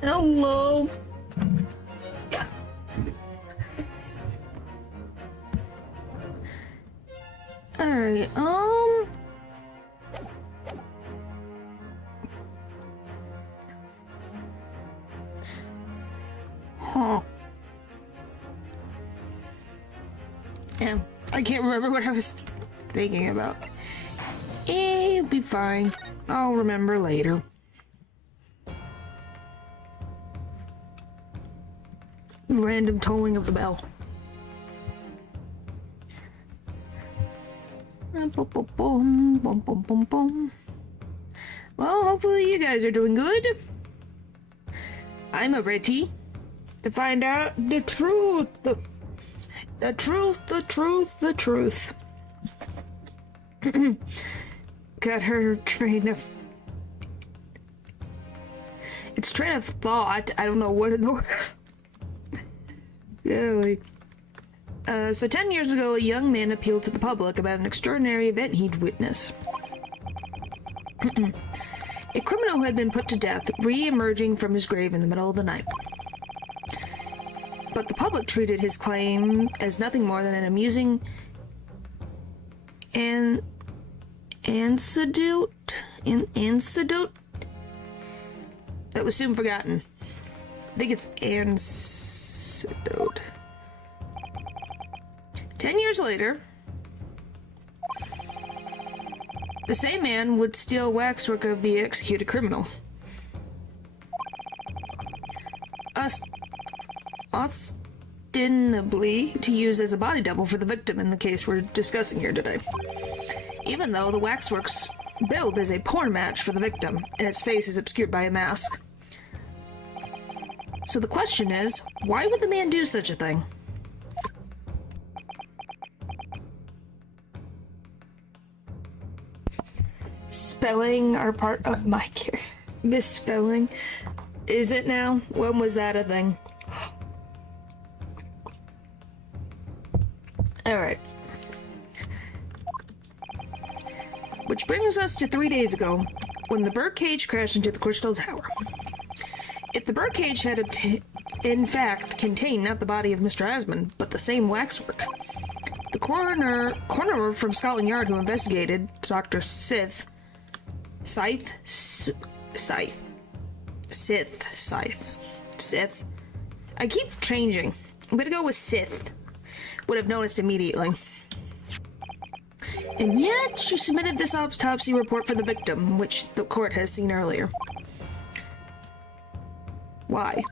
Hello. Alright, Huh. Yeah, I can't remember what I was thinking about. It'll be fine. I'll remember later. Random tolling of the bell. Boom, boom, boom, boom, boom. Well, hopefully you guys are doing good. I'm ready to find out the truth. The truth, the truth, the truth. Got her train of... It's train of thought. I don't know what in the world. Really. So 10 years ago, a young man appealed to the public about an extraordinary event he'd witnessed. A criminal who had been put to death, re-emerging from his grave in the middle of the night. But the public treated his claim as nothing more than an amusing anecdote that was soon forgotten. I think it's anecdote. 10 years later, the same man would steal waxwork of the executed criminal. Ostensibly to use as a body double for the victim in the case we're discussing here today. Even though the waxwork's build is a porn match for the victim, and its face is obscured by a mask. So the question is, why would the man do such a thing? Spelling are part of my care. Misspelling. Is it now? When was that a thing? Alright. Which brings us to 3 days ago, when the birdcage crashed into the Crystal Tower. If the birdcage had in fact contained not the body of Mr. Asmund, but the same waxwork, the coroner from Scotland Yard who investigated, Dr. Sith. I keep changing. I'm gonna go with Sith. Would have noticed immediately. And yet, she submitted this autopsy report for the victim, which the court has seen earlier. Why?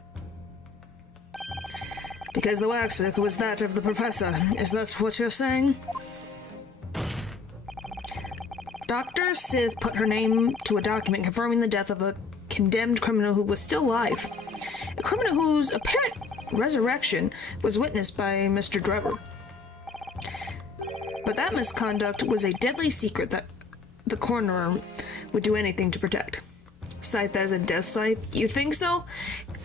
Because the waxwork was that of the professor. Is that what you're saying? Dr. Sith put her name to a document confirming the death of a condemned criminal who was still alive. A criminal whose apparent resurrection was witnessed by Mr. Drebber. But that misconduct was a deadly secret that the coroner would do anything to protect. Scythe as a death scythe? You think so?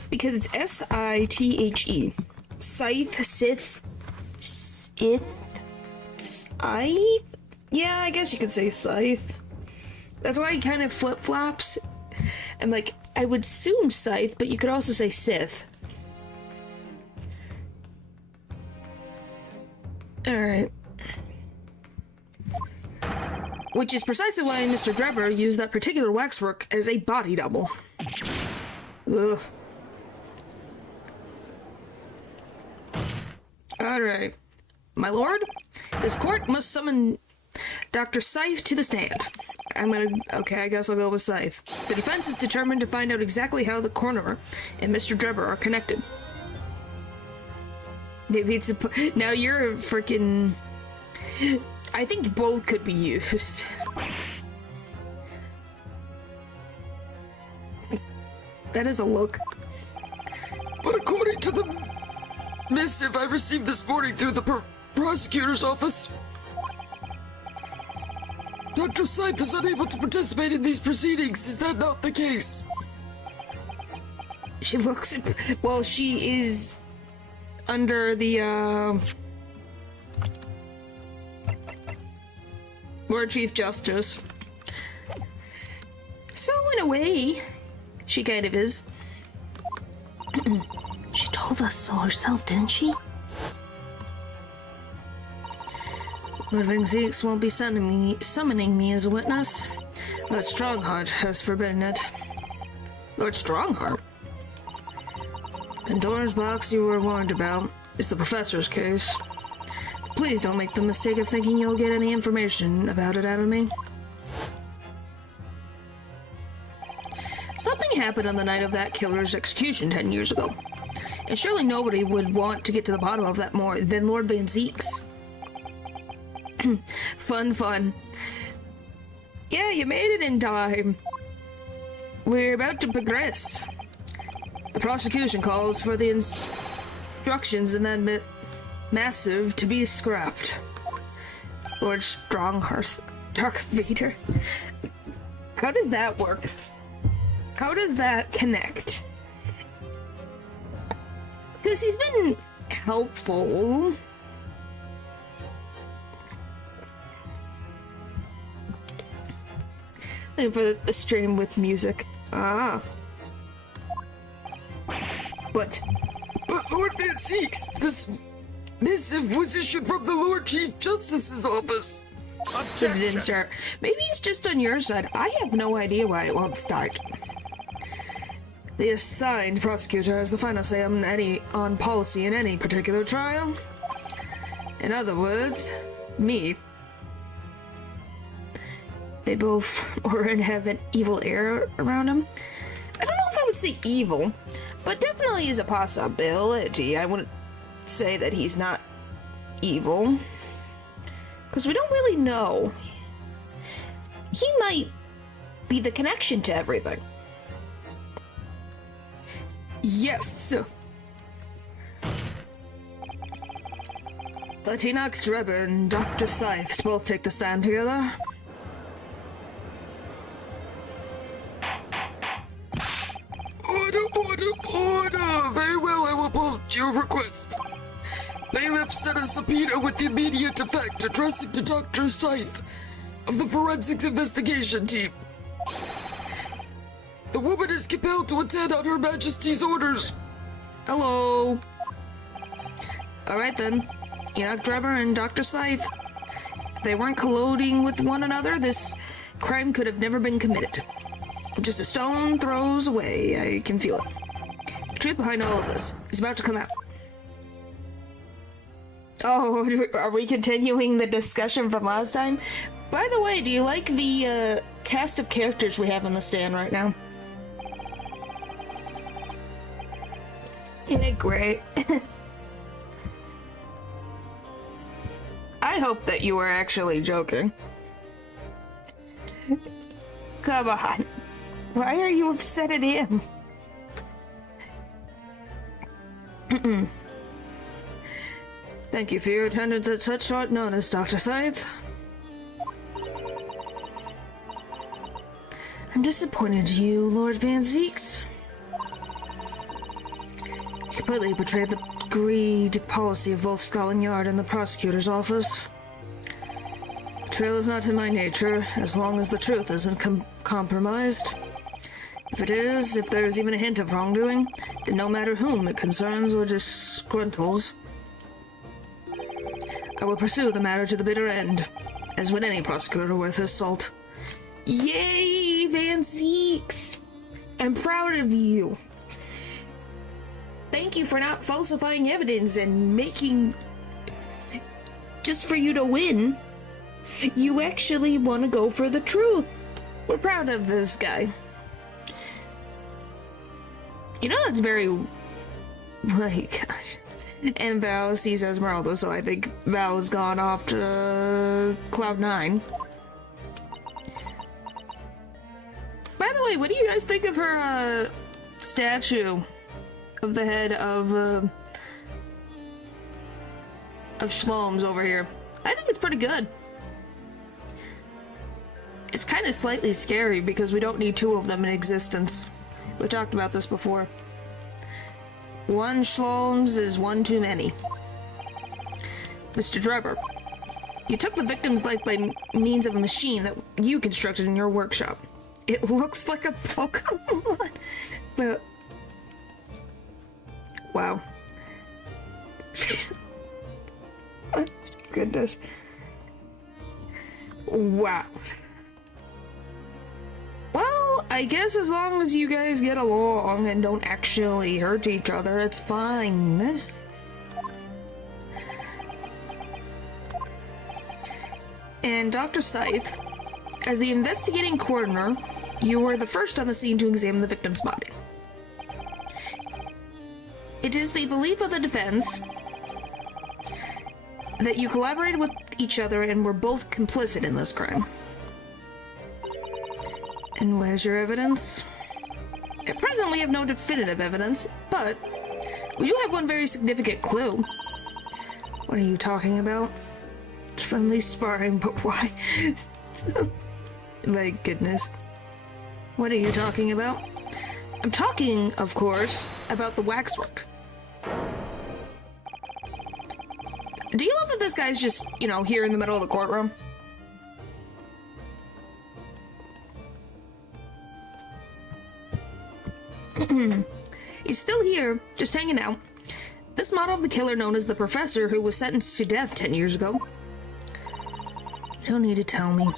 Because it's S-I-T-H-E. Scythe, Sith, Scythe, Scythe? Yeah, I guess you could say scythe. That's why he kind of flip-flops. And like, I would assume scythe, but you could also say Sith. Alright. Which is precisely why Mr. Drebber used that particular waxwork as a body double. Ugh. Alright. My lord, this court must summon Dr. Scythe to the stand. Okay, I guess I'll go with Scythe. The defense is determined to find out exactly how the coroner and Mr. Drebber are connected. Maybe it's now you're a freaking... I think both could be used. That is a look. But according to the missive I received this morning through the prosecutor's office, Dr. Scythe is unable to participate in these proceedings. Is that not the case? She looks... Well, she is under the, Lord Chief Justice. So, in a way, she kind of is. She told us so herself, didn't she? Lord Van Zeeks won't be summoning me as a witness. Lord Strongheart has forbidden it. Lord Strongheart? Pandora's box you were warned about is the professor's case. Please don't make the mistake of thinking you'll get any information about it out of me. Something happened on the night of that killer's execution 10 years ago. And surely nobody would want to get to the bottom of that more than Lord Van Zeeks. Fun. Yeah, you made it in time. We're about to progress. The prosecution calls for the instructions and then massive to be scrapped. Lord Strongheart, Dark Vader. How does that work? How does that connect? Because he's been helpful. For the stream with music. But Lord Van Zeeks, this missive was issued from the Lord Chief Justice's office. so it didn't start. Maybe it's just on your side. I have no idea why it won't start. The assigned prosecutor has the final say on policy in any particular trial. In other words, me. They both have an evil air around him. I don't know if I would say evil, but definitely is a possibility. I wouldn't say that he's not evil, because we don't really know. He might be the connection to everything. Yes. But Enoch Drebber and Dr. Scythe both take the stand together. Order! Very well, I will uphold your request. Bailiff sent a subpoena with immediate effect addressing to Dr. Scythe of the Forensics Investigation Team. The woman is compelled to attend on Her Majesty's orders. Hello. Alright then. Enoch Drebber and Dr. Scythe. If they weren't colluding with one another, this crime could have never been committed. Just a stone throws away. I can feel it. The truth behind all of this is about to come out. Oh, are we continuing the discussion from last time? By the way, do you like the cast of characters we have on the stand right now? Isn't it great? I hope that you were actually joking. Come on. Why are you upset at him? Thank you for your attendance at such short notice, Dr. Scythe. I'm disappointed in you, Lord Van Zeeks. You completely betrayed the agreed policy of both Scotland Yard and the prosecutor's office. Betrayal is not in my nature, as long as the truth isn't compromised. If it is, if there's even a hint of wrongdoing, then no matter whom it concerns or disgruntles, I will pursue the matter to the bitter end, as would any prosecutor worth his salt. Yay, Van Zeeks! I'm proud of you. Thank you for not falsifying evidence and making... just for you to win. You actually want to go for the truth. We're proud of this guy. You know, that's very... my gosh. And Val sees Esmeralda, so I think Val has gone off to Cloud 9. By the way, what do you guys think of her statue of the head of Shlomes over here? I think it's pretty good. It's kind of slightly scary because we don't need two of them in existence. We talked about this before. One Shlomes is one too many. Mr. Drebber, you took the victim's life by means of a machine that you constructed in your workshop. It looks like a Pokemon, but wow. Oh, goodness. Wow. Well, I guess as long as you guys get along and don't actually hurt each other, it's fine. And Dr. Scythe, as the investigating coroner, you were the first on the scene to examine the victim's body. It is the belief of the defense that you collaborated with each other and were both complicit in this crime. And where's your evidence? At present, we have no definitive evidence, but we do have one very significant clue. What are you talking about? It's friendly sparring, but why? My goodness. What are you talking about? I'm talking, of course, about the waxwork. Do you love that this guy's just, you know, here in the middle of the courtroom? He's still here, just hanging out. This model of the killer known as the Professor, who was sentenced to death 10 years ago. You don't need to tell me.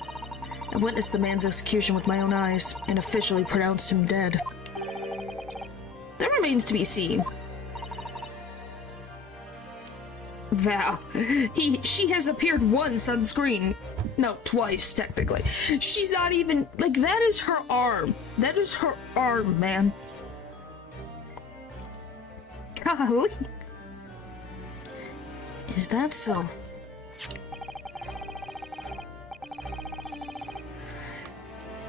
I witnessed the man's execution with my own eyes, and officially pronounced him dead. That remains to be seen. Val. She has appeared once on screen. No, twice, technically. She's not even... Like, that is her arm. That is her arm, man. Golly. Is that so?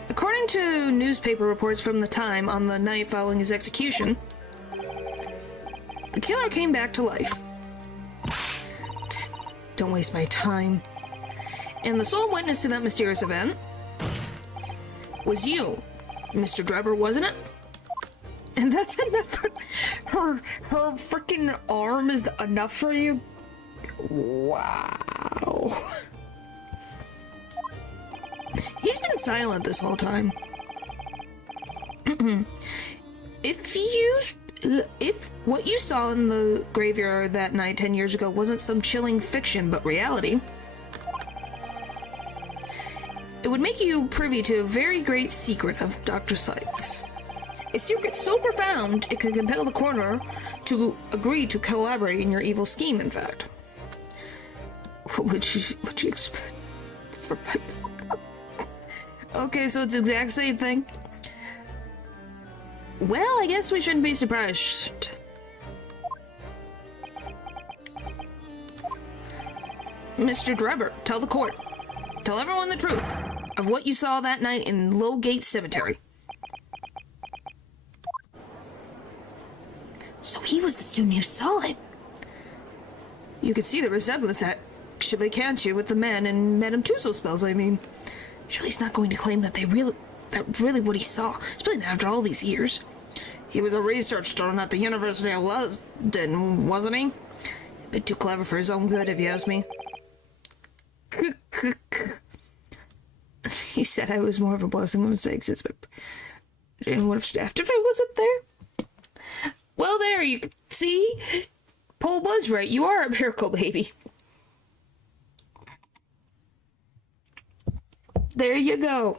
According to newspaper reports from the time on the night following his execution, the killer came back to life. Don't waste my time. And the sole witness to that mysterious event was you, Mr. Drebber, wasn't it? And that's enough. Her freaking arm is enough for you? Wow. He's been silent this whole time. If what you saw in the graveyard that night 10 years ago wasn't some chilling fiction but reality, it would make you privy to a very great secret of Dr. Scythe's. A secret so profound it could compel the coroner to agree to collaborate in your evil scheme, in fact. What would you expect? Okay, so it's the exact same thing. Well, I guess we shouldn't be surprised. Mr. Drebber, tell the court. Tell everyone the truth of what you saw that night in Lowgate Cemetery. So he was the student who saw it. You could see the resemblance actually, can't you, with the man and Madame Tussauds spells, I mean. Surely he's not going to claim that really what he saw, especially after all these years. He was a research student at the University of London, wasn't he? A bit too clever for his own good, if you ask me. He said I was more of a blessing than mistakes. And would have staffed if I wasn't there. Well, there you see. Paul was right. You are a miracle baby. There you go.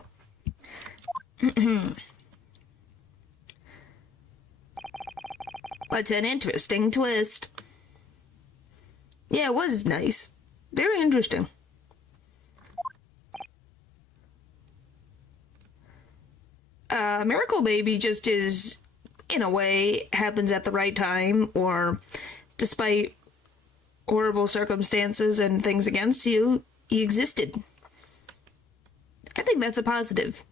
What an interesting twist. Yeah, it was nice. Very interesting. Miracle Baby just is, in a way, happens at the right time, or despite horrible circumstances and things against you, he existed. I think that's a positive.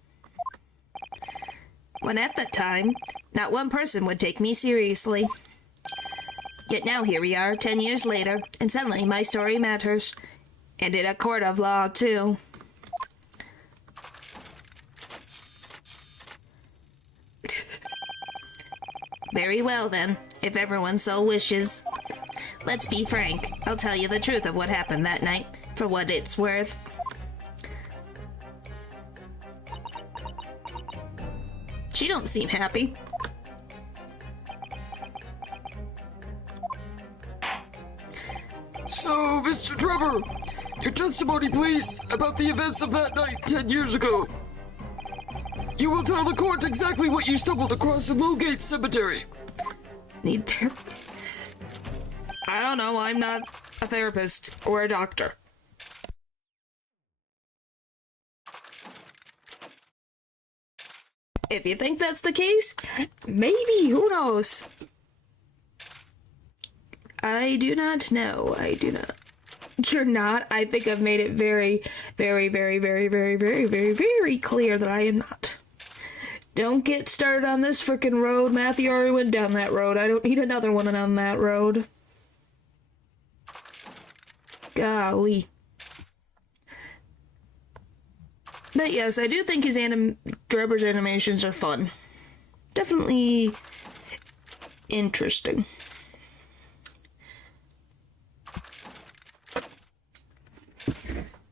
When at that time, not one person would take me seriously. Yet now here we are, 10 years later, and suddenly my story matters. And in a court of law, too. Very well, then, if everyone so wishes. Let's be frank. I'll tell you the truth of what happened that night, for what it's worth. She don't seem happy. So, Mr. Trevor, your testimony, please, about the events of that night 10 years ago. You will tell the court exactly what you stumbled across in Lowgate Cemetery. Need therapy? I don't know, I'm not a therapist or a doctor. If you think that's the case, maybe, who knows? I do not know. I do not. You're not. I think I've made it very, very, very, very, very, very, very, very clear that I am not. Don't get started on this frickin' road. Matthew already went down that road. I don't need another one on that road. Golly. But yes, I do think his Drebber's animations are fun. Definitely interesting.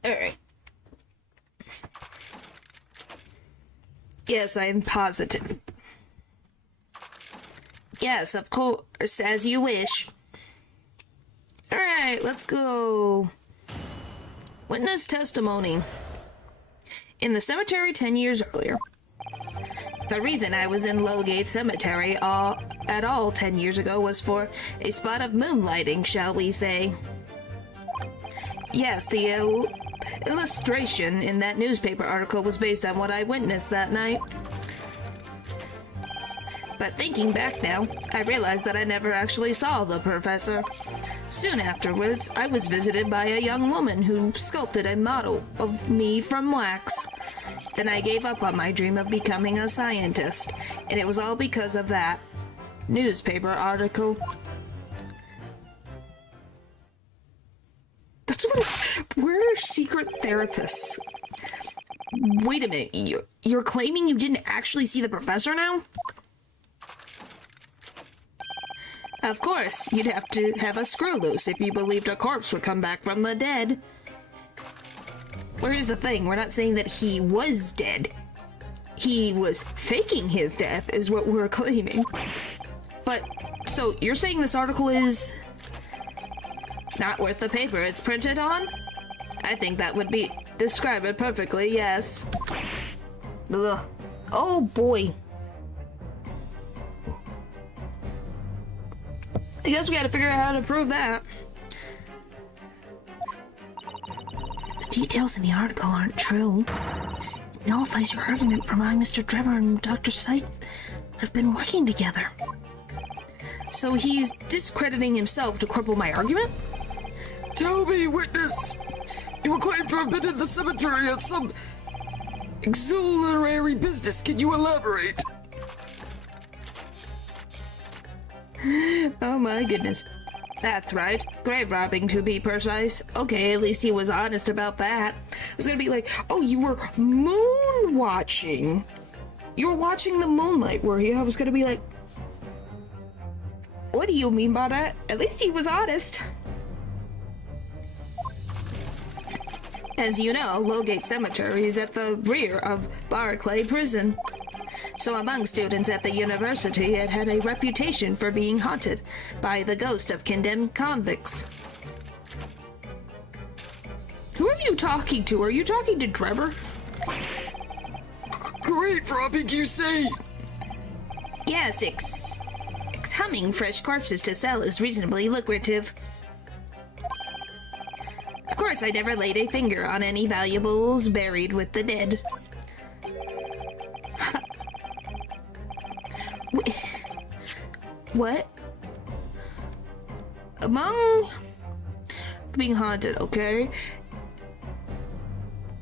Alright. Yes, I'm positive. Yes, of course, as you wish. Alright, let's go. Witness testimony. In the cemetery 10 years earlier. The reason I was in Lowgate Cemetery at all 10 years ago was for a spot of moonlighting, shall we say. Yes, the illustration in that newspaper article was based on what I witnessed that night. But thinking back now, I realized that I never actually saw the professor. Soon afterwards, I was visited by a young woman who sculpted a model of me from wax. Then I gave up on my dream of becoming a scientist, and it was all because of that newspaper article. That's what we're secret therapists. Wait a minute, you're claiming you didn't actually see the professor now? Of course, you'd have to have a screw loose if you believed a corpse would come back from the dead. Well, here's the thing, we're not saying that he was dead. He was faking his death, is what we're claiming. But, so, you're saying this article is not worth the paper it's printed on? I think that would describe it perfectly, yes. Ugh. Oh boy. I guess we gotta figure out how to prove that. The details in the article aren't true. It nullifies your argument for why Mr. Drebber and Dr. Scythe have been working together. So he's discrediting himself to cripple my argument? Tell me, witness! You were claimed to have been in the cemetery on some auxiliary business. Can you elaborate? Oh my goodness. That's right. Grave robbing, to be precise. Okay, at least he was honest about that. I was gonna be like, oh, you were moon watching. You were watching the moonlight, were you? I was gonna be like, what do you mean by that? At least he was honest. As you know, Lowgate Cemetery is at the rear of Barclay Prison. So among students at the university, it had a reputation for being haunted by the ghost of condemned convicts. Who are you talking to? Are you talking to Drebber? Great robbing, you say? Yes, exhuming fresh corpses to sell is reasonably lucrative. Of course, I never laid a finger on any valuables buried with the dead. What? Among being haunted, okay?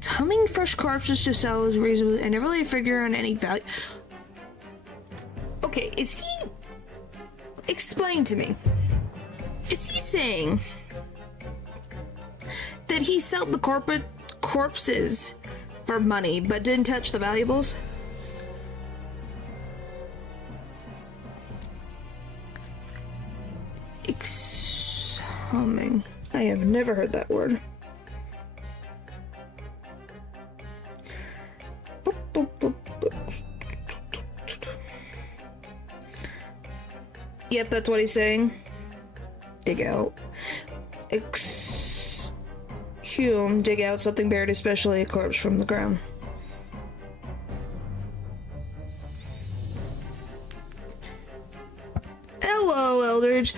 Humming fresh corpses to sell is reasonable. I never laid a figure on any value. Okay, is he... Explain to me. Is he saying that he sold the corpses for money but didn't touch the valuables? Exhuming. I have never heard that word. Yep, that's what he's saying. Dig out. exhume, dig out something buried, especially a corpse, from the ground. Hello, Eldridge.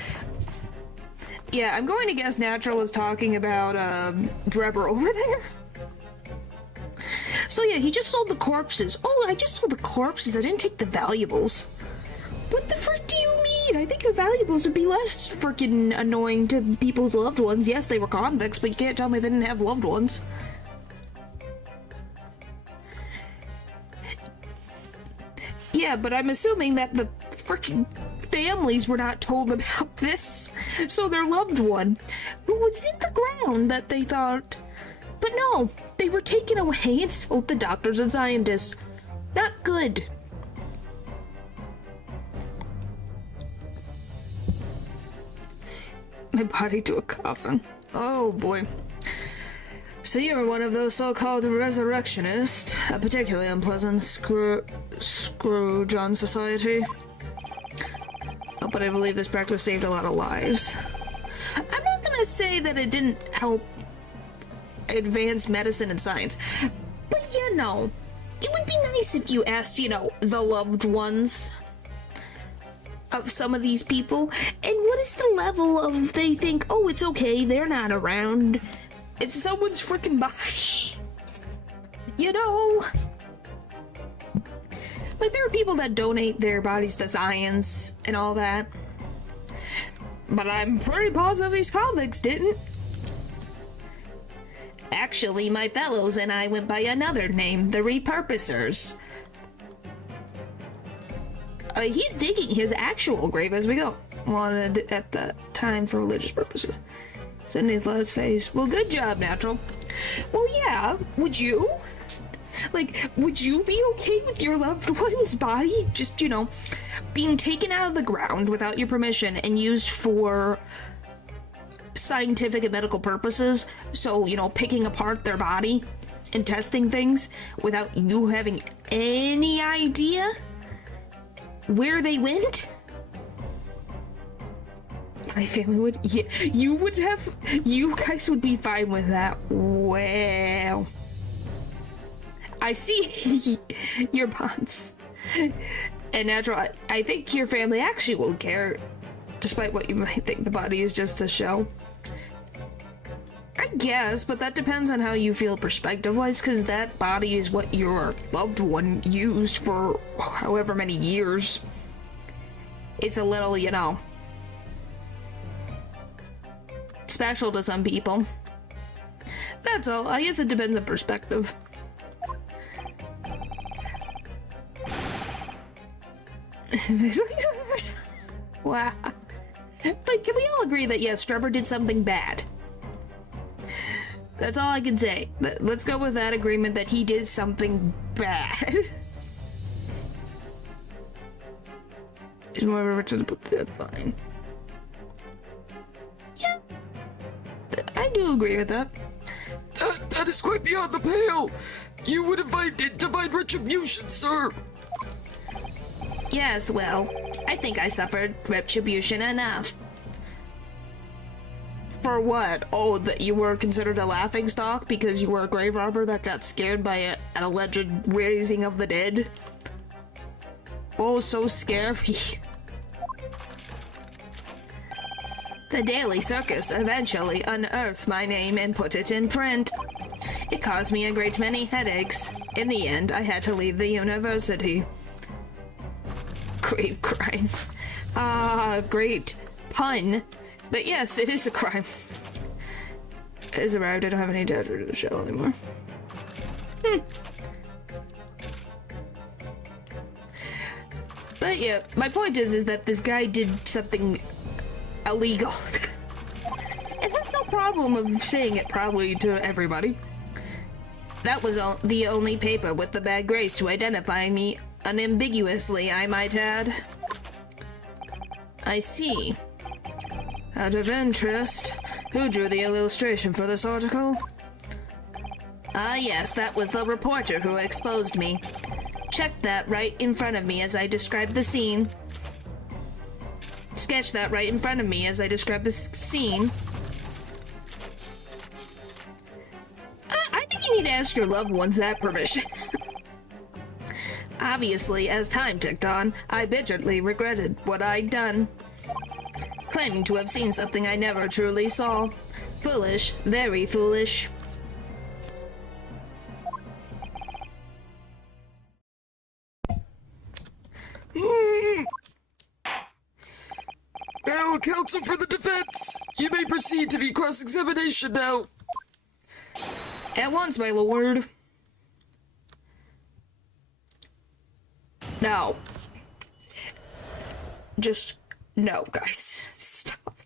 Yeah, I'm going to guess Natural is talking about, Drebber over there. So yeah, he just sold the corpses. Oh, I just sold the corpses. I didn't take the valuables. What the frick do you mean? I think the valuables would be less freaking annoying to people's loved ones. Yes, they were convicts, but you can't tell me they didn't have loved ones. Yeah, but I'm assuming that the freaking families were not told about this. So their loved one, who was in the ground, that they thought... But no, they were taken away and sold to doctors and scientists. Not good. My body to a coffin. Oh boy. So you're one of those so-called resurrectionists, a particularly unpleasant Scrooge on society. Oh, but I believe this practice saved a lot of lives. I'm not gonna say that it didn't help advance medicine and science, but you know, it would be nice if you asked, you know, the loved ones of some of these people, and what is the level of they think, oh, it's okay, they're not around, it's someone's freaking body, you know? Like, there are people that donate their bodies to science and all that, but I'm pretty positive these convicts didn't. Actually, my fellows and I went by another name, the Repurposers. He's digging his actual grave as we go. Wanted at the time for religious purposes. Sydney's last face. Well, good job, Natural. Well, yeah, would you? Like, would you be okay with your loved one's body just, you know, being taken out of the ground without your permission and used for scientific and medical purposes? So, you know, picking apart their body and testing things without you having any idea where they went? My family would, yeah, you guys would be fine with that. Well, I see your bonds. And Natural, I think your family actually will care, despite what you might think the body is just a show. I guess, but that depends on how you feel perspective-wise, because that body is what your loved one used for however many years. It's a little, you know, special to some people. That's all. I guess it depends on perspective. Wow. But can we all agree that yes, Trevor did something bad? That's all I can say. Let's go with that agreement that he did something bad. Is more of a to put that line. Yeah. I do agree with that. That is quite beyond the pale. You would invite divine retribution, sir. Yes, well, I think I suffered retribution enough. For what? Oh, that you were considered a laughingstock because you were a grave robber that got scared by an alleged raising of the dead? Oh, so scary. The Daily Circus eventually unearthed my name and put it in print. It caused me a great many headaches. In the end, I had to leave the university. Grave crime. Great pun. But yes, it is a crime. It has arrived. I don't have any data to show anymore. But yeah, my point is that this guy did something illegal. And that's no problem of saying it probably to everybody. That was the only paper with the bad grace to identify me unambiguously, I might add. I see. Out of interest, who drew the illustration for this article? Ah, yes, that was the reporter who exposed me. Check that right in front of me as I describe the scene. Sketch that right in front of me as I describe the scene. you need to ask your loved ones that permission? Obviously, as time ticked on, I bitterly regretted what I'd done. Claiming to have seen something I never truly saw. Foolish, very foolish. Now, counsel for the defense, you may proceed to the cross-examination now. At once, my lord. No. Just no, guys. Stop.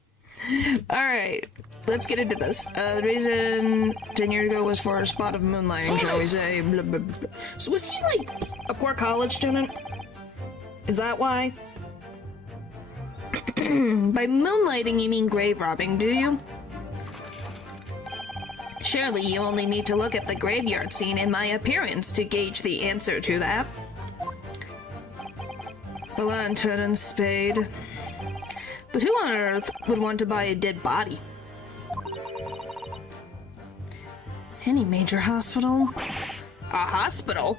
Alright, let's get into this. The reason 10 years ago was for a spot of moonlighting, shall we say. Blah, blah, blah. So was he like a poor college student? Is that why? By moonlighting you mean grave robbing, do you? Surely you only need to look at the graveyard scene in my appearance to gauge the answer to that. The lantern and spade. But who on earth would want to buy a dead body? Any major hospital? A hospital?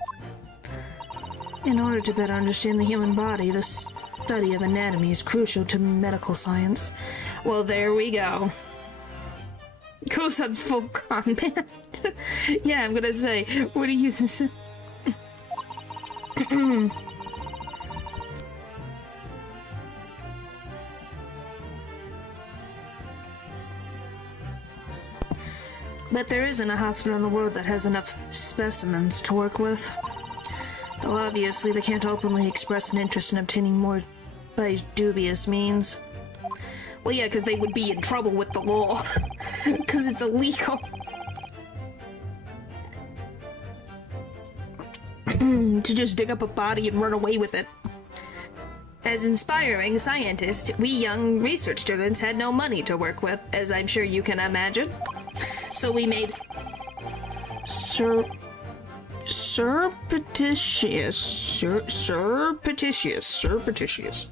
In order to better understand the human body, the study of anatomy is crucial to medical science. Well, there we go. Goes on full combat. Yeah, I'm gonna say, what do you say? But there isn't a hospital in the world that has enough specimens to work with. Though obviously they can't openly express an interest in obtaining more by dubious means. Well, yeah, because they would be in trouble with the law. Because it's illegal. To just dig up a body and run away with it. As inspiring scientists, we young research students had no money to work with, as I'm sure you can imagine. So we made surreptitious.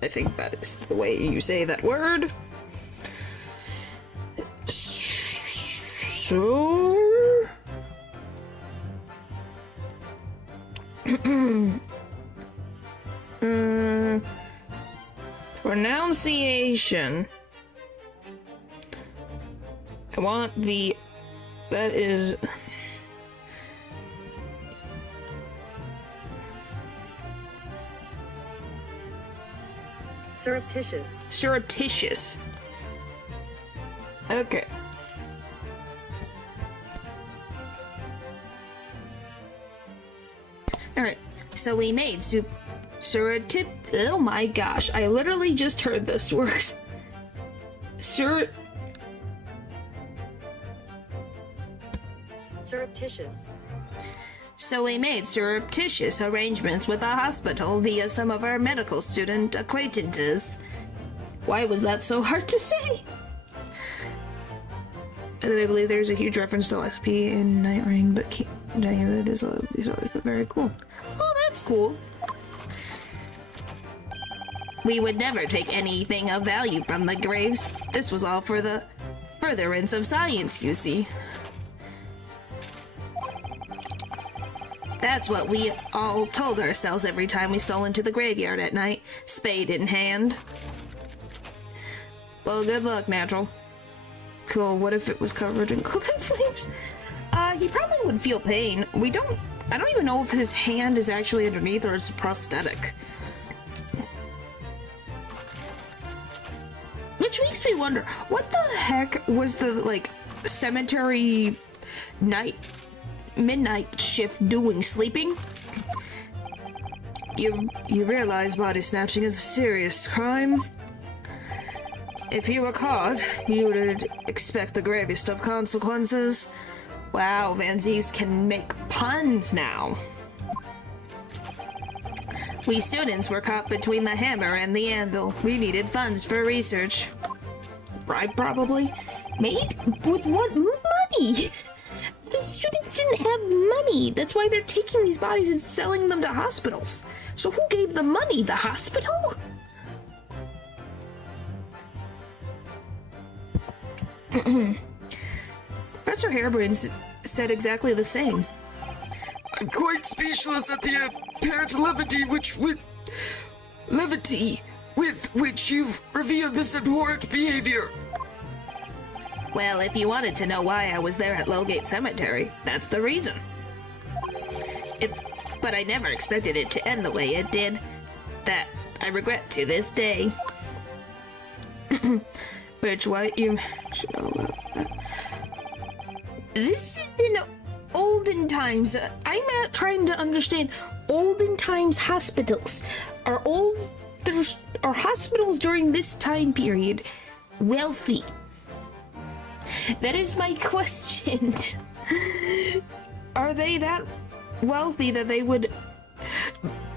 I think that is the way you say that word. Pronunciation. I want the... That is... Surreptitious. Surreptitious. Okay. Alright, so we made oh my gosh, I literally just heard this word. Surreptitious. So we made surreptitious arrangements with the hospital via some of our medical student acquaintances. Why was that so hard to say? I believe there's a huge reference to SP in Night Ring, but that is very cool. Oh, that's cool. We would never take anything of value from the graves. This was all for the furtherance of science, you see. That's what we all told ourselves every time we stole into the graveyard at night, spade in hand. Well, good luck, Natural. Cool, what if it was covered in coconut flames? He probably would feel pain. I don't even know if his hand is actually underneath or it's a prosthetic. Which makes me wonder, what the heck was the, like, cemetery midnight shift doing, sleeping? You realize body snatching is a serious crime? If you were caught, you would expect the gravest of consequences. Wow, Van Z's can make puns now. We students were caught between the hammer and the anvil. We needed funds for research. Bribe, probably? Made? With what money? The students didn't have money. That's why they're taking these bodies and selling them to hospitals. So who gave the money? The hospital? Professor Harebrain's said exactly the same. I'm quite speechless at the apparent levity with which you've revealed this abhorrent behavior. Well, if you wanted to know why I was there at Lowgate Cemetery, that's the reason. But I never expected it to end the way it did. That I regret to this day. Which, what you should know about that. This is in olden times. I'm trying to understand. Olden times hospitals. Are hospitals during this time period wealthy? That is my question. Are they that wealthy that they would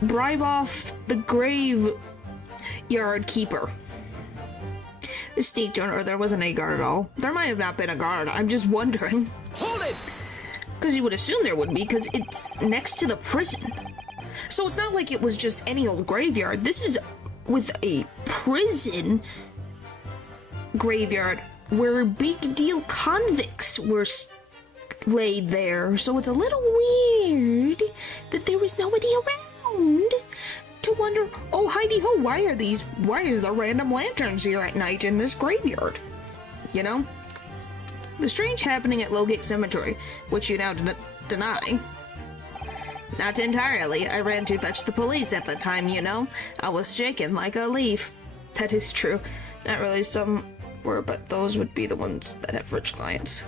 bribe off the graveyard keeper? The state or there wasn't a guard at all. There might have not been a guard. I'm just wondering. Hold it! Because you would assume there would be, because it's next to the prison. So it's not like it was just any old graveyard. This is with a prison graveyard where big deal convicts were laid there. So it's a little weird that there was nobody around to wonder, oh, Heidi ho, why is there random lanterns here at night in this graveyard? You know? The strange happening at Lowgate Cemetery, which you now deny. Not entirely. I ran to fetch the police at the time, you know? I was shaken like a leaf. That is true. Not really, some were, but those would be the ones that have rich clients.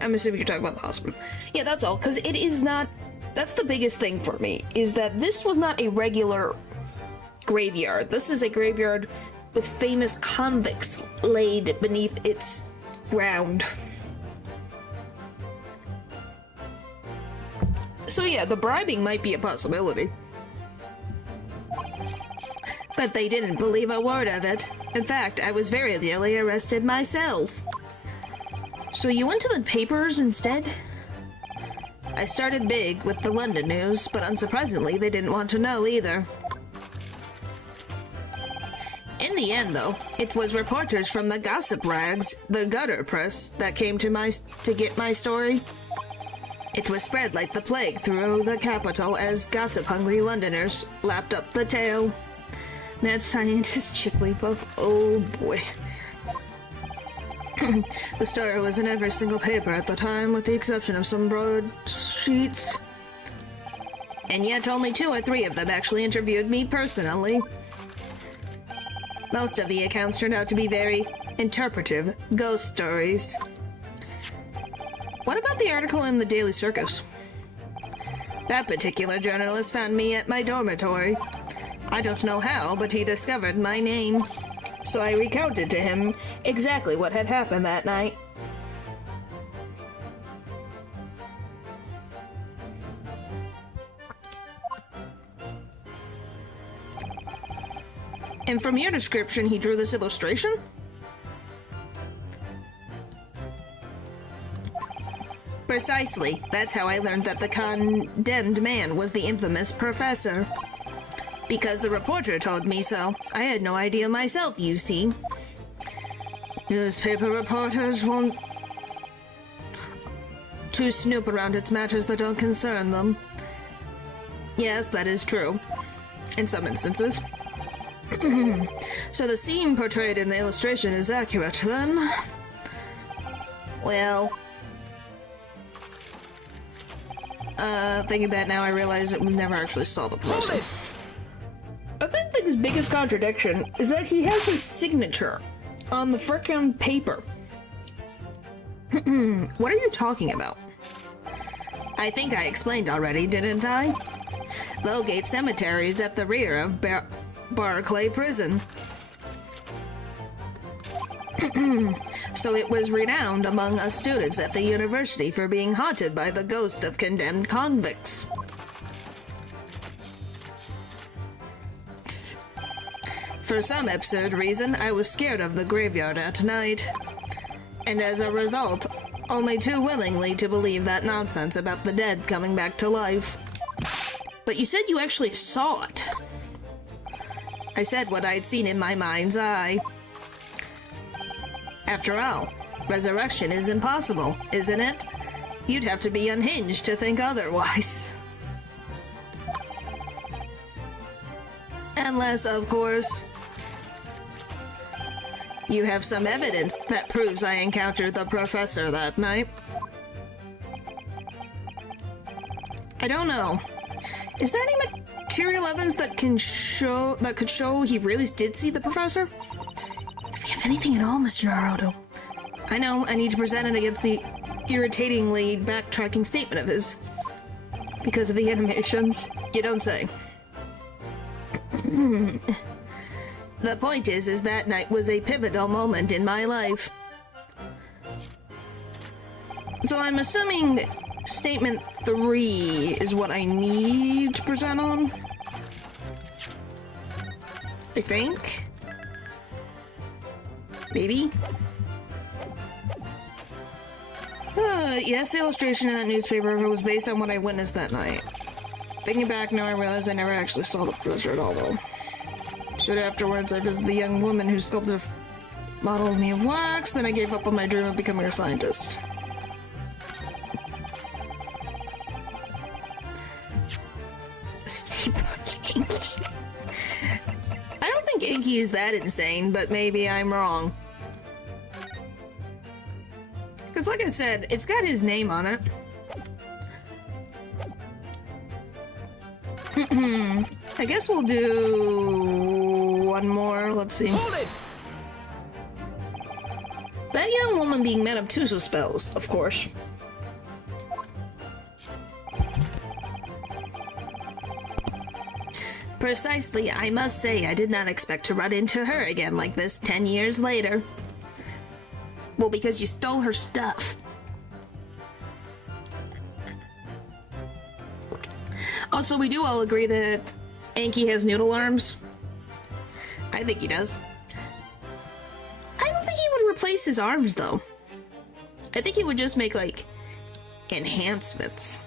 I'm assuming you're talking about the hospital. Yeah, that's all, because it is not... That's the biggest thing for me, is that this was not a regular graveyard. This is a graveyard with famous convicts laid beneath its ground. So yeah, the bribing might be a possibility. But they didn't believe a word of it. In fact, I was very nearly arrested myself. So you went to the papers instead? I started big with the London news, but unsurprisingly, they didn't want to know either. In the end, though, it was reporters from the gossip rags, the gutter press, that came to get my story. It was spread like the plague through the capital as gossip-hungry Londoners lapped up the tale. Mad scientist Jigglypuff, oh boy. The story was in every single paper at the time, with the exception of some broadsheets. And yet only 2 or 3 of them actually interviewed me personally. Most of the accounts turned out to be very interpretive ghost stories. What about the article in the Daily Circus? That particular journalist found me at my dormitory. I don't know how, but he discovered my name. So I recounted to him exactly what had happened that night. And from your description, he drew this illustration? Precisely. That's how I learned that the condemned man was the infamous professor. Because the reporter told me so. I had no idea myself, you see. Newspaper reporters want to snoop around its matters that don't concern them. Yes, that is true. In some instances. So the scene portrayed in the illustration is accurate, then? Well... thinking about it now, I realize that we never actually saw the person. I think his biggest contradiction is that he has his signature on the frickin' paper. What are you talking about? I think I explained already, didn't I? Lowgate Cemetery is at the rear of Barclay Prison. So it was renowned among us students at the university for being haunted by the ghost of condemned convicts. For some absurd reason, I was scared of the graveyard at night. And as a result, only too willingly to believe that nonsense about the dead coming back to life. But you said you actually saw it. I said what I'd seen in my mind's eye. After all, resurrection is impossible, isn't it? You'd have to be unhinged to think otherwise. Unless, of course, you have some evidence that proves I encountered the professor that night. I don't know. Is there any material evidence that could show he really did see the professor? If you have anything at all, Mr. Naruto. I know, I need to present it against the irritatingly backtracking statement of his. Because of the animations. You don't say. The point is that night was a pivotal moment in my life. So I'm assuming statement 3 is what I need to present on. I think. Maybe. Yes, the illustration in that newspaper was based on what I witnessed that night. Thinking back now, I realize I never actually saw the professor at all, though. Soon afterwards, I visited the young woman who sculpted a model of me of wax, then I gave up on my dream of becoming a scientist. Steampunk Inky. I don't think Inky is that insane, but maybe I'm wrong. Because like I said, it's got his name on it. I guess we'll do one more. Let's see. Hold it! That young woman being Madame Tussauds spells, of course. Precisely, I must say I did not expect to run into her again like this 10 years later. Well, because you stole her stuff. Also, we do all agree that Anki has noodle arms. I think he does. I don't think he would replace his arms, though. I think he would just make, like, enhancements.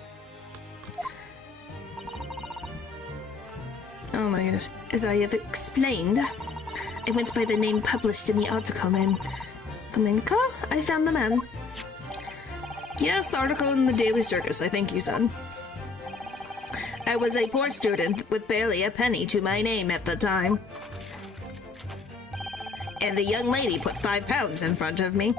Oh my goodness. As I have explained, I went by the name published in the article named Flamenco. I found the man. Yes, the article in the Daily Circus, I think you said. I was a poor student with barely a penny to my name at the time. And the young lady put £5 in front of me.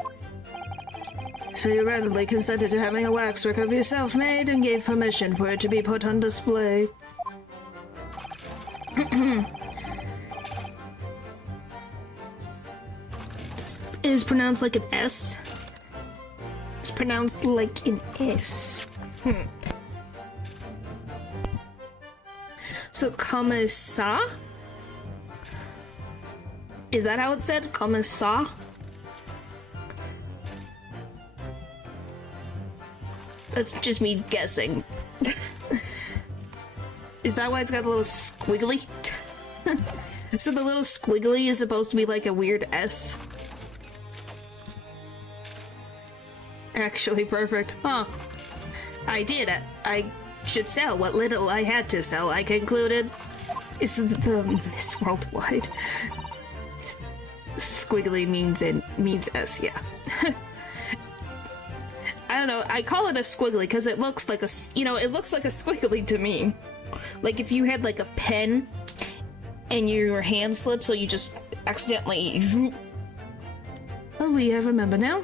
So you readily consented to having a waxwork of yourself made and gave permission for it to be put on display. It is pronounced like an S. It's pronounced like an S. So, Kamesa? Is that how it's said? Kamesa? That's just me guessing. Is that why it's got a little squiggly? So the little squiggly is supposed to be like a weird S? Actually perfect. Huh. I did. I should sell what little I had to sell, I concluded. Is the Miss Worldwide. Squiggly means S, yeah. I don't know, I call it a squiggly because it looks like a, it looks like a squiggly to me. Like if you had like a pen and your hand slipped so you just accidentally... Oh, yeah, I remember now.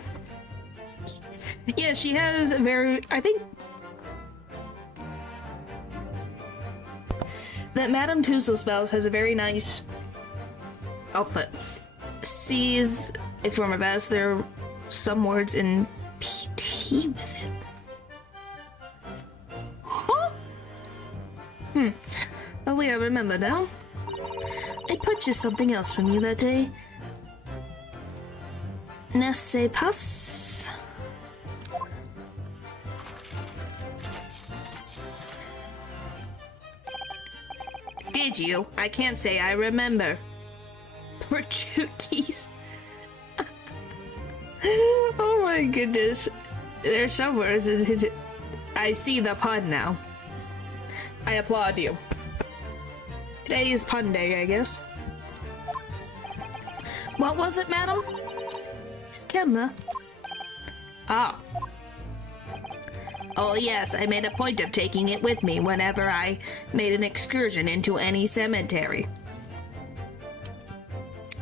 Yeah, she has a very, I think that Madame Tussauds Spells has a very nice outfit. C is a form of S. There are some words in PT with it. Huh? Oh wait, I remember now. I purchased something else from you that day. Ne sais pas. Did you? I can't say I remember. Portuguese. Oh my goodness. There's some words. I see the pun now. I applaud you. Today is pun day, I guess. What was it, madam? Scammer. Ah. Oh yes, I made a point of taking it with me whenever I made an excursion into any cemetery.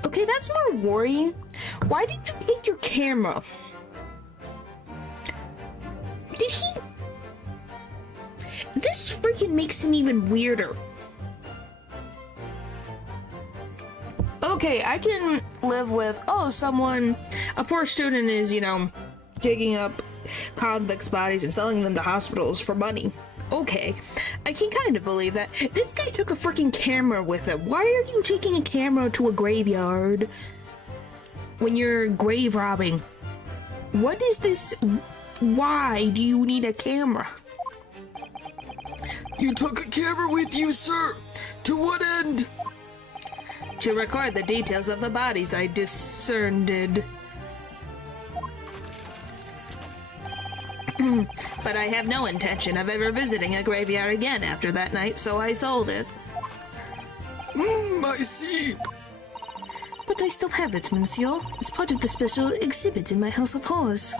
Okay, that's more worrying. Why did you take your camera? Did he? This freaking makes him even weirder. Okay, I can live with, oh, a poor student is, digging up convicts' bodies and selling them to hospitals for money. Okay, I can kind of believe that. This guy took a freaking camera with him. Why are you taking a camera to a graveyard when you're grave robbing? What is this? Why do you need a camera? You took a camera with you, sir. To what end? To record the details of the bodies I discerned. But I have no intention of ever visiting a graveyard again after that night, so I sold it. I see. But I still have it, monsieur, as part of the special exhibit in my House of Horrors.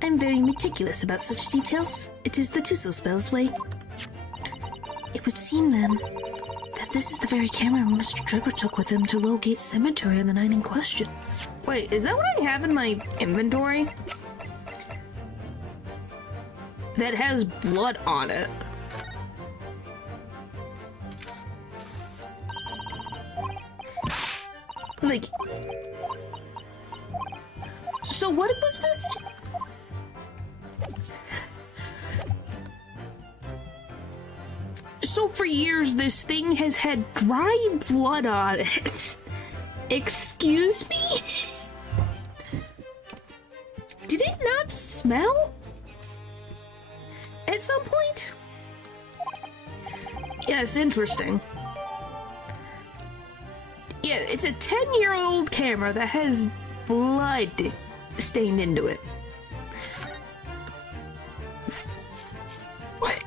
I'm very meticulous about such details. It is the Tusselspell's way. It would seem, then, that this is the very camera Mr. Draper took with him to Lowgate Cemetery on the night in question. Wait, is that what I have in my inventory? That has blood on it. Like... So what was this? So for years, this thing has had dry blood on it. Excuse me? Did it not smell? At some point? Yes, interesting. Yeah, it's a 10-year-old camera that has blood stained into it. What?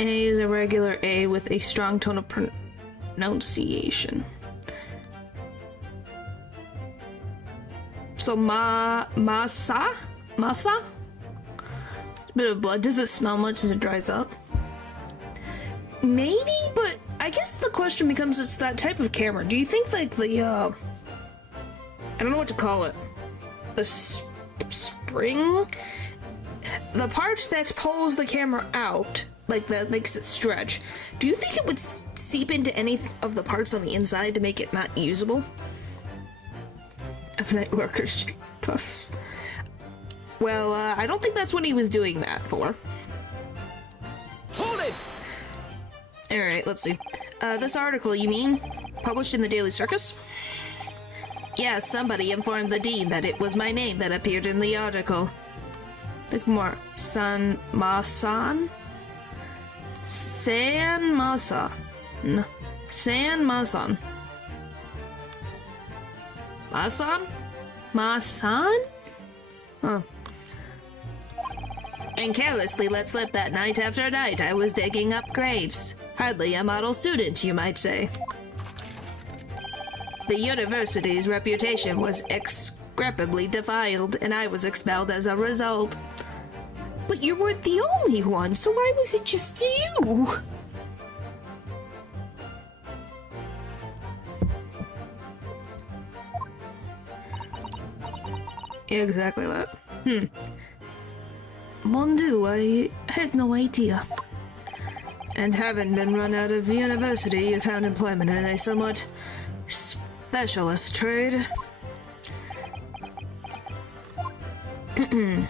A is a regular A with a strong tone of pronunciation. So masa? A bit of blood. Does it smell much as it dries up? Maybe, but I guess the question becomes, it's that type of camera. Do you think like the I don't know what to call it. The spring? The part that pulls the camera out, like that makes it stretch. Do you think it would seep into any of the parts on the inside to make it not usable? Of night workers puff. Well, I don't think that's what he was doing that for. Hold it! Alright, let's see. This article, you mean? Published in the Daily Circus? Yeah, somebody informed the dean that it was my name that appeared in the article. Think more. San Masan? San Masan. San Masan. Masan? Masan? Huh. And carelessly let slip that night after night I was digging up graves. Hardly a model student, you might say. The university's reputation was execrably defiled, and I was expelled as a result. But you weren't the only one, so why was it just you? Exactly that. Mon Dieu, I had no idea. And having been run out of university, you found employment in a somewhat specialist trade. You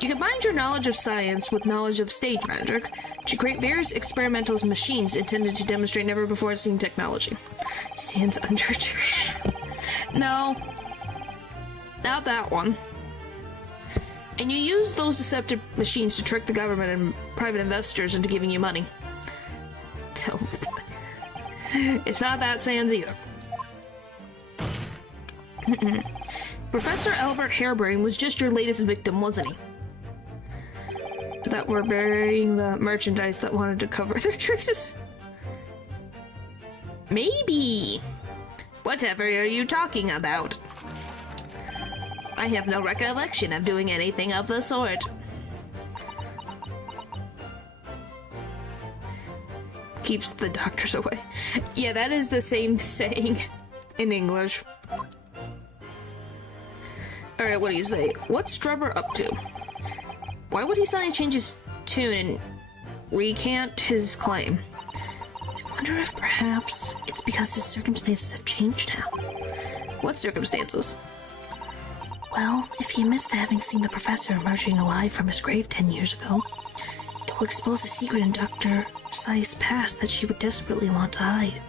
combined your knowledge of science with knowledge of stage magic to create various experimental machines intended to demonstrate never-before-seen technology. Sans under... No. Not that one. And you use those deceptive machines to trick the government and private investors into giving you money. So, it's not that sans either. Professor Albert Harebrain was just your latest victim, wasn't he? That were burying the merchandise that wanted to cover their traces? Maybe. Whatever are you talking about? I have no recollection of doing anything of the sort. Keeps the doctors away. Yeah, that is the same saying in English. Alright, what do you say? What's Drebber up to? Why would he suddenly change his tune and recant his claim? I wonder if perhaps it's because his circumstances have changed now. What circumstances? Well, if he admits to having seen the professor emerging alive from his grave 10 years ago, it will expose a secret in Dr. Scythe's past that she would desperately want to hide.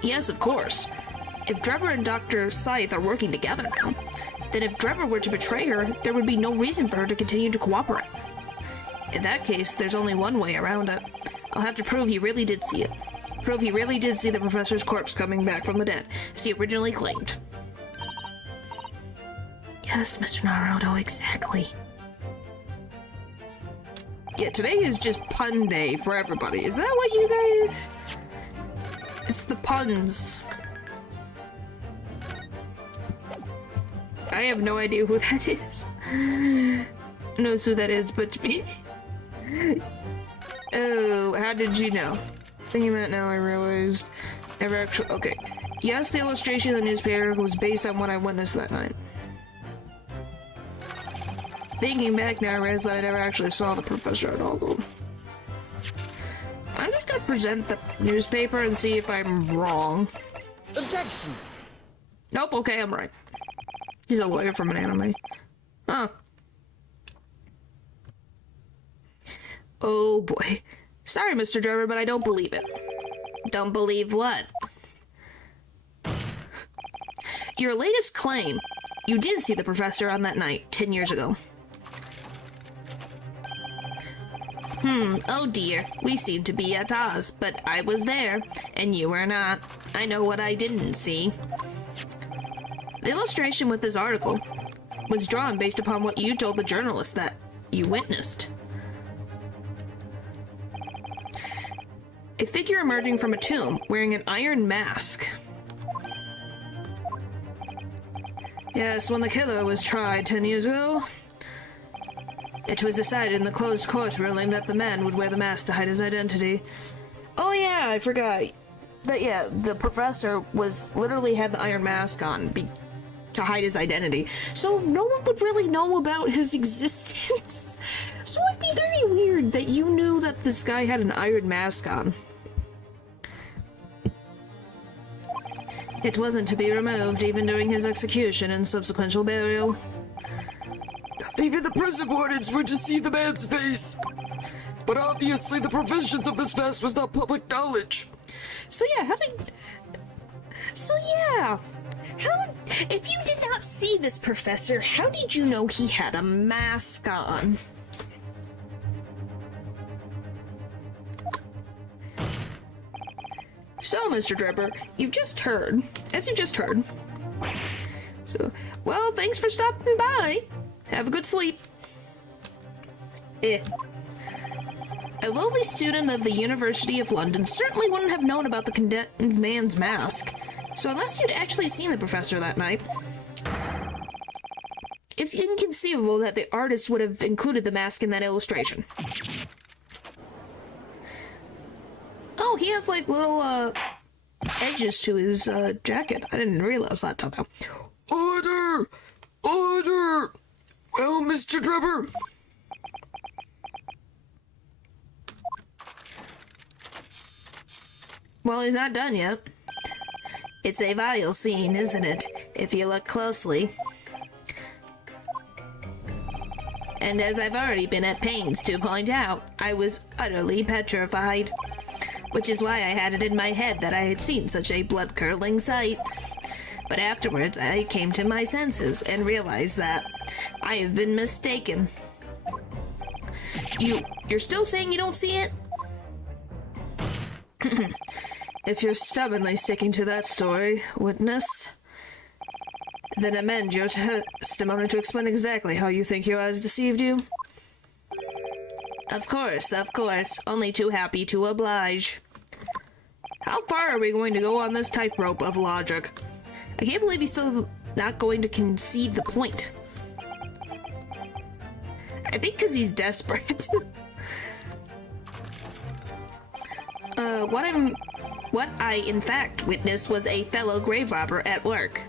Yes, of course. If Drebber and Dr. Scythe are working together now, then if Drebber were to betray her, there would be no reason for her to continue to cooperate. In that case, there's only one way around it. I'll have to prove he really did see it. Prove he really did see the professor's corpse coming back from the dead, as he originally claimed. Yes, Mr. Naruto, exactly. Yeah, today is just pun day for everybody. Is that what you guys... It's the puns. I have no idea who that is. Knows who that is, but me. Oh, how did you know? Thinking about now, I realized. Never actually. Okay. Yes, the illustration in the newspaper was based on what I witnessed that night. Thinking back now, I realized that I never actually saw the professor at all, though. I'm just gonna present the newspaper and see if I'm wrong. Objection! Nope, okay, I'm right. He's a lawyer from an anime. Huh. Oh boy. Sorry, Mr. Drebber, but I don't believe it. Don't believe what? Your latest claim. You did see the professor on that night, 10 years ago. Oh dear. We seem to be at odds, but I was there, and you were not. I know what I didn't see. The illustration with this article was drawn based upon what you told the journalist that you witnessed. A figure emerging from a tomb wearing an iron mask. Yes, when the killer was tried 10 years ago, it was decided in the closed court ruling that the man would wear the mask to hide his identity. Oh yeah, I forgot. That yeah, the professor was literally had the iron mask on to hide his identity. So no one would really know about his existence. So it'd be very weird that you knew that this guy had an iron mask on. It wasn't to be removed even during his execution and subsequent burial. Even the prison wardens were to see the man's face. But obviously the provisions of this mask was not public knowledge. So yeah, if you did not see this professor, how did you know he had a mask on? So, Mr. Drebber, as you just heard. So, well, thanks for stopping by. Have a good sleep. A lowly student of the University of London certainly wouldn't have known about the condemned man's mask. So unless you'd actually seen the professor that night, it's inconceivable that the artist would have included the mask in that illustration. Oh, he has like little edges to his jacket. I didn't realize that till now. Order! Order! Well, Mr. Drebber? Well, he's not done yet. It's a vile scene, isn't it? If you look closely. And as I've already been at pains to point out, I was utterly petrified. Which is why I had it in my head that I had seen such a blood-curdling sight. But afterwards, I came to my senses and realized that I have been mistaken. You're still saying you don't see it? If you're stubbornly sticking to that story, witness, then amend your testimony to explain exactly how you think your eyes deceived you. Of course, only too happy to oblige. How far are we going to go on this tightrope of logic? I can't believe he's still not going to concede the point. I think because he's desperate. What I in fact witnessed was a fellow grave robber at work.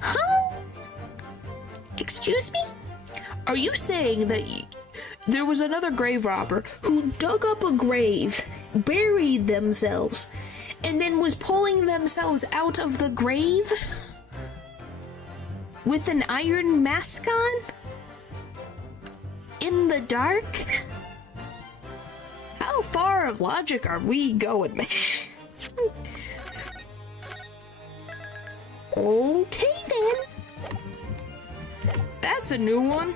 Huh? Excuse me? Are you saying that there was another grave robber who dug up a grave, buried themselves, and then was pulling themselves out of the grave with an iron mask on? In the dark? How far of logic are we going, man? Okay then. That's a new one.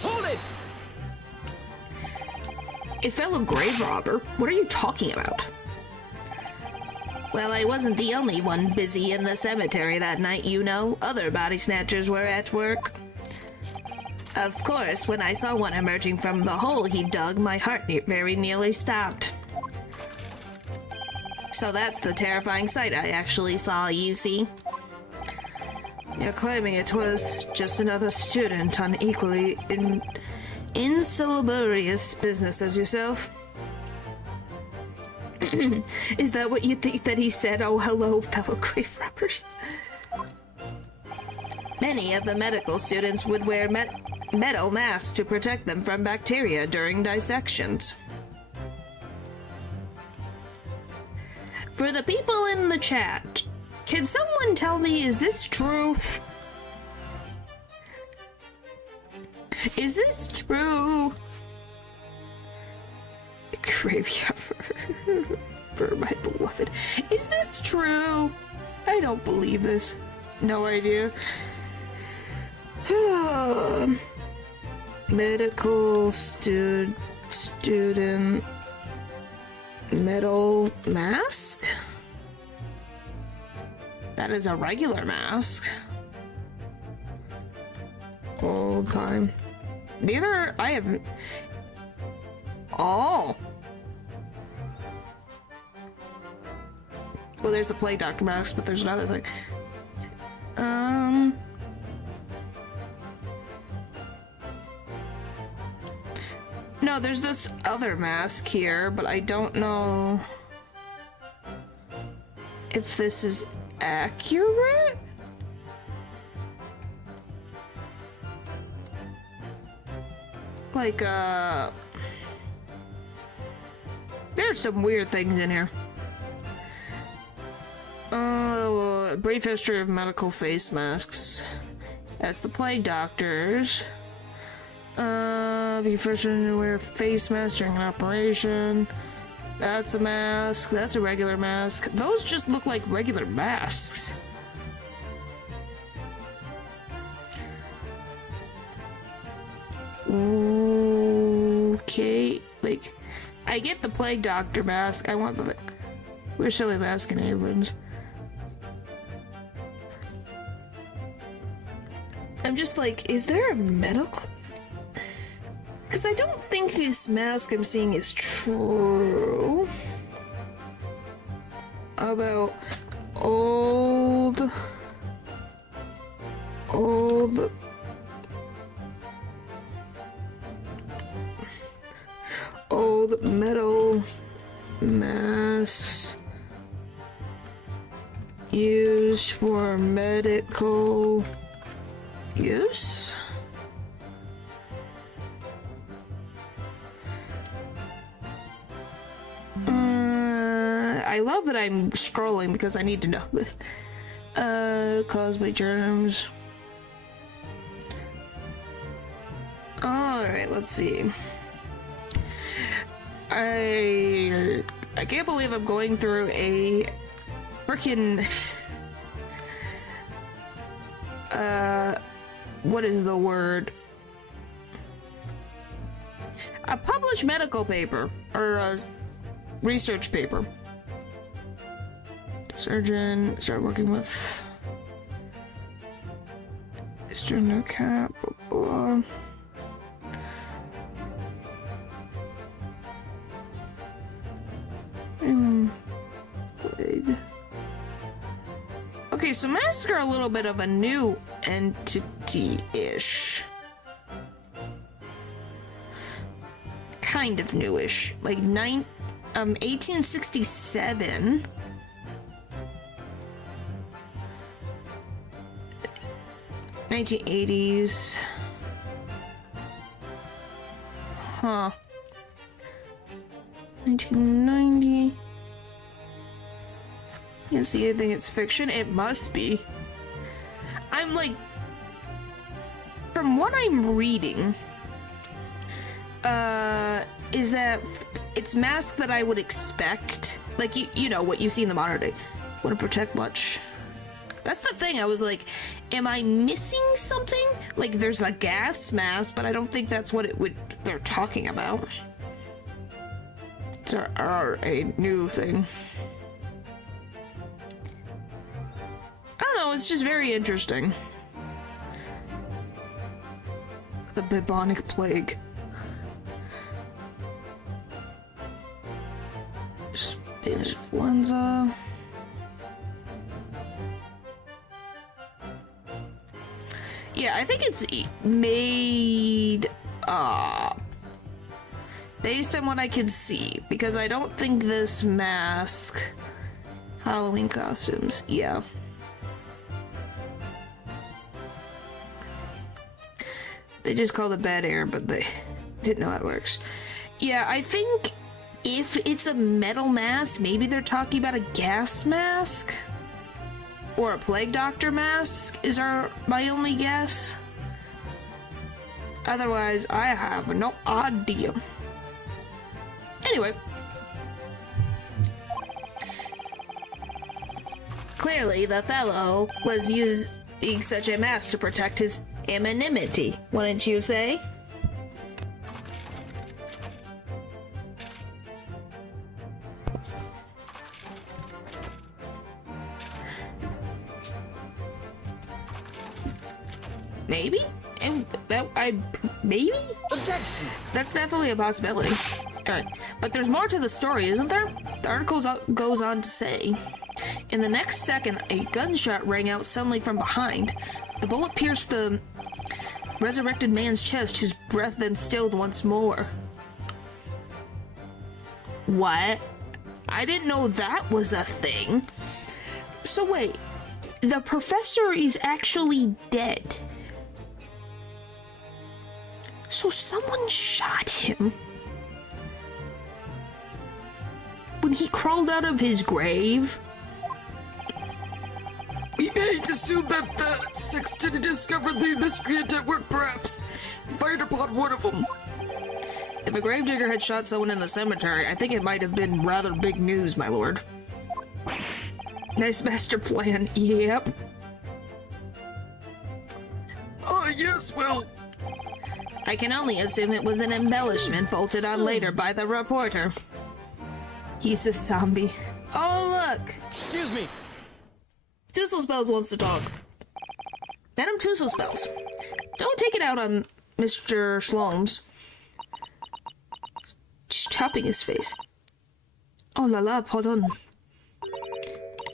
Hold it! A fellow grave robber? What are you talking about? Well, I wasn't the only one busy in the cemetery that night, you know. Other body snatchers were at work. Of course, when I saw one emerging from the hole he dug, my heart very nearly stopped. So that's the terrifying sight I actually saw, you see. You're claiming it was just another student on equally insalubrious business as yourself? Is that what you think that he said? Oh, hello, fellow grave robbers. Many of the medical students would wear metal masks to protect them from bacteria during dissections. For the people in the chat, can someone tell me, is this true? Is this true? Graveyard for my beloved. Is this true? I don't believe this. No idea. Medical student metal mask? That is a regular mask. Old time. Neither I have. Oh. Well, there's the plague doctor mask, but there's another thing. No, there's this other mask here, but I don't know if this is accurate. Like, there's some weird things in here. A brief history of medical face masks. That's the plague doctors. Be first to wear face mask during an operation. That's a mask. That's a regular mask. Those just look like regular masks. Okay, like, I get the plague doctor mask. I want the. Where's Silly Mask and Abrams? I'm just like, is there a medical? Because I don't think this mask I'm seeing is true. About old metal masks used for medical use? I love that I'm scrolling because I need to know this. Caused by germs. Alright, let's see. I can't believe I'm going through a frickin' what is the word? A published medical paper, or a research paper. Surgeon, start working with Eastern Cap, blah, blah. Okay, so masks are a little bit of a new entity-ish. Kind of newish. Like 1867. $1980s. Huh. 1990. You see, I think it's fiction. It must be. I'm like, from what I'm reading, is that it's masks that I would expect. Like, you know, what you see in the modern day. Wouldn't protect much. That's the thing. I was like, am I missing something? Like, there's a gas mask, but I don't think that's what they're talking about. It's a new thing. I don't know, it's just very interesting. The bubonic plague. Spanish influenza. Yeah, I think it's made up based on what I can see, because I don't think this mask... Halloween costumes, yeah. They just called it bad air, but they didn't know how it works. Yeah, I think if it's a metal mask, maybe they're talking about a gas mask? Or a plague doctor mask is my only guess. Otherwise, I have no idea. Anyway. Clearly, the fellow was using such a mask to protect his anonymity, wouldn't you say? Maybe? Maybe? Objection! That's definitely a possibility. Alright, but there's more to the story, isn't there? The article goes on to say, in the next second, a gunshot rang out suddenly from behind. The bullet pierced the resurrected man's chest, whose breath then stilled once more. What? I didn't know that was a thing. So wait, the professor is actually dead. So someone shot him when he crawled out of his grave? We may assume that the sexton discovered the miscreant at work, perhaps, and fired upon one of them. If a gravedigger had shot someone in the cemetery, I think it might have been rather big news, my lord. Nice master plan, yep. Oh, yes, well... I can only assume it was an embellishment bolted on later by the reporter. He's a zombie. Oh, look! Excuse me. Toozlespells wants to talk. Madam Toozlespells, don't take it out on Mr. Slomes. She's chopping his face. Oh la la, pardon.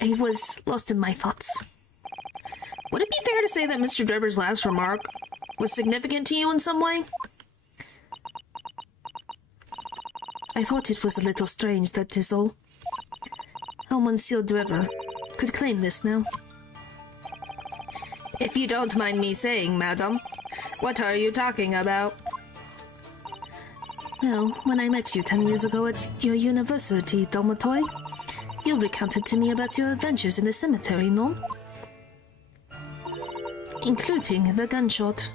I was lost in my thoughts. Would it be fair to say that Mr. Drebber's last remark was significant to you in some way? I thought it was a little strange, that is all. How Monsieur Drebber could claim this now. If you don't mind me saying, madam, what are you talking about? Well, when I met you 10 years ago at your university dormitory, you recounted to me about your adventures in the cemetery, no? Including the gunshot.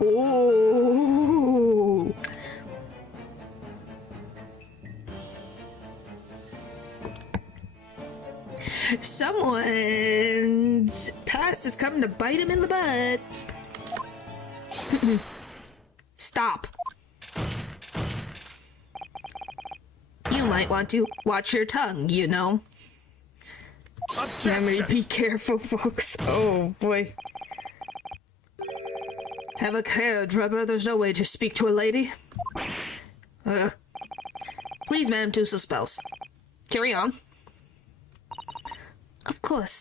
Oh! Someone's past is coming to bite him in the butt. Stop. You might want to watch your tongue, you know. Objection! Be careful, folks. Oh, boy. Have a care, Drebber. There's no way to speak to a lady. Please, Madam Toozlespells. Carry on. Of course.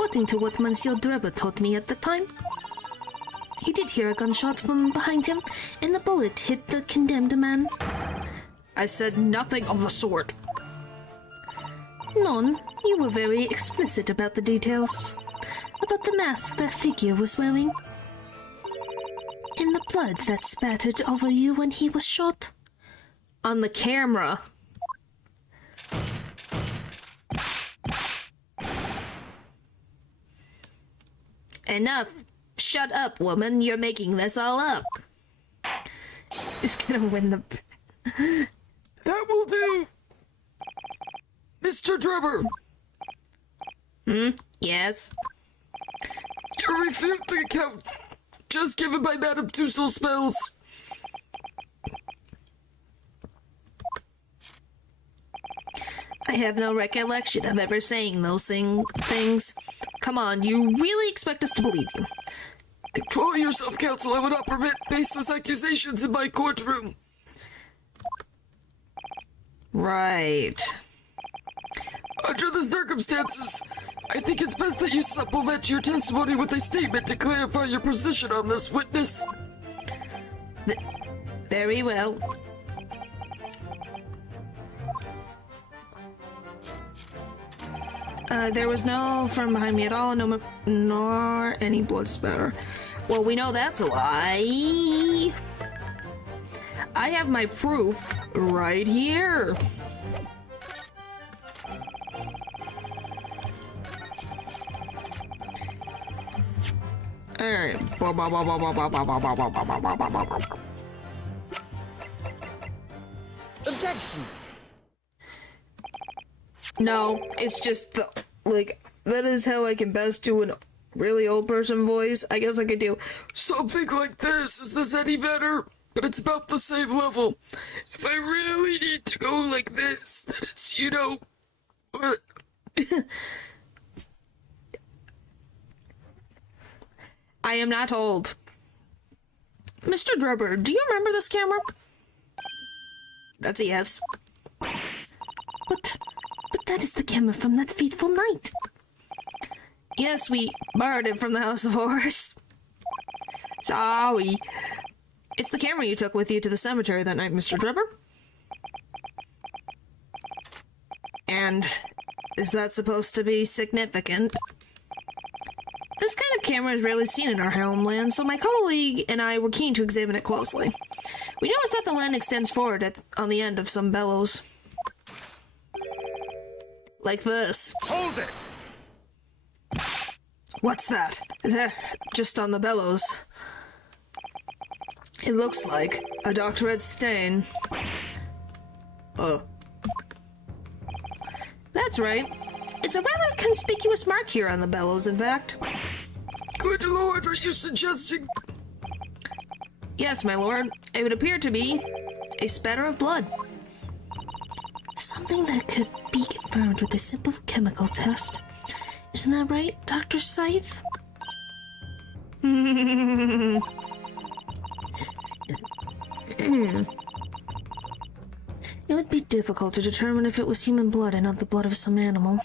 according to what Monsieur Drebber told me at the time. He did hear a gunshot from behind him, and the bullet hit the condemned man. I said nothing of the sort. None. You were very explicit about the details. About the mask that figure was wearing. And the blood that spattered over you when he was shot. On the camera. Enough. Shut up, woman. You're making this all up. He's gonna win the... That will do! Mr. Drebber! Yes? You refute the account just given by Madame Tussauds Spells. I have no recollection of ever saying those things. Come on, do you really expect us to believe you? Control yourself, counsel. I will not permit baseless accusations in my courtroom. Right. Under the circumstances, I think it's best that you supplement your testimony with a statement to clarify your position on this witness. Very well. There was no from behind me at all, nor any blood spatter. Well, we know that's a lie. I have my proof right here. Alright. Objection! No, it's just the, like, that is how I can best do a really old person voice. I guess I could do something like this. Is this any better? But it's about the same level. If I really need to go like this, then it's, you know... I am not old. Mr. Drebber, do you remember this camera? That's a yes. But that is the camera from that fateful night. Yes, we borrowed it from the House of Horrors. Sorry. It's the camera you took with you to the cemetery that night, Mr. Drebber. And is that supposed to be significant? This kind of camera is rarely seen in our homeland, so my colleague and I were keen to examine it closely. We noticed that the land extends forward on the end of some bellows. Like this. Hold it! What's that? There, just on the bellows. It looks like a dark red stain. Oh. That's right. It's a rather conspicuous mark here on the bellows, in fact. Good lord, are you suggesting... Yes, my lord. It would appear to be a spatter of blood. Something that could be confirmed with a simple chemical test. Isn't that right, Dr. Scythe? It would be difficult to determine if it was human blood and not the blood of some animal.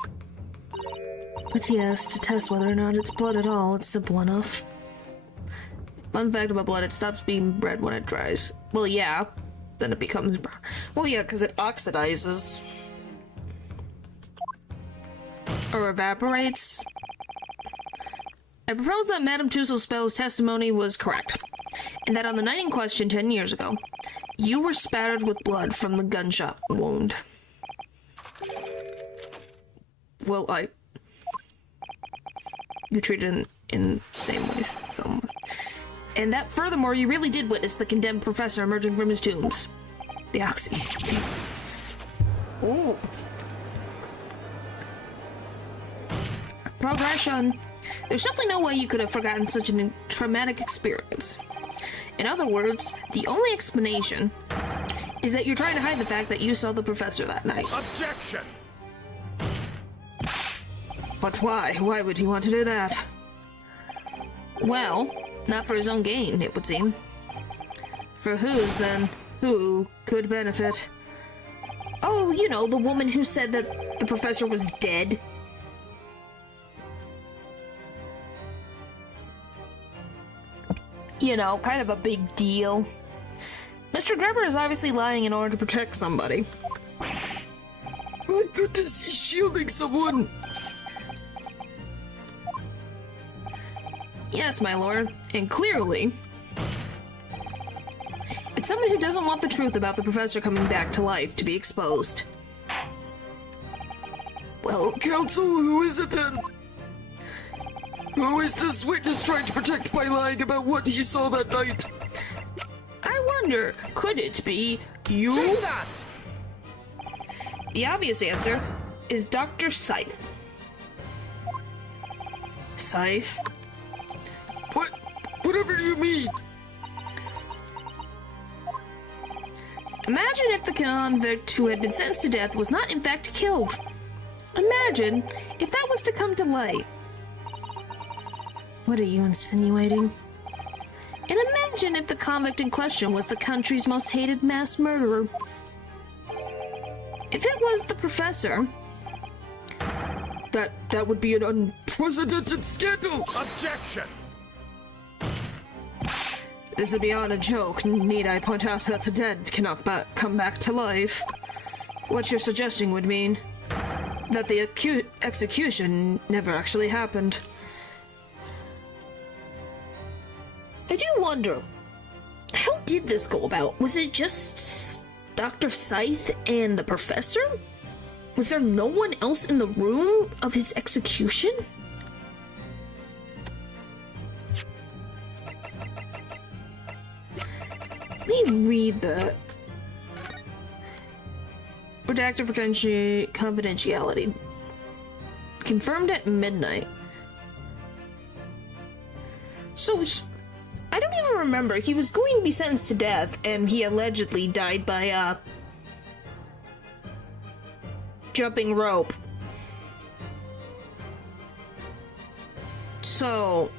But yes, to test whether or not it's blood at all, it's simple enough. Fun fact about blood, it stops being red when it dries. Well, yeah, then it becomes brown. Well, yeah, because it oxidizes. Or evaporates. I propose that Madame Tussauds Spell's testimony was correct, and that on the night in question 10 years ago, you were spattered with blood from the gunshot wound. Well, you treated in the same ways, so... And that, furthermore, you really did witness the condemned professor emerging from his tombs. The oxys. Ooh. Progression. There's simply no way you could have forgotten such a traumatic experience. In other words, the only explanation is that you're trying to hide the fact that you saw the professor that night. Objection! But why? Why would he want to do that? Well, not for his own gain, it would seem. For whose, then? Who could benefit? Oh, you know, the woman who said that the professor was dead. you know, kind of a big deal. Mr. Drebber is obviously lying in order to protect somebody. My goodness, he's shielding someone. Yes, my lord, and clearly, it's someone who doesn't want the truth about the professor coming back to life to be exposed. Well, counsel, who is it then? Who is this witness trying to protect by lying about what he saw that night? I wonder, could it be you? Do that! The obvious answer is Dr. Scythe. Scythe? What? Whatever do you mean? Imagine if the convict who had been sentenced to death was not in fact killed. Imagine if that was to come to light. What are you insinuating? And imagine if the convict in question was the country's most hated mass murderer. If it was the professor... That would be an unprecedented scandal! Objection! This is beyond a joke. Need I point out that the dead cannot come back to life? What you're suggesting would mean that the execution never actually happened. I do wonder, how did this go about? Was it just Dr. Scythe and the professor? Was there no one else in the room of his execution? Let me read the redacted for confidentiality. Confirmed at midnight. So, I don't even remember. He was going to be sentenced to death, and he allegedly died by, jumping rope. So,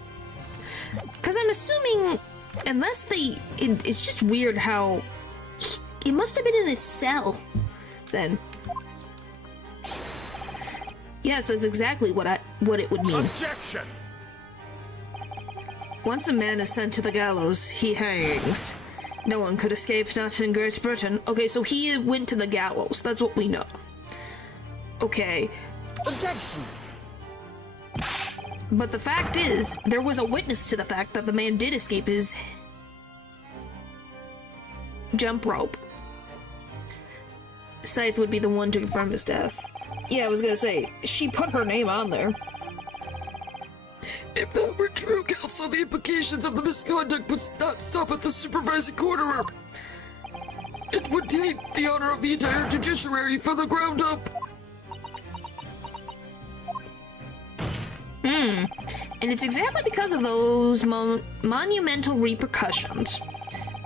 because I'm assuming, unless it's just weird how it must have been in his cell then. Yes, that's exactly what it would mean. Objection! Once a man is sent to the gallows, he hangs. No one could escape, not in Great Britain. Okay, so he went to the gallows. That's what we know. Okay. Objection! But the fact is, there was a witness to the fact that the man did escape his jump rope. Scythe would be the one to confirm his death. Yeah, I was gonna say, she put her name on there. If that were true, counsel, the implications of the misconduct would not stop at the supervising coroner. It would take the honor of the entire judiciary from the ground up. And it's exactly because of those monumental repercussions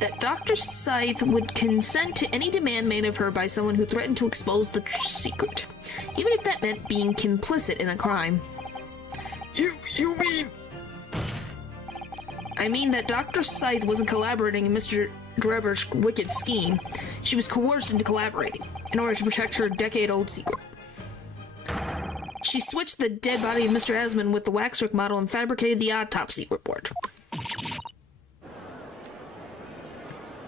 that Dr. Scythe would consent to any demand made of her by someone who threatened to expose the secret, even if that meant being complicit in a crime. You mean... I mean that Dr. Scythe wasn't collaborating in Mr. Drebber's wicked scheme. She was coerced into collaborating in order to protect her decade-old secret. She switched the dead body of Mr. Esmond with the waxwork model and fabricated the autopsy report.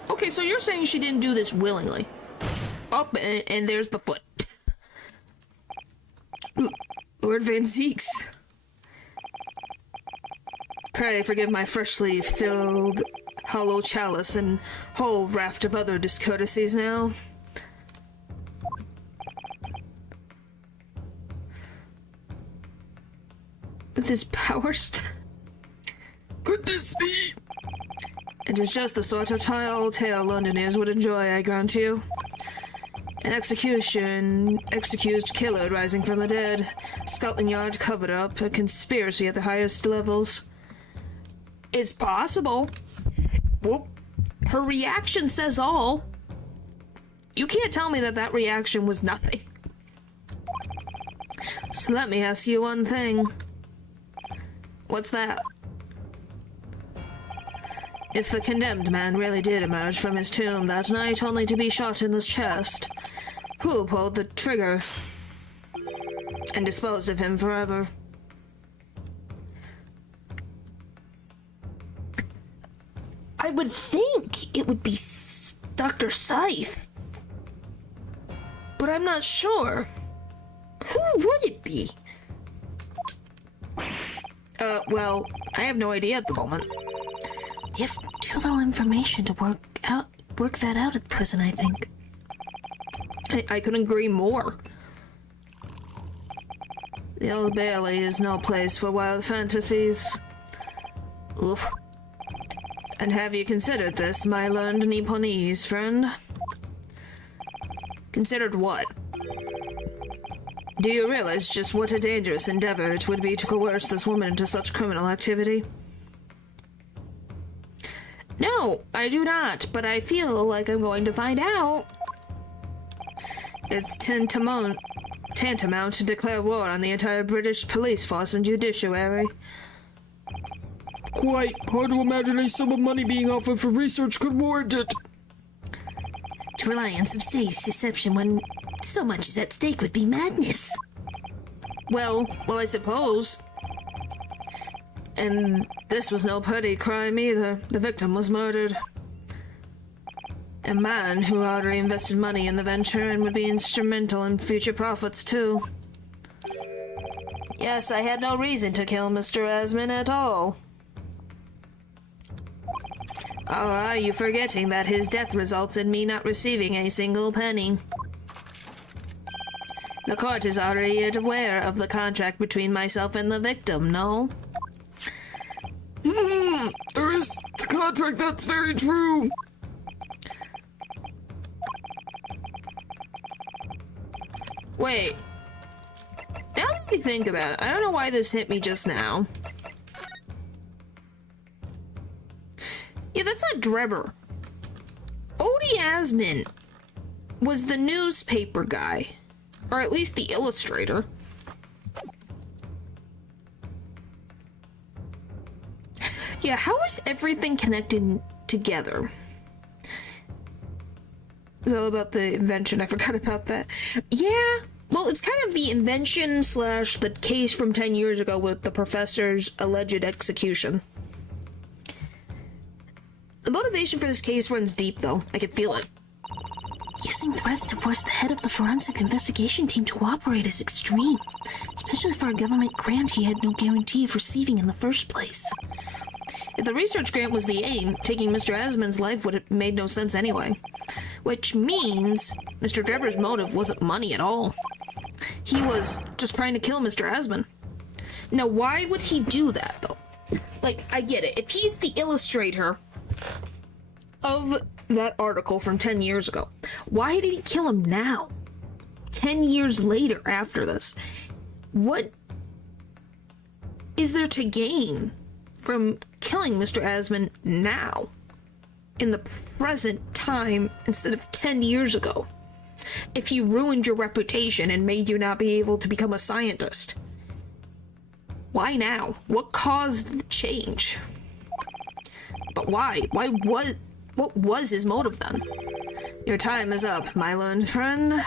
Okay, so you're saying she didn't do this willingly. Oh, and there's the foot. Lord Van Zeeks. Pray forgive my freshly filled hollow chalice and whole raft of other discourtesies now. With his powers, Could this be... it is just the sort of tale Londoners would enjoy, I grant you. An execution, accused killer rising from the dead, Scotland Yard covered up, a conspiracy at the highest levels. It's possible. Whoop. Her reaction says all. You can't tell me that reaction was nothing. So let me ask you one thing. What's that? If the condemned man really did emerge from his tomb that night only to be shot in the chest, who pulled the trigger and disposed of him forever? I would think it would be Dr. Scythe. But I'm not sure. Who would it be? Well, I have no idea at the moment. You have too little information to work that out at present, I think. I couldn't agree more. The Old Bailey is no place for wild fantasies. Oof. And have you considered this, my learned Nipponese friend? Considered what? Do you realize just what a dangerous endeavor it would be to coerce this woman into such criminal activity? No, I do not, but I feel like I'm going to find out. It's tantamount to declare war on the entire British police force and judiciary. Quite hard to imagine a sum of money being offered for research could warrant it. To rely on some staged deception when so much is at stake would be madness. Well, I suppose. And this was no petty crime either. The victim was murdered. A man who already invested money in the venture and would be instrumental in future profits too. Yes, I had no reason to kill Mr. Asman at all. Oh, are you forgetting that his death results in me not receiving a single penny? The court is already aware of the contract between myself and the victim, no? There is the contract, that's very true. Wait. Now that you think about it, I don't know why this hit me just now. Yeah, that's not Drebber. Odie Asman was the newspaper guy. Or at least the illustrator. Yeah, how is everything connected together? It's all about the invention. I forgot about that. Yeah, well, it's kind of the invention slash the case from 10 years ago with the professor's alleged execution. The motivation for this case runs deep, though. I can feel it. Using threats to force the head of the forensic investigation team to cooperate is extreme, especially for a government grant he had no guarantee of receiving in the first place. If the research grant was the aim, taking Mr. Asman's life would have made no sense anyway. Which means Mr. Drebber's motive wasn't money at all. He was just trying to kill Mr. Asman. Now, why would he do that, though? Like, I get it. If he's the illustrator of that article from 10 years ago, why did he kill him now? 10 years later after this. What is there to gain from killing Mr. Asman now? In the present time instead of 10 years ago? If he ruined your reputation and made you not be able to become a scientist. Why now? What caused the change? But why? What was his motive then? Your time is up, my learned friend.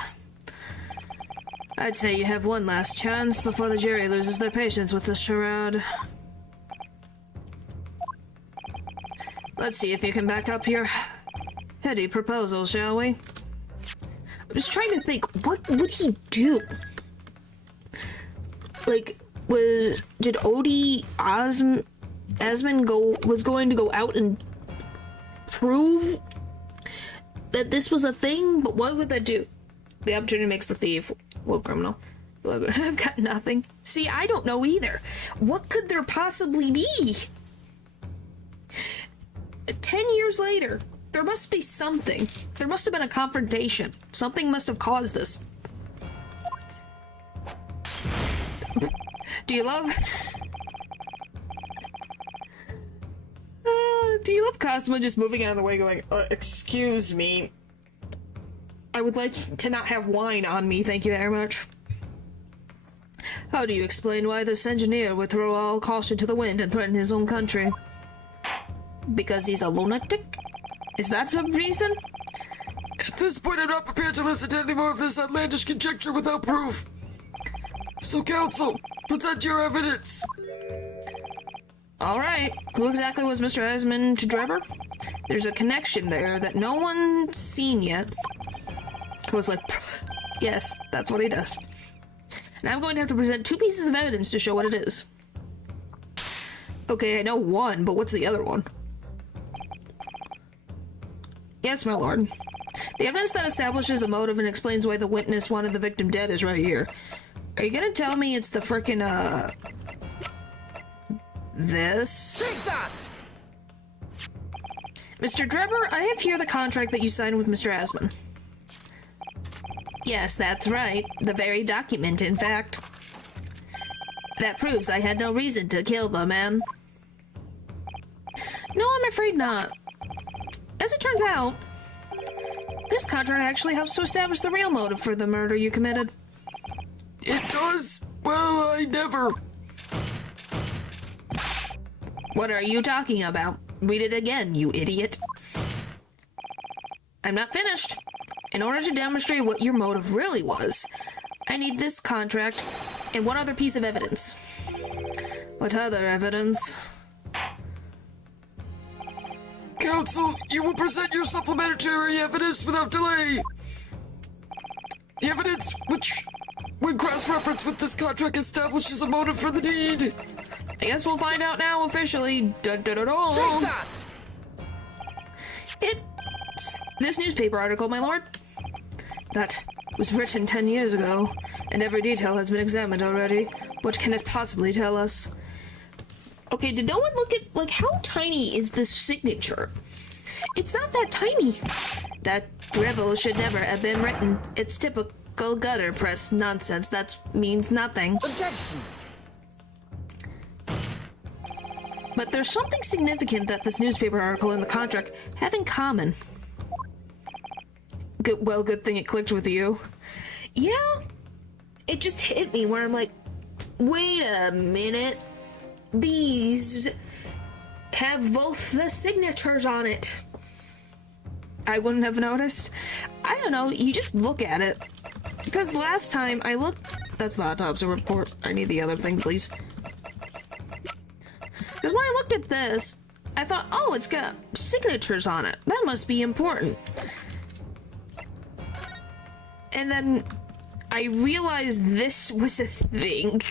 I'd say you have one last chance before the jury loses their patience with this charade. Let's see if you can back up your heady proposal, shall we? I'm just trying to think, what would he do? Like, did Odie Asman was going to go out and prove that this was a thing? But what would that do? The opportunity makes the thief well criminal. I've got nothing. See, I don't know either. What could there possibly be? 10 years later, there must be something. There must have been a confrontation. Something must have caused this. Do you love... do you love Cosmo just moving out of the way going, excuse me. I would like to not have wine on me, thank you very much. How do you explain why this engineer would throw all caution to the wind and threaten his own country? Because he's a lunatic? Is that a reason? At this point, I'm not prepared to listen to any more of this outlandish conjecture without proof. So, counsel, present your evidence. Alright, who exactly was Mr. Esmond to Drebber? There's a connection there that no one's seen yet. I was like, yes, that's what he does. And I'm going to have to present 2 pieces of evidence to show what it is. Okay, I know one, but what's the other one? Yes, my lord. The evidence that establishes a motive and explains why the witness wanted the victim dead is right here. Are you gonna tell me it's the frickin', this? Take that! Mr. Drebber, I have here the contract that you signed with Mr. Esmond. Yes, that's right. The very document, in fact. That proves I had no reason to kill the man. No, I'm afraid not. As it turns out, this contract actually helps to establish the real motive for the murder you committed. It does? Well, I never. What are you talking about? Read it again, you idiot. I'm not finished. In order to demonstrate what your motive really was, I need this contract and one other piece of evidence. What other evidence? Counsel, you will present your supplementary evidence without delay. The evidence, which, when cross-referenced with this contract, establishes a motive for the deed. I guess we'll find out now officially. Dun, dun, dun, dun. Take that! It's this newspaper article, my lord. That was written 10 years ago, and every detail has been examined already. What can it possibly tell us? Okay, did no one look at, like, how tiny is this signature? It's not that tiny. That drivel should never have been written. It's typical gutter press nonsense. That means nothing. Objection! But there's something significant that this newspaper article and the contract have in common. Good thing it clicked with you. Yeah, it just hit me where I'm like, wait a minute. These have both the signatures on it. I wouldn't have noticed. I don't know, you just look at it. Because last time I looked... That's the autopsy report. I need the other thing, please. Because when I looked at this, I thought, oh, it's got signatures on it. That must be important. And then I realized this was a thing.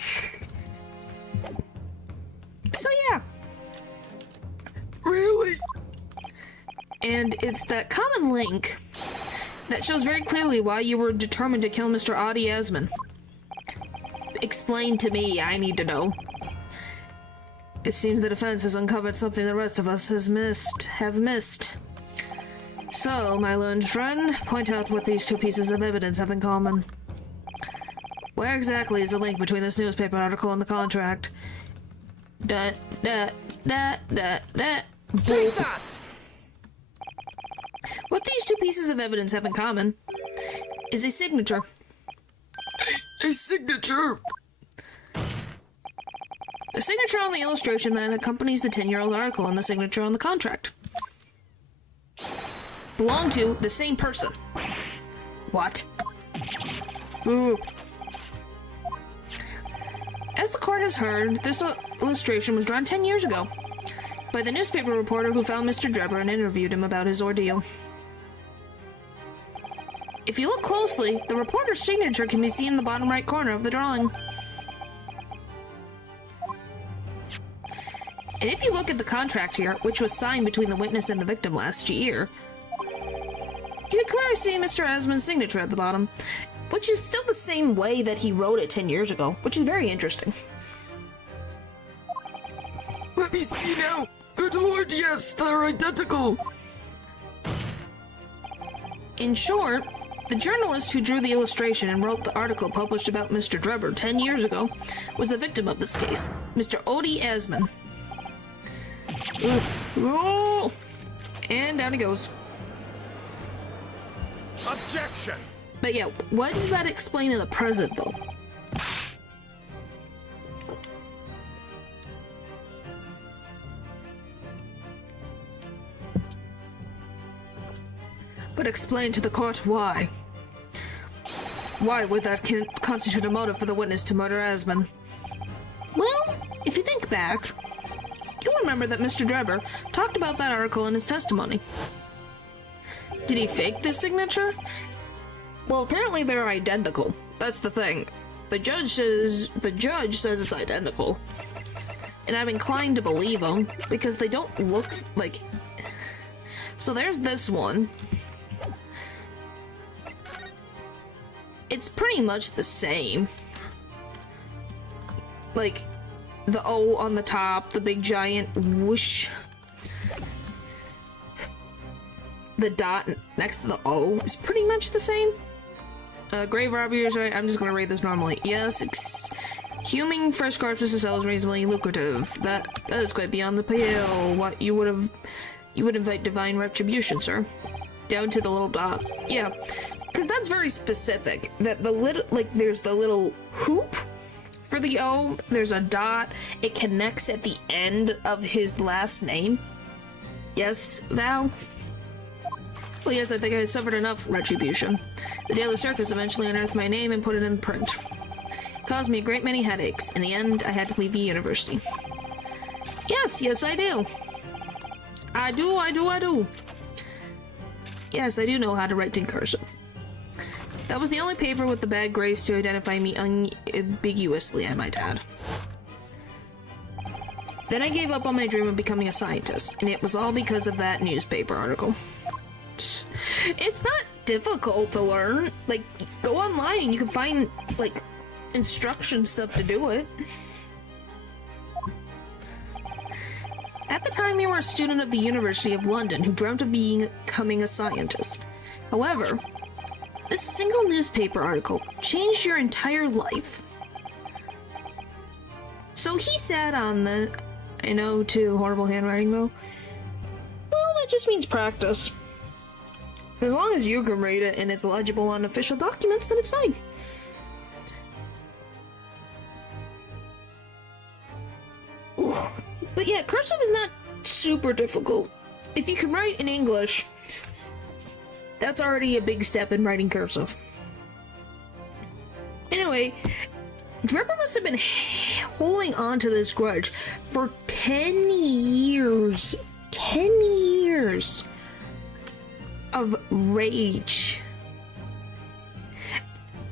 So yeah. Really? And it's that common link that shows very clearly why you were determined to kill Mr. Audie Esmond. Explain to me, I need to know. It seems the defense has uncovered something the rest of us have missed. So, my learned friend, point out what these 2 pieces of evidence have in common. Where exactly is the link between this newspaper article and the contract? Take that! What these 2 pieces of evidence have in common is a signature. A signature? The signature on the illustration that accompanies the 10-year-old article and the signature on the contract belong to the same person. What? Ooh. As the court has heard, this illustration was drawn 10 years ago by the newspaper reporter who found Mr. Drebber and interviewed him about his ordeal. If you look closely, the reporter's signature can be seen in the bottom right corner of the drawing. And if you look at the contract here, which was signed between the witness and the victim last year, you can clearly see Mr. Esmond's signature at the bottom, which is still the same way that he wrote it 10 years ago, which is very interesting. Let me see now. Good lord, yes, they're identical. In short, the journalist who drew the illustration and wrote the article published about Mr. Drebber 10 years ago was the victim of this case, Mr. Audie Esmond. Oh! And down he goes. Objection! But yeah, what does that explain in the present, though? But explain to the court why. Why would that constitute a motive for the witness to murder Esmond? Well, if you think back, you remember that Mr. Drebber talked about that article in his testimony. Did he fake this signature? Well, apparently they're identical. That's the thing. The judge says it's identical. And I'm inclined to believe him, because they don't look like... So there's this one. It's pretty much the same. Like, the O on the top, the big giant whoosh. The dot next to the O is pretty much the same. Grave robberies, I'm just gonna read this normally. Yes, huming fresh corpses to sell is reasonably lucrative. That is quite beyond the pale. What you would invite divine retribution, sir. Down to the little dot. Yeah, because that's very specific. That the little, like, there's the little hoop for the O. There's a dot. It connects at the end of his last name. Yes, Val? Well, yes, I think I suffered enough retribution. The Daily Circus eventually unearthed my name and put it in print. It caused me a great many headaches. In the end, I had to leave the university. Yes, I do. I do. Yes, I do know how to write in cursive. That was the only paper with the bad grace to identify me unambiguously, I might add. Then I gave up on my dream of becoming a scientist, and it was all because of that newspaper article. It's not difficult to learn. Like, go online and you can find, like, instruction stuff to do it. At the time, you were a student of the University of London who dreamt of becoming a scientist. However, this single newspaper article changed your entire life. So he sat on the... I know, too, horrible handwriting, though. Well, that just means practice. As long as you can read it and it's legible on official documents, then it's fine. Ooh. But yeah, cursive is not super difficult. If you can write in English, that's already a big step in writing cursive. Anyway, Drebber must have been holding on to this grudge for 10 years. 10 years of rage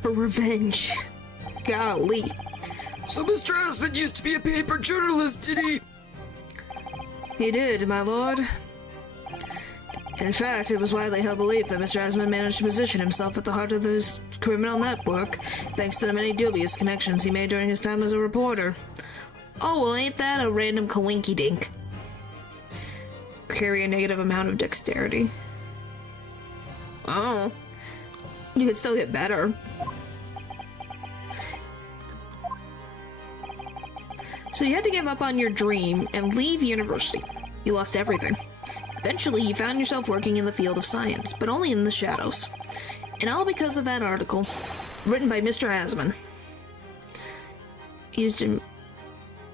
for revenge. Golly. So Mr. Aspen used to be a paper journalist, did he? He did, my lord. In fact, it was widely held belief that Mr. Aspen managed to position himself at the heart of this criminal network, thanks to the many dubious connections he made during his time as a reporter. Oh, well, ain't that a random coinky-dink? Carry a negative amount of dexterity. Oh. You could still get better. So you had to give up on your dream and leave university. You lost everything. Eventually, you found yourself working in the field of science, but only in the shadows. And all because of that article, written by Mr. Asman. Used in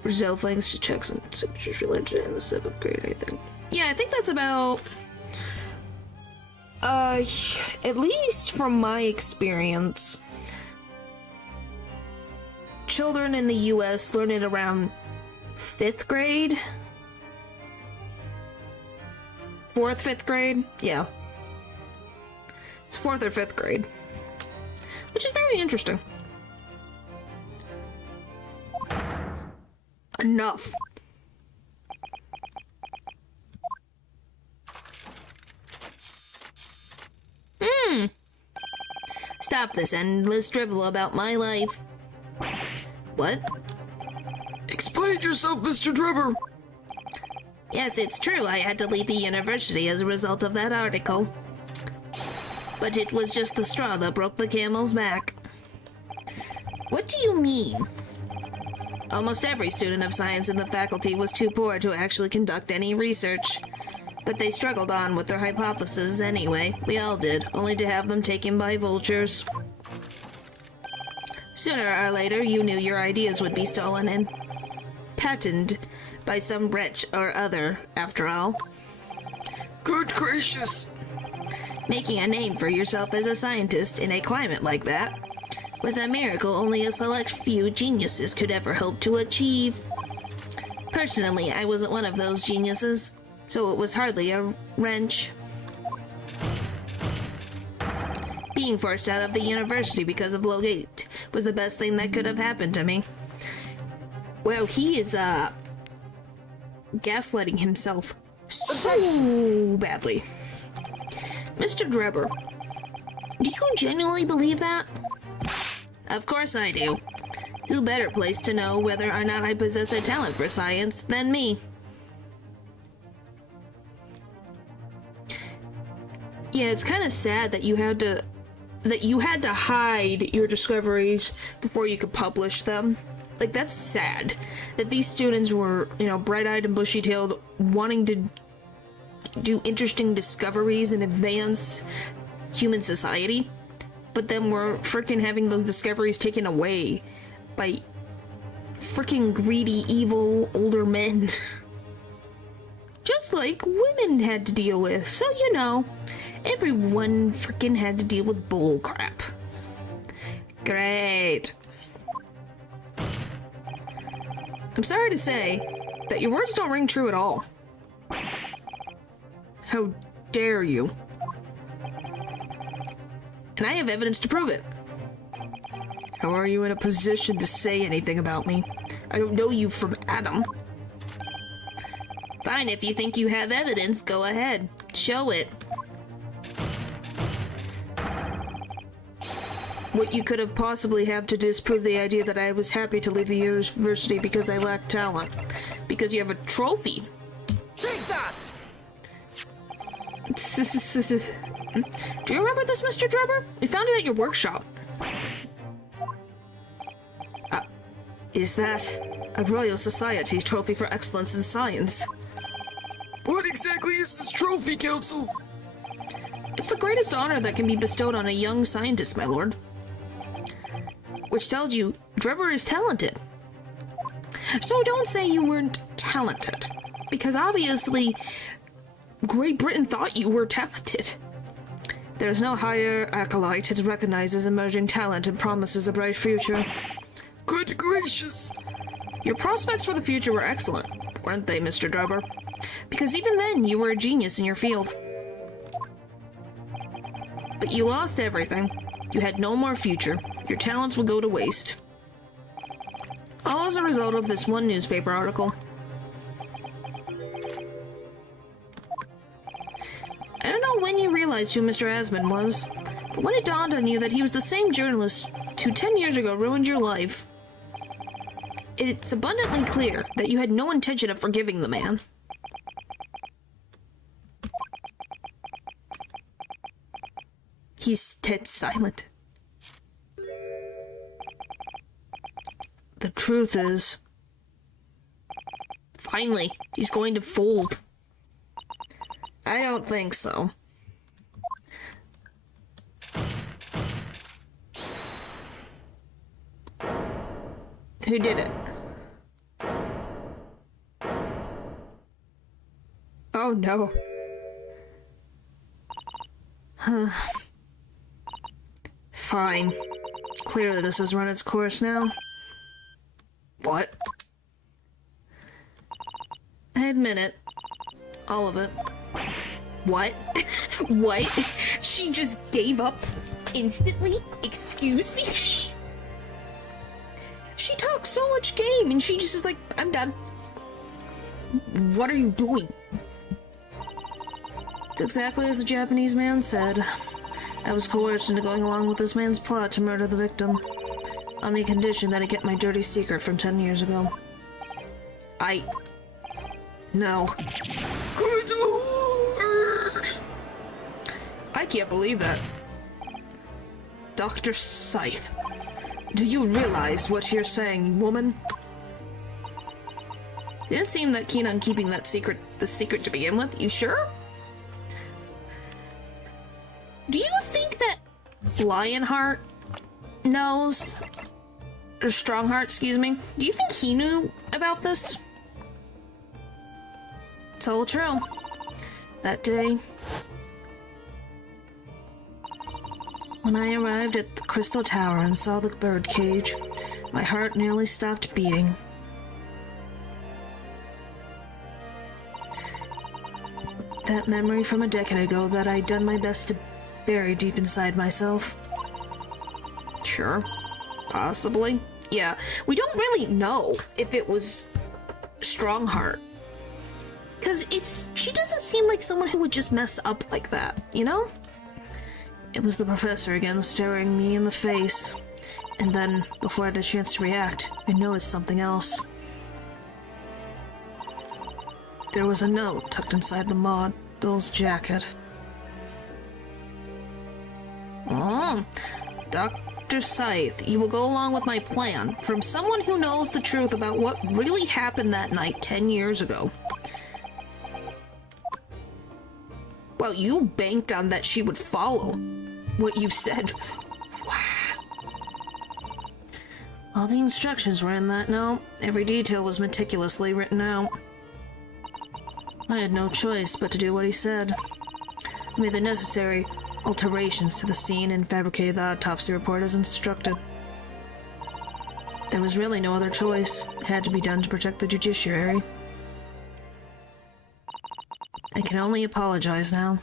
Brazil thanks to checks and signatures related in the 7th grade, I think. Yeah, I think that's about... at least from my experience, children in the US learn it around 5th grade? 4th, 5th grade? Yeah. It's 4th or 5th grade. Which is very interesting. Enough. Stop this endless drivel about my life. What? Explain yourself, Mr. Drebber. Yes, it's true. I had to leave the university as a result of that article. But it was just the straw that broke the camel's back. What do you mean? Almost every student of science in the faculty was too poor to actually conduct any research. But they struggled on with their hypotheses anyway. We all did, only to have them taken by vultures. Sooner or later, you knew your ideas would be stolen and patented by some wretch or other, after all. Good gracious. Making a name for yourself as a scientist in a climate like that was a miracle only a select few geniuses could ever hope to achieve. Fortunately, I wasn't one of those geniuses, so it was hardly a wrench. Being forced out of the university because of Logate was the best thing that could have happened to me. Well, he is, gaslighting himself so badly. Mr. Drebber, do you genuinely believe that? Of course I do. Who better place to know whether or not I possess a talent for science than me? Yeah, it's kind of sad that you had to hide your discoveries before you could publish them. Like, that's sad. That these students were, bright-eyed and bushy-tailed, wanting to do interesting discoveries and advance human society, but then we're freaking having those discoveries taken away by freaking greedy, evil, older men. Just like women had to deal with. So, everyone freaking had to deal with bull crap. Great. I'm sorry to say that your words don't ring true at all. How dare you? And I have evidence to prove it. How are you in a position to say anything about me? I don't know you from Adam. Fine, if you think you have evidence, go ahead. Show it. What you could have possibly have to disprove the idea that I was happy to leave the university because I lacked talent. Because you have a trophy. Take that! Do you remember this, Mr. Drebber? We found it at your workshop. Is that a Royal Society trophy for excellence in science? What exactly is this trophy, Council? It's the greatest honor that can be bestowed on a young scientist, my lord. Which tells you, Drebber is talented. So don't say you weren't talented, because obviously, Great Britain thought you were talented. There's no higher acolyte that recognizes emerging talent and promises a bright future. Good gracious! Your prospects for the future were excellent, weren't they, Mr. Drebber? Because even then, you were a genius in your field. But you lost everything. You had no more future. Your talents will go to waste. All as a result of this one newspaper article. I don't know when you realized who Mr. Asman was, but when it dawned on you that he was the same journalist who 10 years ago ruined your life, it's abundantly clear that you had no intention of forgiving the man. He's dead silent. The truth is... Finally, he's going to fold. I don't think so. Who did it? Oh no. Fine. Clearly this has run its course now. What? I admit it. All of it. What? What? She just gave up instantly? Excuse me? She talks so much game and she just is like, I'm done. What are you doing? It's exactly as the Japanese man said. I was coerced into going along with this man's plot to murder the victim, on the condition that I get my dirty secret from 10 years ago. No. Good lord! I can't believe that. Dr. Scythe, do you realize what you're saying, woman? You didn't seem that keen on keeping the secret to begin with. You sure? Do you think that Lionheart knows? Or Strongheart, excuse me. Do you think he knew about this? It's all true. That day, when I arrived at the Crystal Tower and saw the bird cage, my heart nearly stopped beating. that memory from a decade ago that I'd done my best to bury deep inside myself. Sure. Possibly. Yeah, we don't really know if it was Strongheart. Because she doesn't seem like someone who would just mess up like that, you know? It was the professor again staring me in the face. And then, before I had a chance to react, I noticed something else. There was a note tucked inside the model's jacket. Oh, Dr. Scythe, you will go along with my plan, from someone who knows the truth about what really happened that night 10 years ago. Well, you banked on that she would follow what you said. Wow. All the instructions were in that note. Every detail was meticulously written out. I had no choice but to do what he said. I made the necessary alterations to the scene and fabricated the autopsy report as instructed. There was really no other choice. It had to be done to protect the judiciary. I can only apologize now.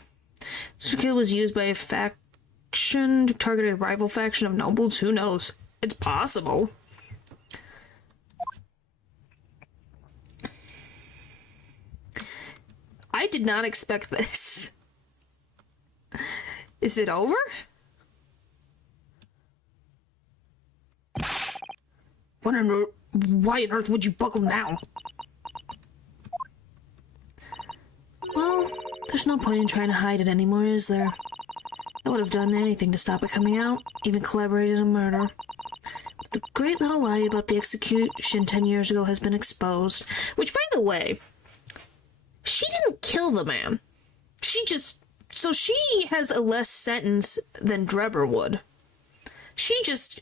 This kid was used by a faction to target a rival faction of nobles. Who knows? It's possible. I did not expect this. Is it over? Why on earth would you buckle now? Well, there's no point in trying to hide it anymore, is there? I would have done anything to stop it coming out, even collaborated in murder. But the great little lie about the execution 10 years ago has been exposed. Which, by the way, she didn't kill the man. So she has a less sentence than Drebber would. She just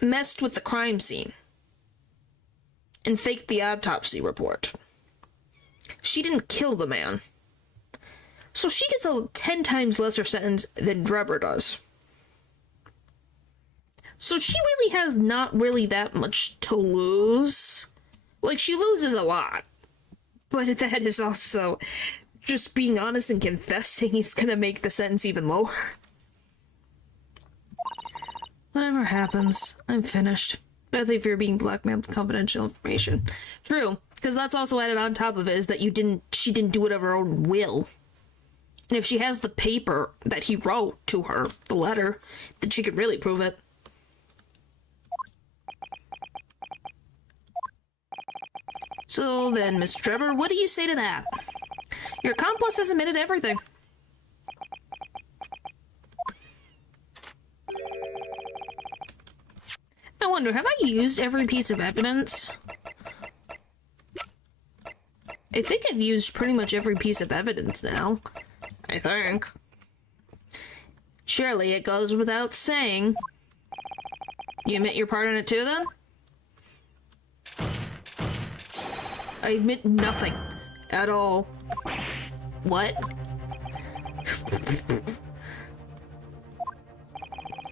messed with the crime scene and faked the autopsy report. She didn't kill the man. So she gets a 10 times lesser sentence than Drebber does. So she really has not really that much to lose. Like, she loses a lot. But that is also just being honest and confessing is gonna make the sentence even lower. Whatever happens, I'm finished. Especially if you're being blackmailed with confidential information. True, because that's also added on top of it is that she didn't do it of her own will. And if she has the paper that he wrote to her, the letter, then she could really prove it. So then, Mr. Trevor, what do you say to that? Your accomplice has admitted everything. I wonder, have I used every piece of evidence? I think I've used pretty much every piece of evidence now. I think. Surely it goes without saying. You admit your part in it too, then? I admit nothing. At all. What?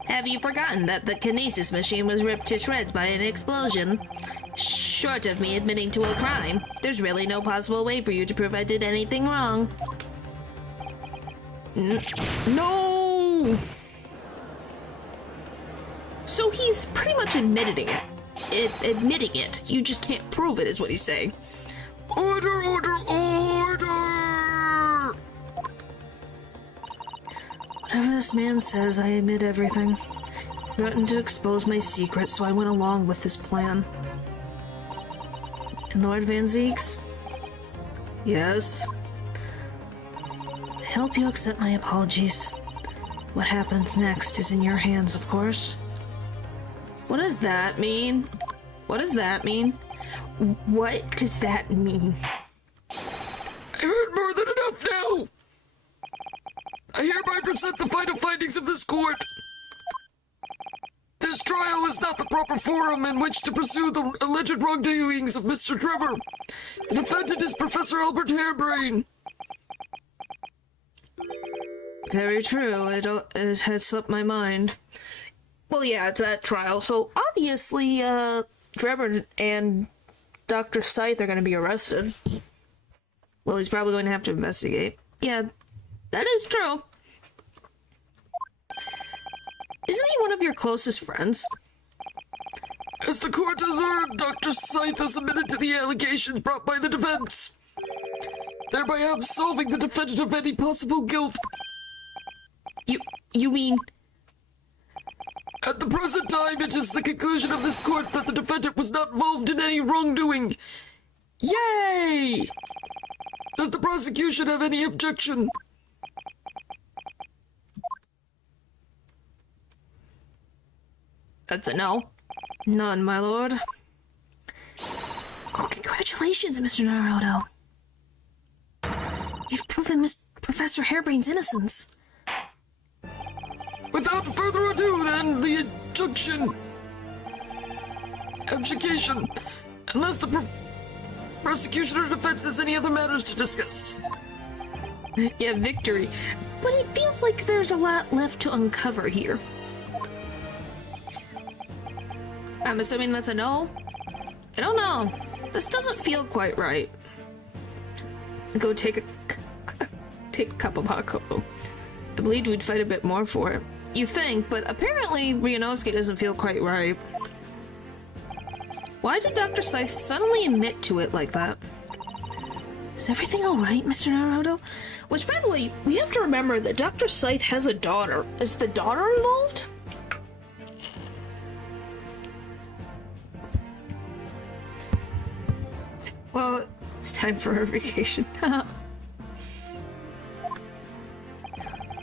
Have you forgotten that the kinesis machine was ripped to shreds by an explosion? Short of me admitting to a crime, there's really no possible way for you to prove I did anything wrong. No! So he's pretty much admitting it. You just can't prove it, is what he's saying. Order, order, order! Whatever this man says, I admit everything. He threatened to expose my secret, so I went along with his plan. And Lord Van Zeeks? Yes? I hope you accept my apologies. What happens next is in your hands, of course. What does that mean? What does that mean? What does that mean? I heard more than enough now! I hereby present the final findings of this court. This trial is not the proper forum in which to pursue the alleged wrongdoings of Mr. Trevor. The defendant is Professor Albert Harebrain. Very true. It had slipped my mind. Well, yeah, it's that trial. So obviously, Trevor and Dr. Scythe are going to be arrested. Well, he's probably going to have to investigate. Yeah, that is true. Isn't he one of your closest friends? As the court has heard, Dr. Scythe has admitted to the allegations brought by the defense, thereby absolving the defendant of any possible guilt. You mean... At the present time, it is the conclusion of this court that the defendant was not involved in any wrongdoing. Yay! Does the prosecution have any objection? That's a no. None, my lord. Oh, congratulations, Mr. Naruto. You've proven Professor Hairbrain's innocence. Without further ado, then, the abjuration, unless the prosecution or defense has any other matters to discuss. Yeah, victory. But it feels like there's a lot left to uncover here. I'm assuming that's a no? I don't know. This doesn't feel quite right. Go take a cup of hot cocoa. I believed we'd fight a bit more for it. You think, but apparently Ryunosuke doesn't feel quite right. Why did Dr. Scythe suddenly admit to it like that? Is everything alright, Mr. Naruto? Which, by the way, we have to remember that Dr. Scythe has a daughter. Is the daughter involved? Well, it's time for her vacation.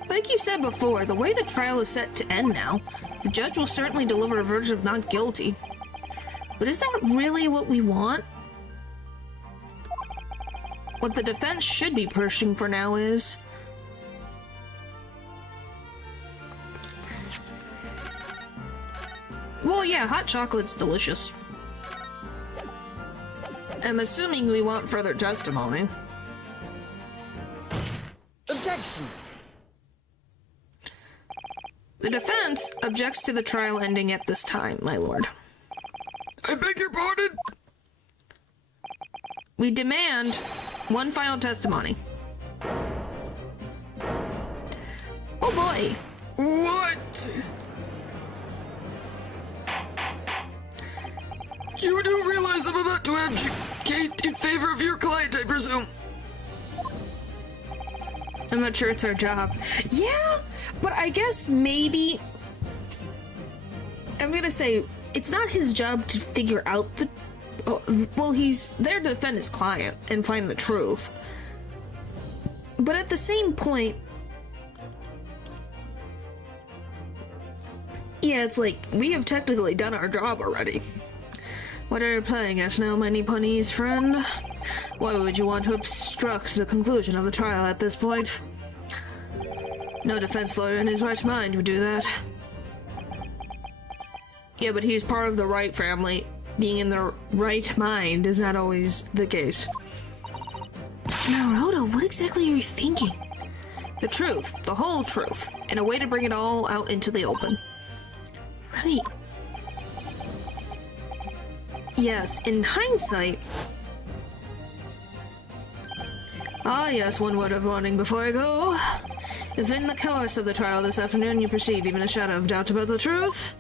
Like you said before, the way the trial is set to end now, the judge will certainly deliver a verdict of not guilty. But is that really what we want? What the defense should be pushing for now is... Well, yeah, hot chocolate's delicious. I'm assuming we want further testimony. Objection! The defense objects to the trial ending at this time, my lord. I beg your pardon? We demand one final testimony. Oh boy! What? You do realize I'm about to abdicate in favor of your client, I presume? I'm not sure it's our job. Yeah, but I guess maybe... I'm gonna say, it's not his job to figure out the... well, he's there to defend his client and find the truth. But at the same point... Yeah, it's like, we have technically done our job already. What are you playing at now, my Nipponese friend? Why would you want to obstruct the conclusion of the trial at this point? No defense lawyer in his right mind would do that. Yeah, but he's part of the right family. Being in the right mind is not always the case. Mr. Naruto, what exactly are you thinking? The truth, the whole truth, and a way to bring it all out into the open. Right. Yes, in hindsight... Ah yes, one word of warning before I go. If in the course of the trial this afternoon you perceive even a shadow of doubt about the truth,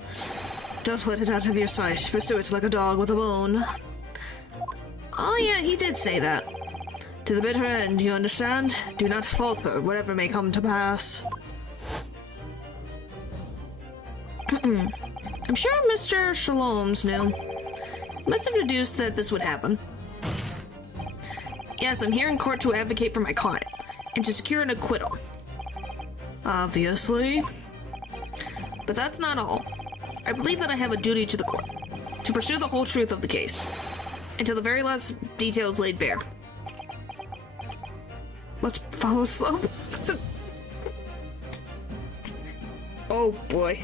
don't let it out of your sight. Pursue it like a dog with a bone. Oh yeah, he did say that. To the bitter end, you understand? Do not falter, whatever may come to pass. I'm sure Mr. Shalom's knew. Must have deduced that this would happen. Yes, I'm here in court to advocate for my client, and to secure an acquittal. Obviously. But that's not all. I believe that I have a duty to the court, to pursue the whole truth of the case, until the very last details laid bare. Let's follow slow. Oh boy.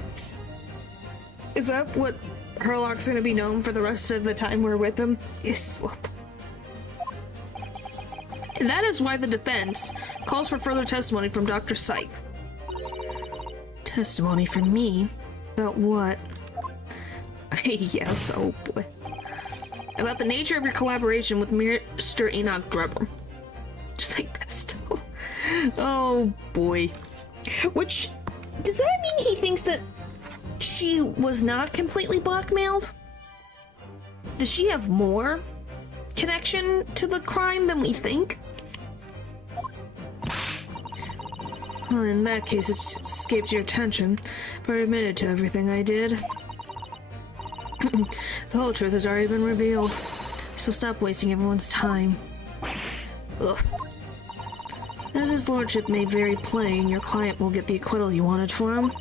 Is that what Herlock's gonna be known for the rest of the time we're with him? Is Slope. And that is why the defense calls for further testimony from Dr. Scythe. Testimony from me? About what? Yes, oh boy. About the nature of your collaboration with Mr. Enoch Drebber. Oh boy. Which, does that mean he thinks that she was not completely blackmailed? Does she have more connection to the crime than we think? Well, in that case, it escaped your attention, but I admitted to everything I did. The whole truth has already been revealed, so stop wasting everyone's time. Ugh. As his lordship made very plain, your client will get the acquittal you wanted for him.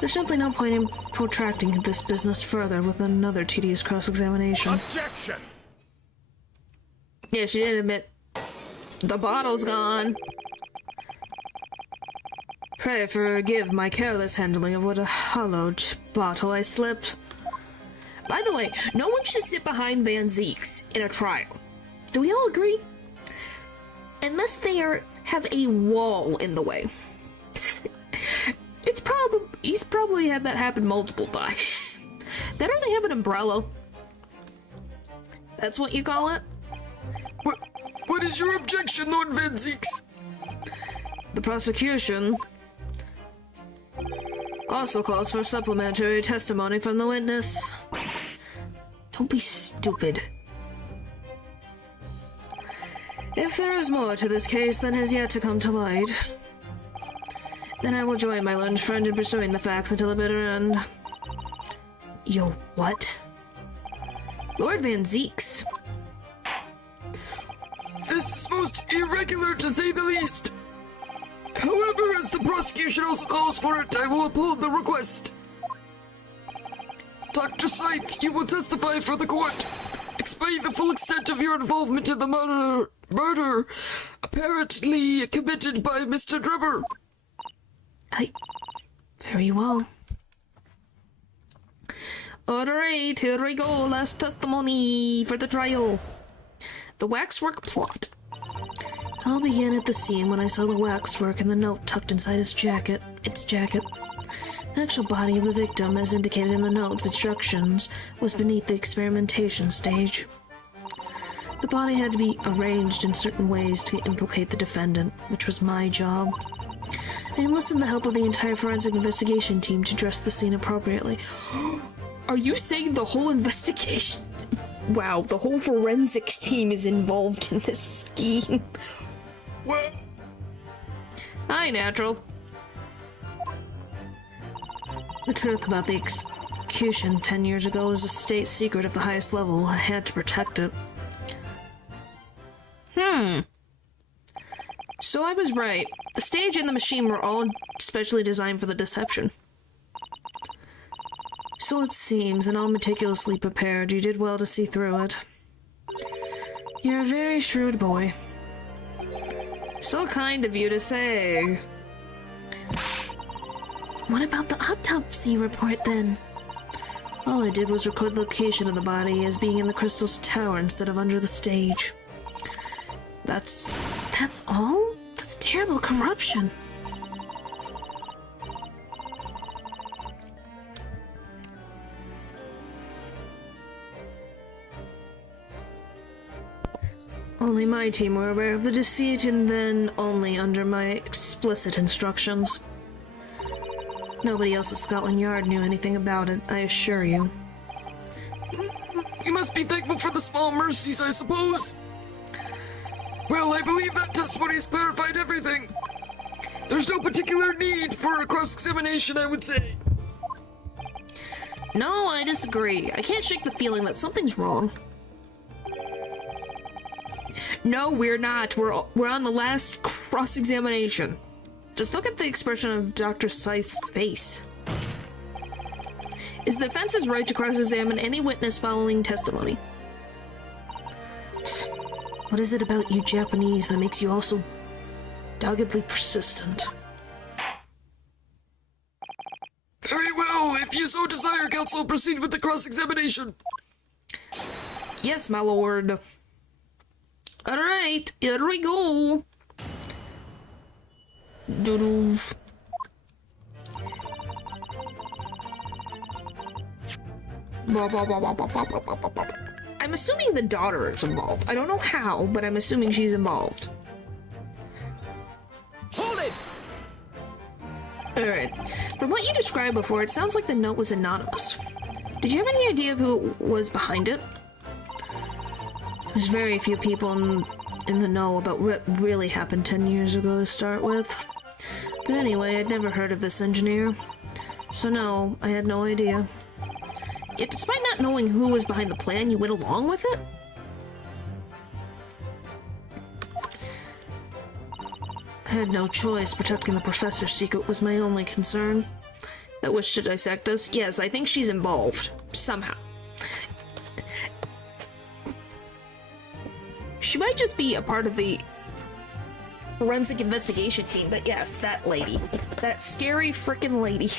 There's simply no point in protracting this business further with another tedious cross-examination. Objection! Yeah, she didn't admit the bottle's gone. Pray forgive my careless handling of what a hollowed bottle I slipped. By the way, no one should sit behind Van Zeeks in a trial. Do we all agree? Unless they have a wall in the way. He's probably had that happen multiple times. They don't they have an umbrella? That's what you call it? What is your objection, Lord Van Zeeks? The prosecution also calls for supplementary testimony from the witness. Don't be stupid. If there is more to this case than has yet to come to light, then I will join my learned friend in pursuing the facts until the bitter end. Yo, what? Lord Van Zeeks. This is most irregular, to say the least. However, as the prosecution also calls for it, I will uphold the request. Dr. Scythe, you will testify for the court. Explain the full extent of your involvement in the murder apparently committed by Mr. Drimmer. Very well. Alright, here we go. Last testimony for the trial. The waxwork plot. I'll begin at the scene when I saw the waxwork and the note tucked inside its jacket. The actual body of the victim, as indicated in the note's instructions, was beneath the experimentation stage. The body had to be arranged in certain ways to implicate the defendant, which was my job. I enlisted the help of the entire forensic investigation team to dress the scene appropriately. Are you saying the whole investigation? Wow, the whole forensics team is involved in this scheme. Well, Hi, Natural. The truth about the execution 10 years ago was a state secret of the highest level. I had to protect it. So I was right. The stage and the machine were all specially designed for the deception. So it seems, and all meticulously prepared, you did well to see through it. You're a very shrewd boy. So kind of you to say. What about the autopsy report, then? All I did was record the location of the body as being in the Crystal's tower instead of under the stage. That's all? That's terrible corruption. Only my team were aware of the deceit, and then only under my explicit instructions. Nobody else at Scotland Yard knew anything about it, I assure you. you must be thankful for the small mercies, I suppose. Well, I believe that testimony has clarified everything. There's no particular need for a cross-examination, I would say. No, I disagree. I can't shake the feeling that something's wrong. No, we're not. We're on the last cross-examination. Just look at the expression of Dr. Scythe's face. Is the defense's right to cross-examine any witness following testimony? What is it about you Japanese that makes you all so doggedly persistent? Very well. If you so desire, counsel, proceed with the cross-examination. Yes, my lord. Alright, here we go. Doodle. I'm assuming the daughter is involved. I don't know how, but I'm assuming she's involved. Alright. From what you described before, it sounds like the note was anonymous. Did you have any idea of who was behind it? There's very few people in the know about what really happened 10 years ago to start with. But anyway, I'd never heard of this engineer. So no, I had no idea. Yet despite not knowing who was behind the plan, you went along with it? I had no choice. Protecting the professor's secret was my only concern. That wish to dissect us? Yes, I think she's involved. Somehow. She might just be a part of the forensic investigation team, but yes, that lady. That scary frickin' lady.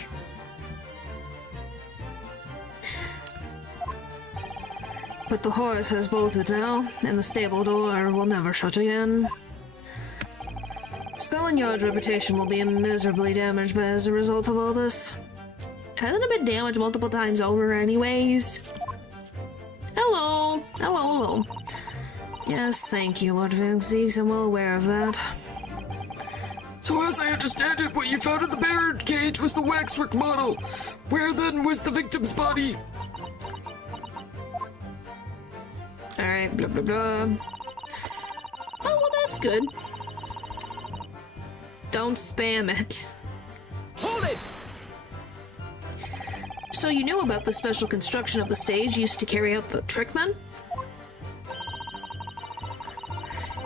But the horse has bolted now, and the stable door will never shut again. Scotland Yard's reputation will be miserably damaged as a result of all this. Hasn't it been damaged multiple times over anyways? Hello! Hello, hello. Yes, thank you, Lord Vinxies. I'm well aware of that. So as I understand it, what you found in the bird cage was the waxwork model. Where then was the victim's body? Alright, blah blah blah. Oh, well that's good. Don't spam it. Hold it! So you knew about the special construction of the stage used to carry out the trick then?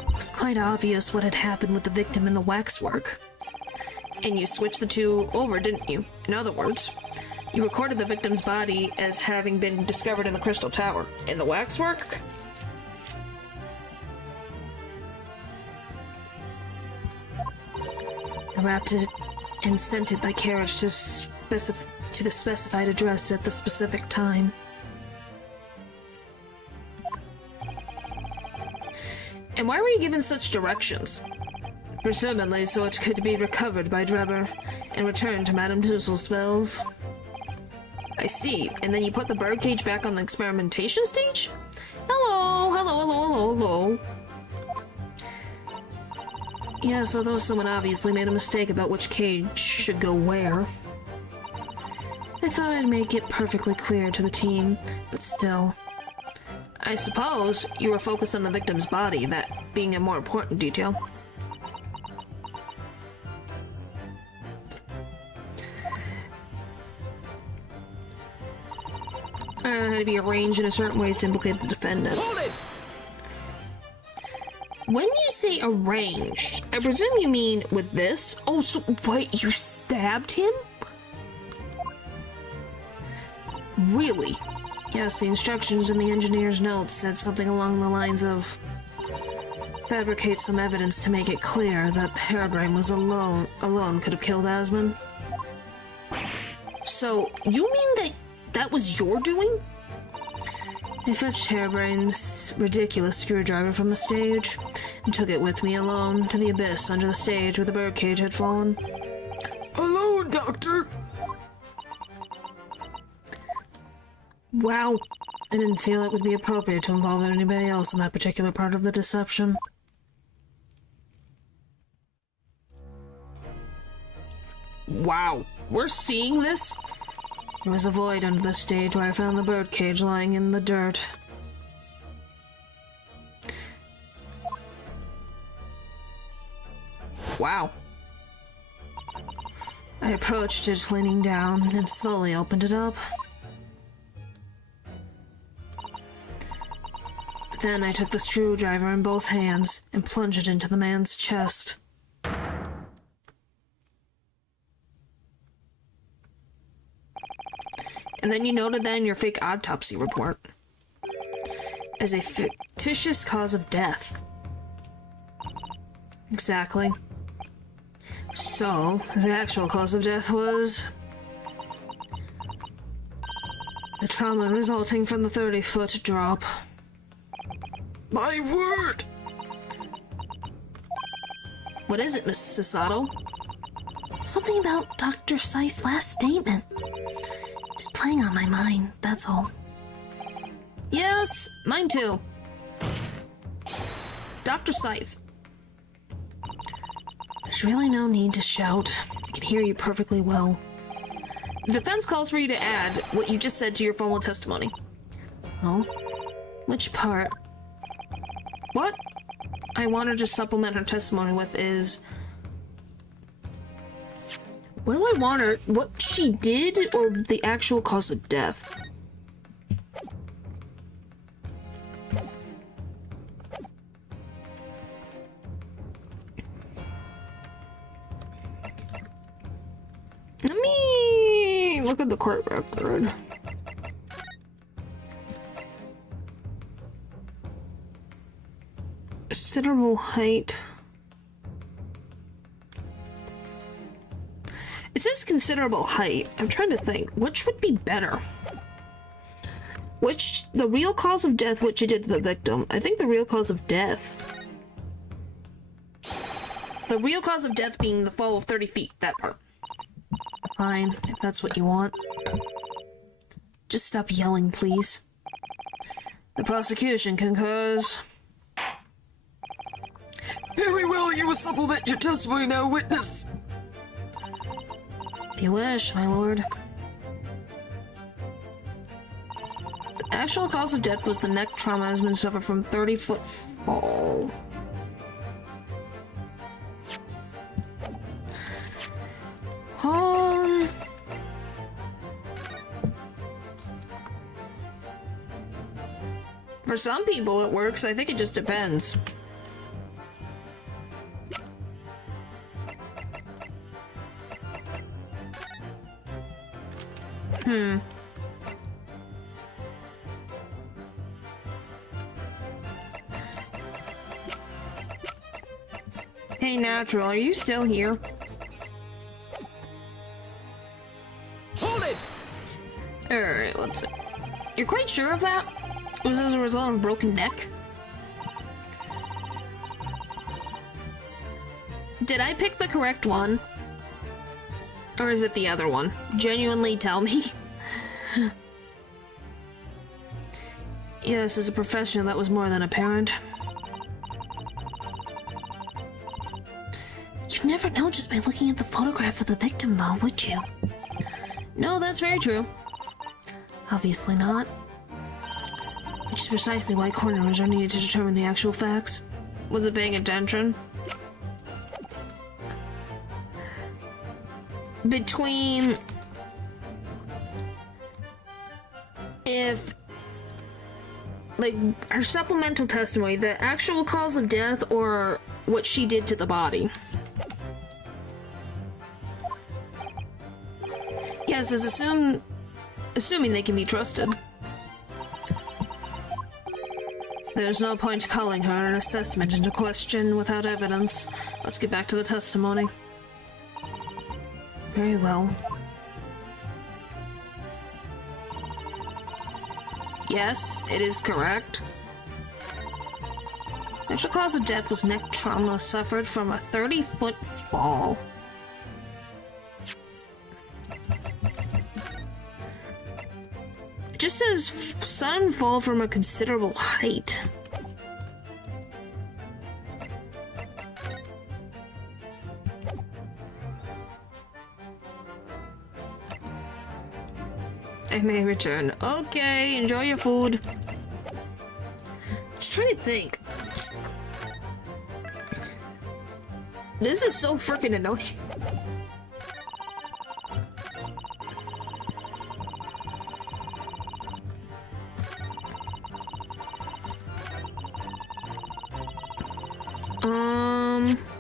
It was quite obvious what had happened with the victim and the waxwork. And you switched the two over, didn't you? In other words, you recorded the victim's body as having been discovered in the Crystal Tower. And the waxwork? I wrapped it and sent it by carriage to the specified address at the specific time. And why were you given such directions? Presumably so it could be recovered by Drebber and returned to Madame Tussel's spells. I see. And then you put the birdcage back on the experimentation stage? Hello, hello, hello, hello, hello. Yes, although someone obviously made a mistake about which cage should go where. I thought I'd make it perfectly clear to the team, but still. I suppose you were focused on the victim's body, that being a more important detail. Had to be arranged in a certain ways to implicate the defendant. Hold it! When you say arranged, I presume you mean with this? Oh, so what, you stabbed him? Really? Yes, the instructions in the engineer's notes said something along the lines of fabricate some evidence to make it clear that the harebrain was alone could have killed Asmund. So, you mean that was your doing? I fetched Harebrain's ridiculous screwdriver from the stage and took it with me alone to the abyss under the stage where the birdcage had fallen. Alone, Doctor! Wow. I didn't feel it would be appropriate to involve anybody else in that particular part of the deception. Wow. We're seeing this? There was a void under the stage where I found the birdcage lying in the dirt. Wow. I approached it, leaning down, and slowly opened it up. Then I took the screwdriver in both hands and plunged it into the man's chest. And then you noted that in your fake autopsy report as a fictitious cause of death. Exactly. So, the actual cause of death was the trauma resulting from the 30-foot drop. My word! What is it, Miss Sasato? Something about Dr. Seiss' last statement. It's playing on my mind, that's all. Yes, mine too. Dr. Scythe. There's really no need to shout. can hear you perfectly well. The defense calls for you to add what you just said to your formal testimony. Oh? Which part? What I want her to supplement her testimony with is... What do I want her... What she did or the actual cause of death? Let me look at the court record. Considerable height. It says considerable height. I'm trying to think. Which would be better? Which, the real cause of death, what you did to the victim. I think the real cause of death. The real cause of death being the fall of 30 feet. That part. Fine, if that's what you want. Just stop yelling, please. The prosecution concurs. Very well, you will supplement your testimony now, witness. If you wish, my lord. The actual cause of death was the neck trauma has been suffered from 30-foot fall. For some people it works, I think it just depends. Hey, Natural, are you still here? Hold it! Alright, let's see. You're quite sure of that? Was it as a result of a broken neck? Did I pick the correct one? Or is it the other one? Genuinely tell me. Yes, as a professional, that was more than apparent. You'd never know just by looking at the photograph of the victim, though, would you? No, that's very true. Obviously not. Which is precisely why coroners are needed to determine the actual facts. Was it paying attention? Between... if... like, her supplemental testimony, the actual cause of death, or what she did to the body. Yes, as assuming they can be trusted. There's no point calling her an assessment into question without evidence. Let's get back to the testimony. Very well. Yes, it is correct. The actual cause of death was neck trauma suffered from a 30-foot fall. It just says sudden fall from a considerable height. I may return. Okay, enjoy your food. Just trying to think. This is so freaking annoying.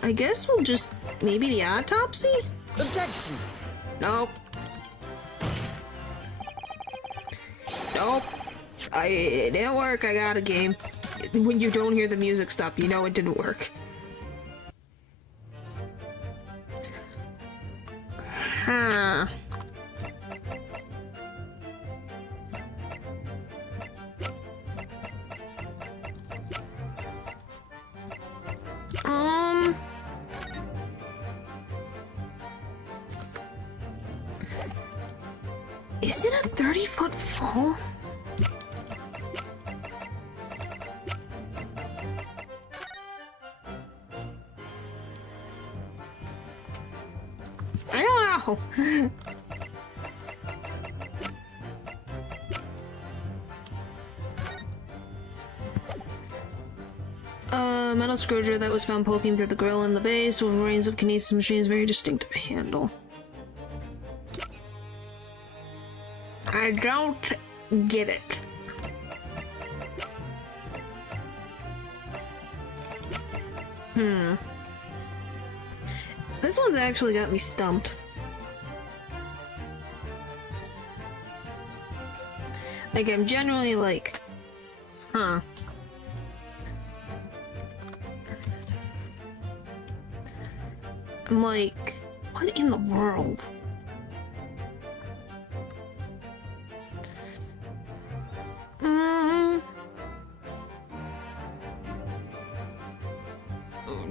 I guess we'll just maybe the autopsy? Objection! Nope. Nope. It didn't work. I got a game. When you don't hear the music stop, you know it didn't work. Huh. Is it a 30-foot fall? I don't know. Metal screwdriver that was found poking through the grill in the base. Wolverines of kinesis machines, very distinctive handle. I don't get it. This one's actually got me stumped. Like, I'm generally like, huh. I'm like, what in the world?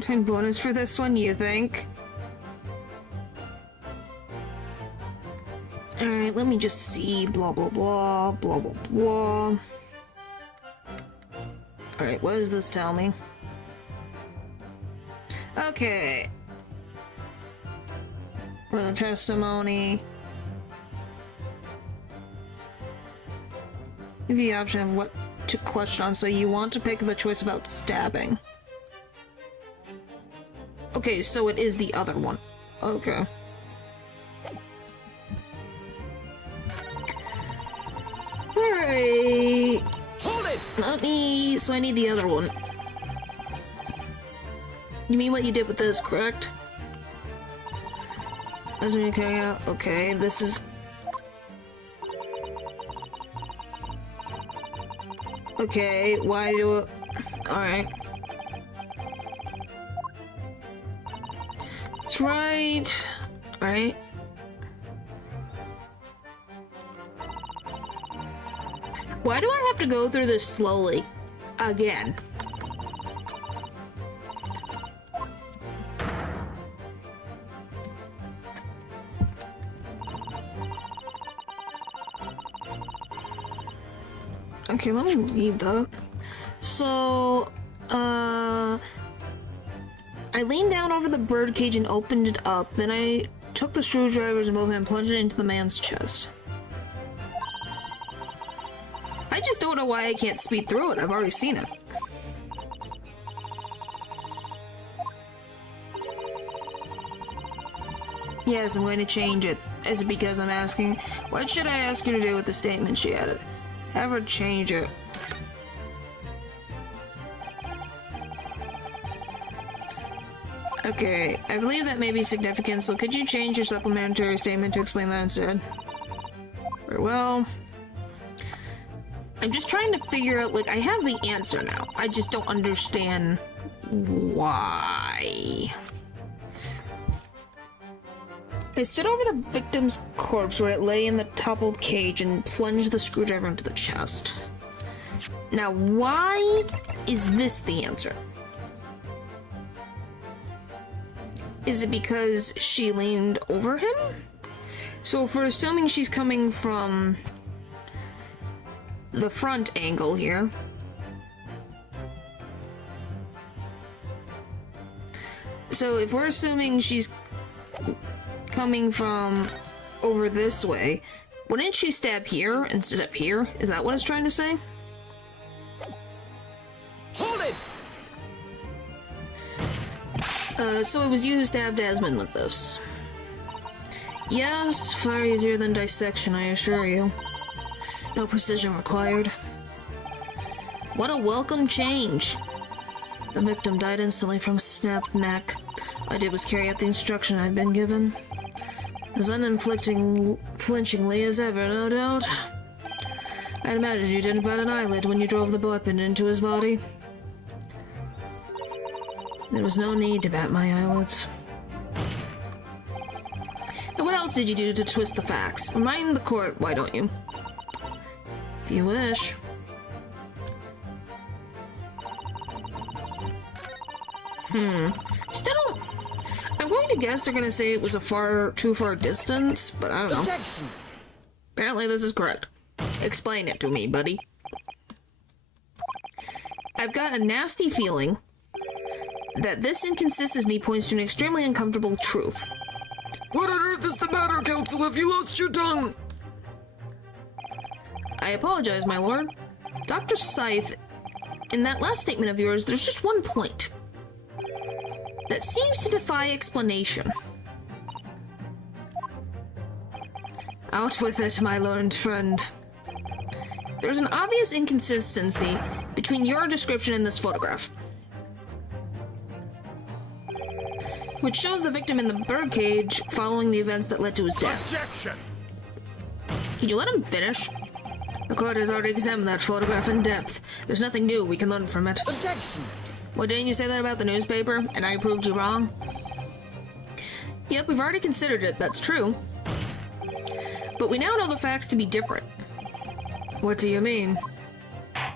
And bonus for this one, you think? Alright, let me just see. Blah, blah, blah. Blah, blah, blah. Alright, what does this tell me? Okay. Further testimony. Give you the option of what to question on, so you want to pick the choice about stabbing. Okay, so it is the other one. Okay. Alright. Hold it! So I need the other one. You mean what you did with this, correct? As we carry out. Okay, this is. Okay, why do it? Alright. That's right. Alright. Why do I have to go through this slowly? Again. Okay, let me read that. So, I leaned down over the birdcage and opened it up. Then I took the screwdrivers in both hands and plunged it into the man's chest. I just don't know why I can't speed through it. I've already seen it. Yes, I'm going to change it. Is it because I'm asking? What should I ask you to do with the statement she added? Have her change it. Okay, I believe that may be significant, so could you change your supplementary statement to explain that instead? Very well. I'm just trying to figure out, like, I have the answer now. I just don't understand why. I stood over the victim's corpse where it lay in the toppled cage and plunged the screwdriver into the chest. Now, why is this the answer? Is it because she leaned over him? So if we're assuming she's coming from the front angle here, so if we're assuming she's coming from over this way, wouldn't she stab here instead of here? Is that what it's trying to say? Hold it! So it was you who stabbed Desmond with this. Yes, far easier than dissection, I assure you. No precision required. What a welcome change. The victim died instantly from snapped neck. All I did was carry out the instruction I'd been given. As unflinchingly as ever, no doubt. I'd imagine you didn't bat an eyelid when you drove the weapon into his body. There was no need to bat my eyelids. And what else did you do to twist the facts? Remind the court, why don't you? If you wish. Still don't... I'm going to guess they're going to say it was a too far distance, but I don't know. Objection! Apparently this is correct. Explain it to me, buddy. I've got a nasty feeling that this inconsistency points to an extremely uncomfortable truth. What an earth is the matter, Counsel? Have you lost your tongue? I apologize, my lord. Dr. Scythe, in that last statement of yours, there's just one point that seems to defy explanation. Out with it, my learned friend. There's an obvious inconsistency between your description and this photograph, which shows the victim in the birdcage following the events that led to his death. Objection! Can you let him finish? The court has already examined that photograph in depth. There's nothing new we can learn from it. Objection! Well, didn't you say that about the newspaper, and I proved you wrong? Yep, we've already considered it, that's true. But we now know the facts to be different. What do you mean? I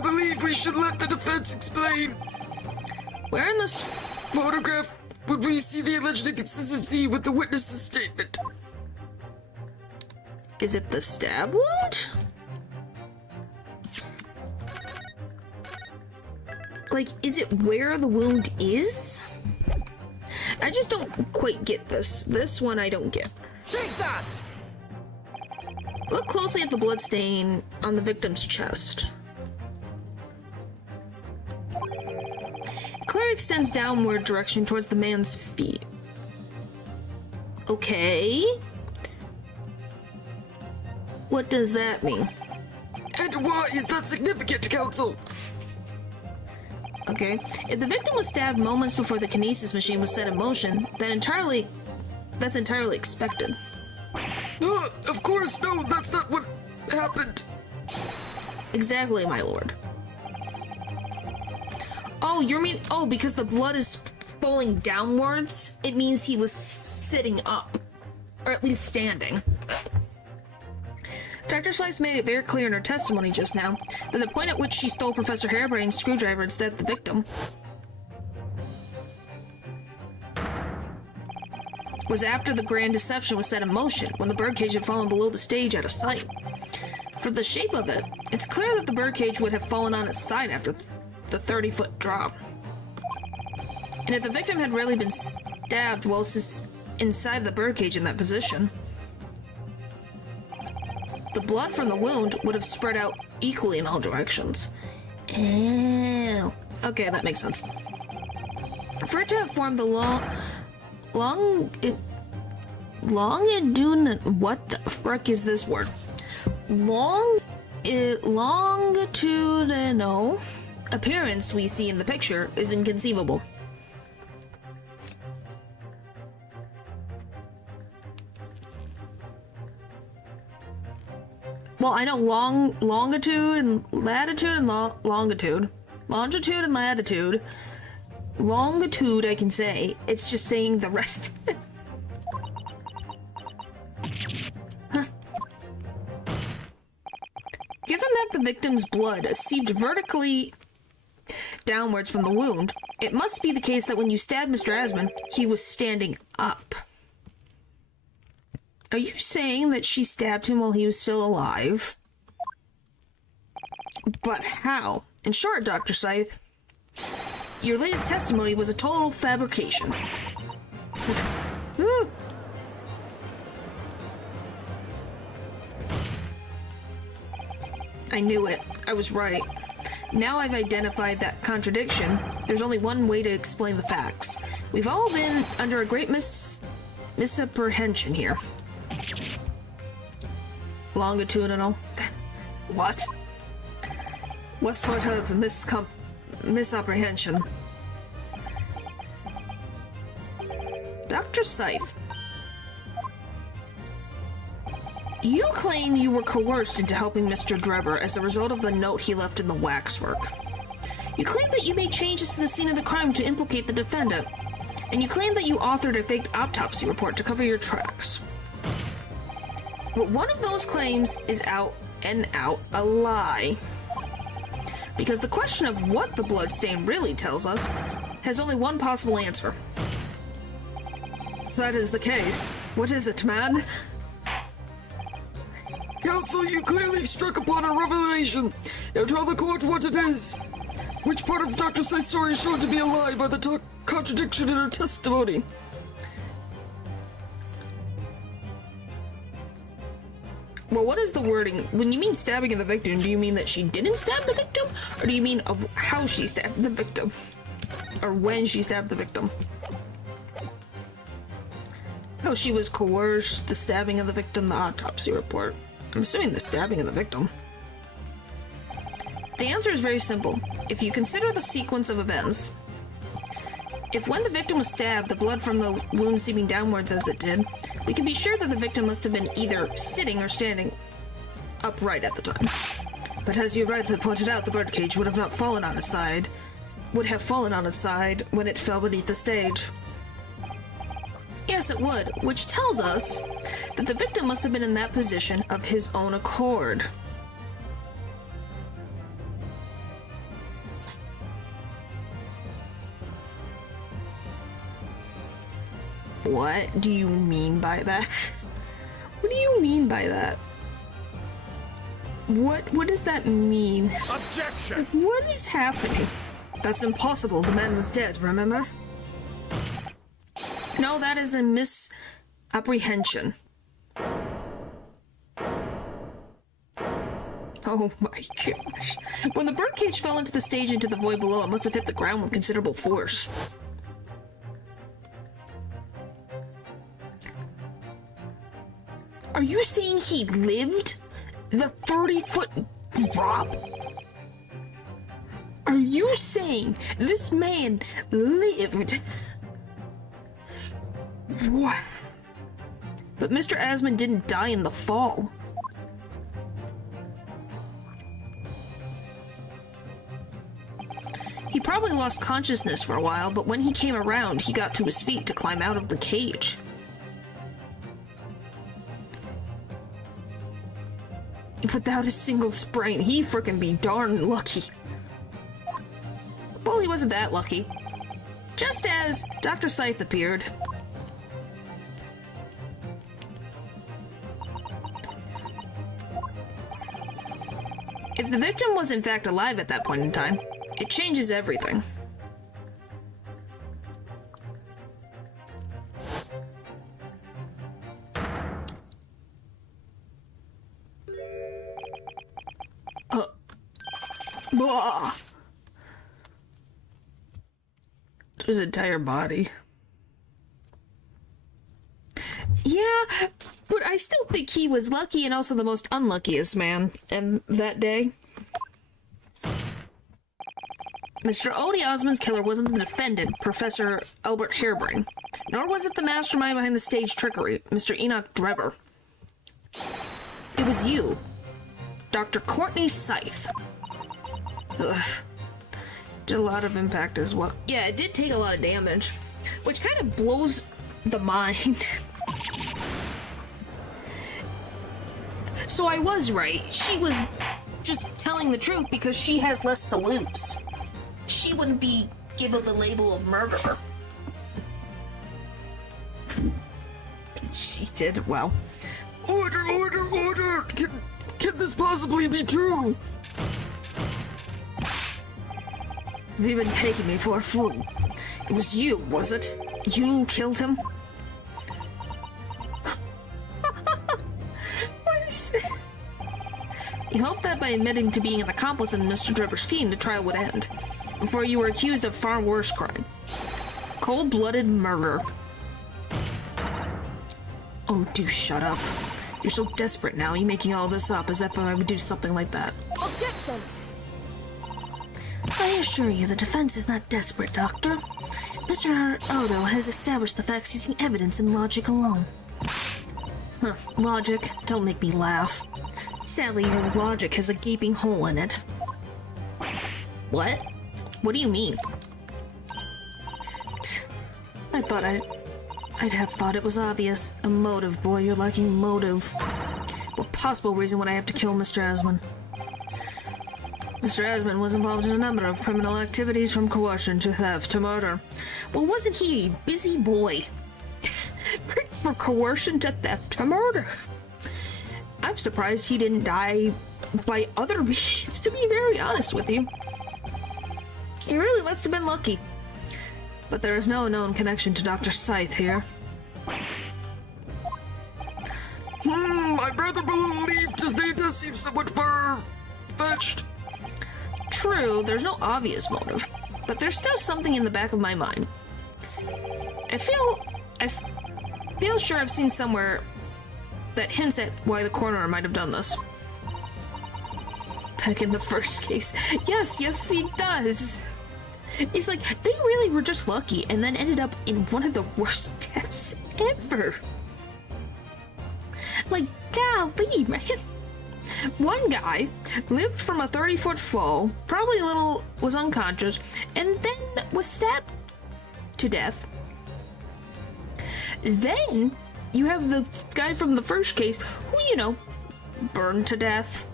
believe we should let the defense explain. Where in this... Photograph would we see the alleged inconsistency with the witness's statement? Is it the stab wound? Like, is it where the wound is? I just don't quite get this. This one I don't get. Take that! Look closely at the bloodstain on the victim's chest. It clearly extends downward direction towards the man's feet. Okay. What does that mean? And why is that significant, Counsel? Okay. If the victim was stabbed moments before the kinesis machine was set in motion, then that's entirely expected. Of course, no, that's not what happened. Exactly, my lord. Oh, because the blood is falling downwards, it means he was sitting up. Or at least standing. Dr. Slice made it very clear in her testimony just now that the point at which she stole Professor Harebrain's screwdriver instead of the victim was after the grand deception was set in motion, when the birdcage had fallen below the stage out of sight. From the shape of it, it's clear that the birdcage would have fallen on its side after the 30-foot drop. And if the victim had really been stabbed whilst inside the birdcage in that position, the blood from the wound would have spread out equally in all directions. Ew. Okay, that makes sense. For it to have formed the longitudinal, what the frick is this word? Longitudinal appearance we see in the picture is inconceivable. Well, I know longitude and latitude and longitude. Longitude and latitude. Longitude, I can say. It's just saying the rest. Huh. Given that the victim's blood seeped vertically downwards from the wound, it must be the case that when you stabbed Mr. Asman, he was standing up. Are you saying that she stabbed him while he was still alive? But how? In short, Dr. Scythe, your latest testimony was a total fabrication. I knew it. I was right. Now I've identified that contradiction. There's only one way to explain the facts. We've all been under a great misapprehension here. Longitudinal? What? What sort of misapprehension? Dr. Scythe, you claim you were coerced into helping Mr. Drebber as a result of the note he left in the waxwork. You claim that you made changes to the scene of the crime to implicate the defendant, and you claim that you authored a faked autopsy report to cover your tracks. But one of those claims is out and out a lie. Because the question of what the bloodstain really tells us has only one possible answer. If that is the case, what is it, man? Counsel, you clearly struck upon a revelation. Now tell the court what it is. Which part of Dr. Scythe's story is shown to be a lie by the contradiction in her testimony? Well, what is the wording? When you mean stabbing of the victim, do you mean that she didn't stab the victim? Or do you mean of how she stabbed the victim? Or when she stabbed the victim? How she was coerced, the stabbing of the victim, the autopsy report. I'm assuming the stabbing of the victim. The answer is very simple. If you consider the sequence of events, if when the victim was stabbed, the blood from the wound seeping downwards as it did, we can be sure that the victim must have been either sitting or standing upright at the time. But as you rightly pointed out, the birdcage would have fallen on its side when it fell beneath the stage. Yes, it would, which tells us that the victim must have been in that position of his own accord. What do you mean by that? What do you mean by that? What does that mean? Objection! What is happening? That's impossible. The man was dead, remember? No, that is a misapprehension. Oh my gosh. When the birdcage fell into the stage into the void below, it must have hit the ground with considerable force. Are you saying he lived the 30-foot drop? Are you saying this man lived? What? But Mr. Asmund didn't die in the fall. He probably lost consciousness for a while, but when he came around, he got to his feet to climb out of the cage. Without a single sprain, he frickin' be darn lucky. Well, he wasn't that lucky. Just as Dr. Scythe appeared. If the victim was in fact alive at that point in time, it changes everything. To his entire body. Yeah, but I still think he was lucky and also the most unluckiest man in that day. Mr. Odie Osmond's killer wasn't the defendant, Professor Albert Harebrain, nor was it the mastermind behind the stage trickery, Mr. Enoch Drebber. It was you, Dr. Courtney Scythe. Ugh. Did a lot of impact as well. Yeah, it did take a lot of damage, which kind of blows the mind. So I was right. She was just telling the truth because she has less to lose. She wouldn't be given the label of murderer. She did well. Order, order, order! Can this possibly be true? You've even taken me for a fool. It was you, was it? You killed him? What is this? You hoped that by admitting to being an accomplice in Mr. Drebber's scheme, the trial would end, before you were accused of far worse crime. Cold-blooded murder. Oh, do shut up. You're so desperate now, you're making all this up as if I would do something like that. Objection! I assure you the defense is not desperate, Doctor. Mr. Odo has established the facts using evidence and logic alone. Huh, logic? Don't make me laugh. Sadly, your logic has a gaping hole in it. What? What do you mean? I thought I'd have thought it was obvious. A motive, boy, you're lacking motive. What possible reason would I have to kill Mr. Asmund? Mr. Asmund was involved in a number of criminal activities from coercion to theft to murder. Well, wasn't he a busy boy? From coercion to theft to murder. I'm surprised he didn't die by other means, to be very honest with you. He really must have been lucky. But there is no known connection to Dr. Scythe here. I I'd rather believe his name does seem somewhat far-fetched. True, there's no obvious motive, but there's still something in the back of my mind. I feel sure I've seen somewhere that hints at why the coroner might have done this. Back in the first case. Yes, he does. It's like, they really were just lucky and then ended up in one of the worst deaths ever. Like, golly, man. One guy lived from a 30-foot fall, probably was unconscious, and then was stabbed to death. Then you have the guy from the first case who, burned to death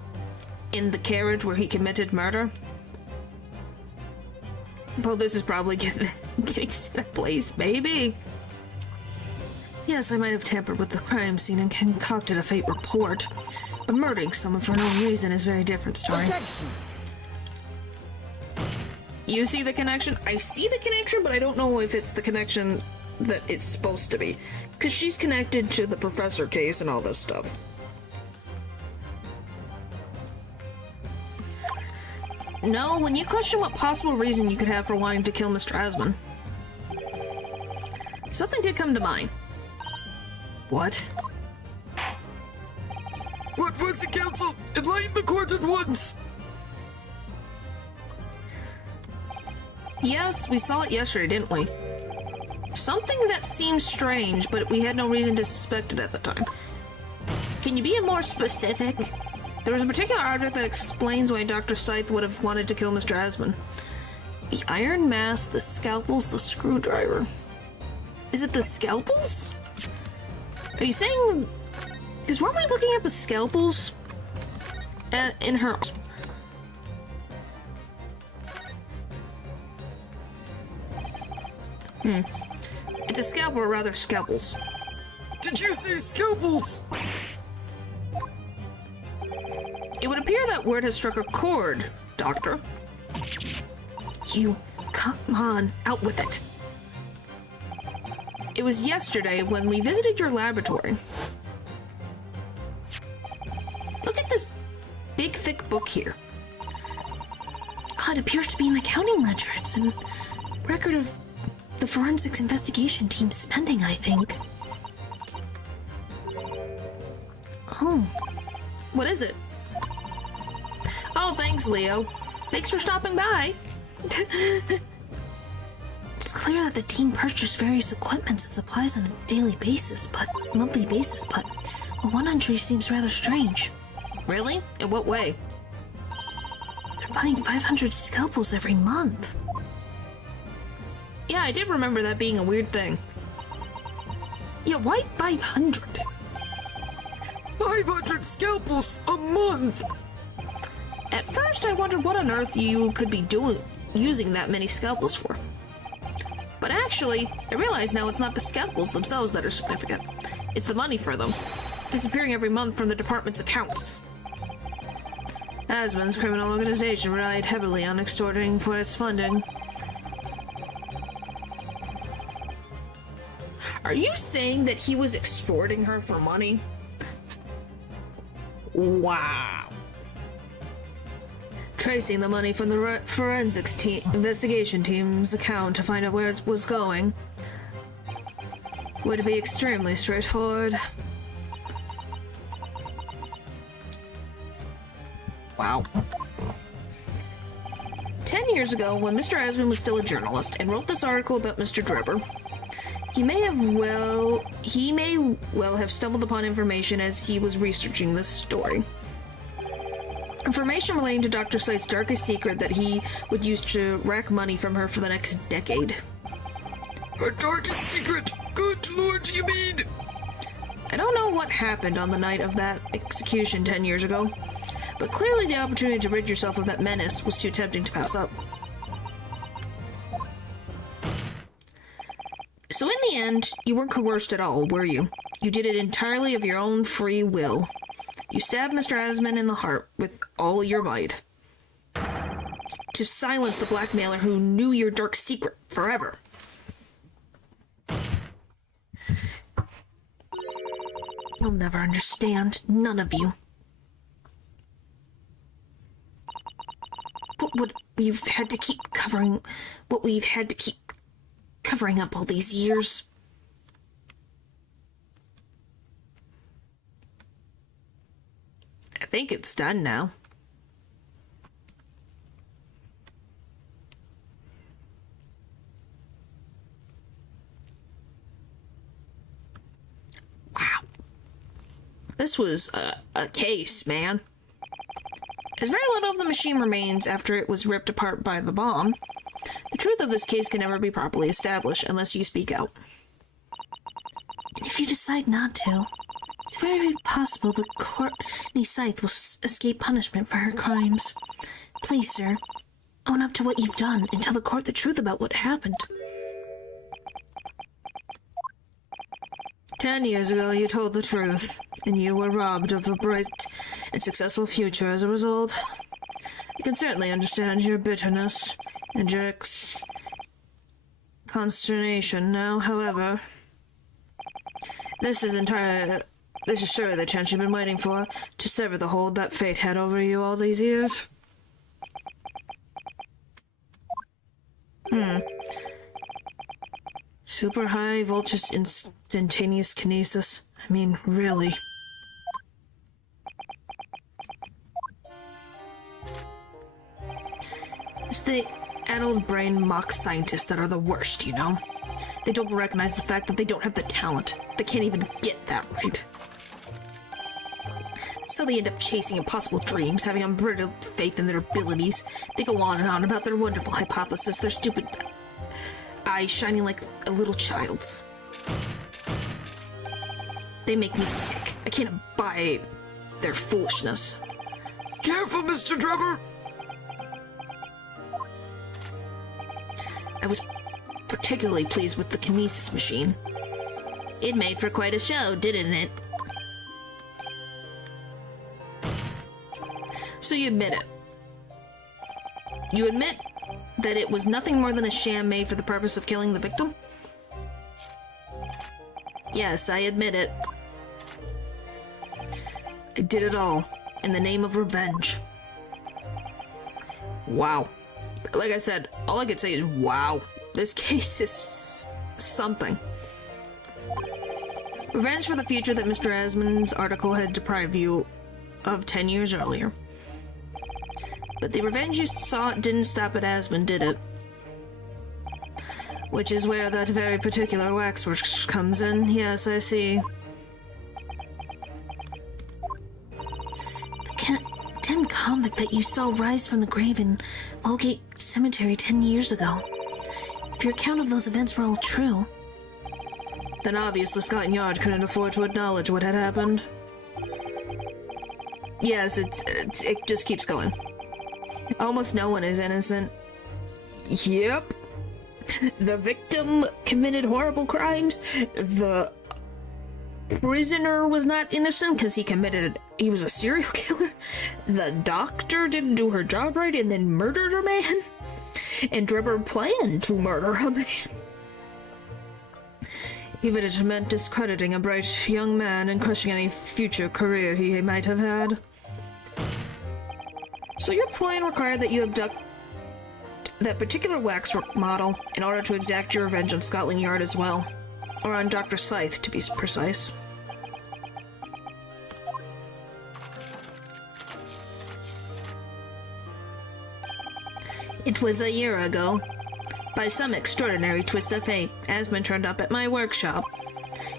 in the carriage where he committed murder. Well, this is probably getting set ablaze, maybe. Yes, I might have tampered with the crime scene and concocted a fake report, but murdering someone for no reason is a very different story. Protection. You see the connection? I see the connection, but I don't know if it's the connection that it's supposed to be. Because she's connected to the professor case and all this stuff. No, when you question what possible reason you could have for wanting to kill Mr. Asman, something did come to mind. What? What was it, counsel? Enlighten the court at once! Yes, we saw it yesterday, didn't we? Something that seemed strange, but we had no reason to suspect it at the time. Can you be more specific? There was a particular object that explains why Dr. Scythe would have wanted to kill Mr. Asman. The iron mask, the scalpels, the screwdriver. Is it the scalpels? Are you saying... Because weren't we looking at the scalpels in her... It's a scalpel, or rather scalpels. Did you say scalpels? It would appear that word has struck a chord, Doctor. You, come on, out with it. It was yesterday when we visited your laboratory. Look at this big, thick book here. Oh, it appears to be an accounting ledger. It's a record of the forensics investigation team's spending, I think. Oh, what is it? Oh, thanks, Leo. Thanks for stopping by. It's clear that the team purchased various equipments and supplies on a monthly basis, but one entry seems rather strange. Really? In what way? They're buying 500 scalpels every month. Yeah, I did remember that being a weird thing. Yeah, why 500? 500 scalpels a month! At first, I wondered what on earth you could be using that many scalpels for. But actually, I realize now it's not the scalpels themselves that are significant. It's the money for them, disappearing every month from the department's accounts. Asman's criminal organization relied heavily on extorting for its funding. Are you saying that he was extorting her for money? Wow. Tracing the money from the forensics investigation team's account to find out where it was going would be extremely straightforward. Wow. 10 years ago, when Mr. Asman was still a journalist and wrote this article about Mr. Drebber, he may well have stumbled upon information as he was researching this story. Information relating to Dr. Scythe's darkest secret that he would use to rack money from her for the next decade. Her darkest secret? Good lord, you mean? I don't know what happened on the night of that execution 10 years ago, but clearly the opportunity to rid yourself of that menace was too tempting to pass up. So in the end, you weren't coerced at all, were you? You did it entirely of your own free will. You stabbed Mr. Asman in the heart with all your might. To silence the blackmailer who knew your dark secret forever. You'll never understand. None of you. What we've had to keep covering up all these years. I think it's done now. Wow. This was a case, man. As very little of the machine remains after it was ripped apart by the bomb, the truth of this case can never be properly established unless you speak out. And if you decide not to, it's very possible that Courtney Scythe will escape punishment for her crimes. Please, sir, own up to what you've done and tell the court the truth about what happened. 10 years ago, you told the truth, and you were robbed of a bright and successful future as a result. I can certainly understand your bitterness and your consternation now, however. This is surely the chance you've been waiting for, to sever the hold that fate had over you all these years. Super high voltage instantaneous kinesis. I mean, really. It's the addled brain mock scientists that are the worst, you know? They don't recognize the fact that they don't have the talent. They can't even get that right. So they end up chasing impossible dreams, having unbridled faith in their abilities. They go on and on about their wonderful hypothesis, their stupid eyes shining like a little child's. They make me sick. I can't abide their foolishness. Careful, Mr. Drebber! I was particularly pleased with the kinesis machine. It made for quite a show, didn't it? So you admit it. You admit that it was nothing more than a sham made for the purpose of killing the victim? Yes, I admit it. I did it all in the name of revenge. Wow. Like I said, all I could say is wow. This case is something. Revenge for the future that Mr. Asmund's article had deprived you of 10 years earlier. But the revenge you sought didn't stop at Asmund, did it? Which is where that very particular waxworks comes in. Yes, I see. The condemned convict that you saw rise from the grave in Lowgate Cemetery 10 years ago. If your account of those events were all true, then obviously Scotland Yard couldn't afford to acknowledge what had happened. Yes, it just keeps going. Almost no one is innocent. Yep. The victim committed horrible crimes. The prisoner was not innocent because he was a serial killer. The doctor didn't do her job right and then murdered a man. And Drebber planned to murder a man. Even it meant discrediting a bright young man and crushing any future career he might have had. So your plan required that you abduct that particular waxwork model in order to exact your revenge on Scotland Yard as well. Or on Dr. Scythe, to be precise. It was a year ago. By some extraordinary twist of fate, Asmund turned up at my workshop.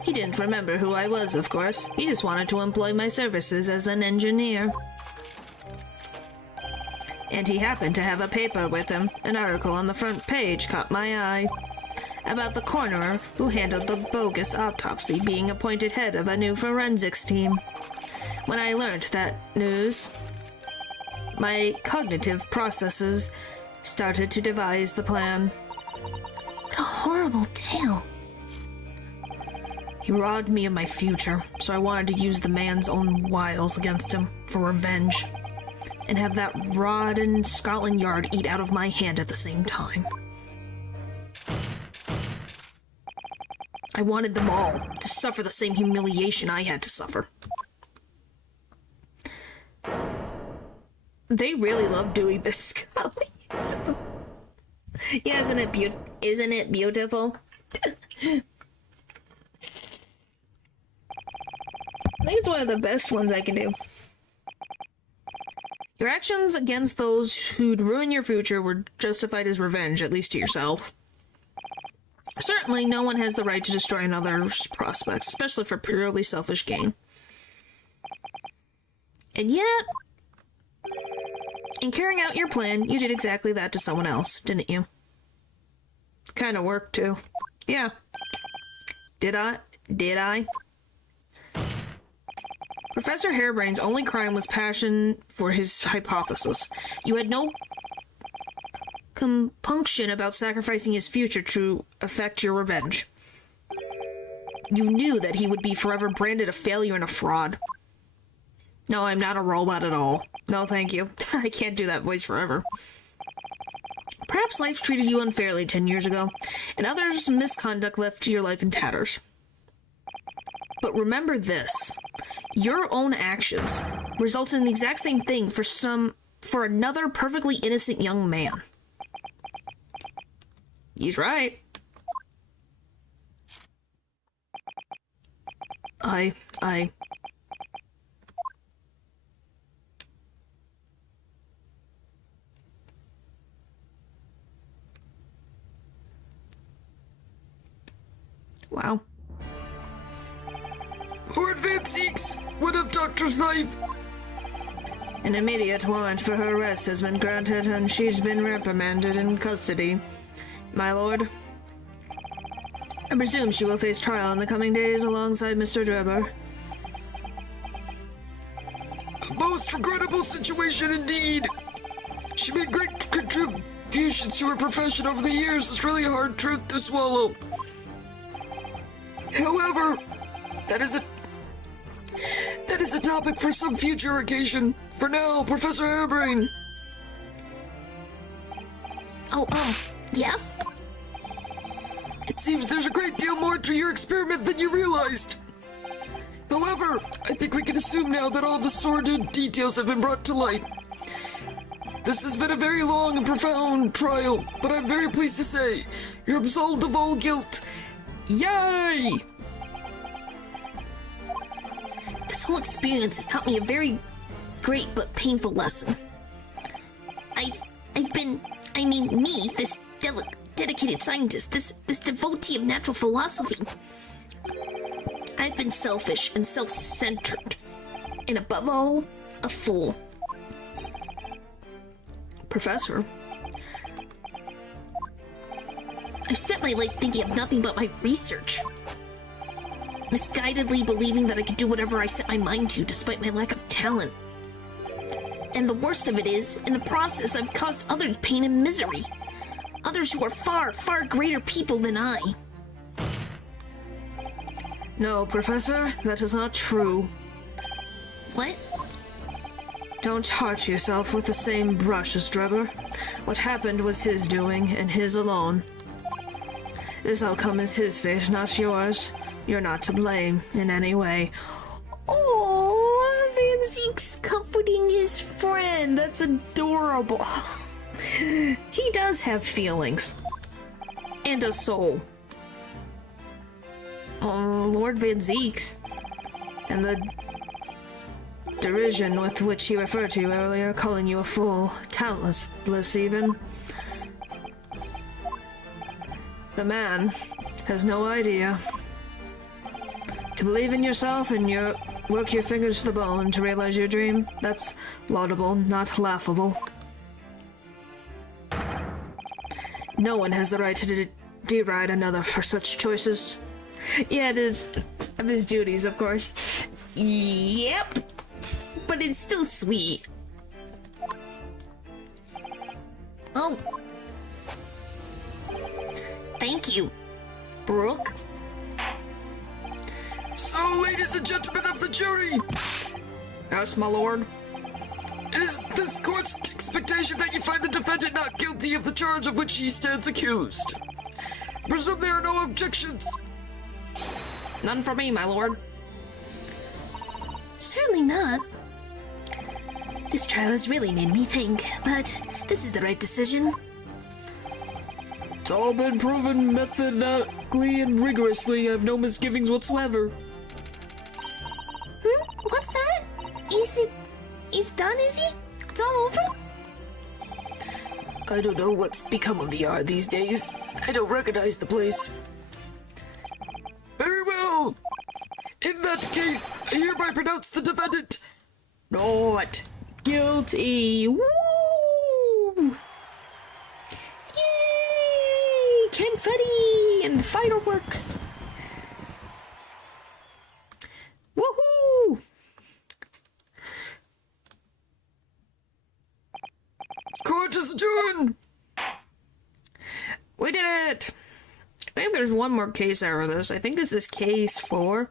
He didn't remember who I was, of course. He just wanted to employ my services as an engineer. And he happened to have a paper with him. An article on the front page caught my eye. About the coroner who handled the bogus autopsy being appointed head of a new forensics team. When I learned that news, my cognitive processes started to devise the plan. What a horrible tale. He robbed me of my future, so I wanted to use the man's own wiles against him for revenge. And have that rotten Scotland Yard eat out of my hand at the same time. I wanted them all to suffer the same humiliation I had to suffer. They really love doing this, Scully. Yeah, isn't it beautiful? I think it's one of the best ones I can do. Your actions against those who'd ruin your future were justified as revenge, at least to yourself. Certainly, no one has the right to destroy another's prospects, especially for purely selfish gain. And yet, in carrying out your plan, you did exactly that to someone else, didn't you? Kinda worked, too. Yeah. Did I? Professor Hairbrain's only crime was passion for his hypothesis. You had no compunction about sacrificing his future to effect your revenge. You knew that he would be forever branded a failure and a fraud. No, I'm not a robot at all. No, thank you. I can't do that voice forever. Perhaps life treated you unfairly 10 years ago, and others' misconduct left your life in tatters. But remember this. Your own actions resulted in the exact same thing for another perfectly innocent young man. He's right. Wow. Lord Van Zeeks, what of Dr. Scythe? An immediate warrant for her arrest has been granted, and she's been reprimanded in custody. My lord, I presume she will face trial in the coming days alongside Mr. Drebber. A most regrettable situation indeed. She made great contributions to her profession over the years. It's really a hard truth to swallow. However, that is a topic for some future occasion. For now, Professor Hairbrain. Yes? It seems there's a great deal more to your experiment than you realized. However, I think we can assume now that all the sordid details have been brought to light. This has been a very long and profound trial, but I'm very pleased to say you're absolved of all guilt. Yay! This whole experience has taught me a very great but painful lesson. This dedicated scientist, this devotee of natural philosophy. I've been selfish and self-centered, and above all, a fool. Professor? I've spent my life thinking of nothing but my research. Misguidedly believing that I could do whatever I set my mind to despite my lack of talent. And the worst of it is, in the process, I've caused others pain and misery. Others who are far, far greater people than I. No, Professor, that is not true. What? Don't hurt yourself with the same brush as Drebber. What happened was his doing, and his alone. This outcome is his fate, not yours. You're not to blame in any way. Oh, Van Zeek's comforting his friend. That's adorable. He does have feelings. And a soul. Oh, Lord Van Zeeks. And the derision with which he referred to you earlier, calling you a fool, talentless even. The man has no idea. To believe in yourself and work your fingers to the bone to realize your dream, that's laudable, not laughable. No one has the right to deride another for such choices. Yeah, it is of his duties, of course. Yep. But it's still sweet. Oh. Thank you, Brooke. So, ladies and gentlemen of the jury, Yes, my lord. it is this court's expectation that you find the defendant not guilty of the charge of which he stands accused. I presume there are no objections. None for me, my lord. Certainly not. This trial has really made me think, but this is the right decision. It's all been proven methodically and rigorously. I have no misgivings whatsoever. What's that? He's done, is he? It's all over? I don't know what's become of the yard these days. I don't recognize the place. Very well. In that case, I hereby pronounce the defendant Not guilty. Woo! Yay! Confetti and fireworks. Woohoo! Court is adjourned. We did it! I think there's one more case out of this. I think this is case 4.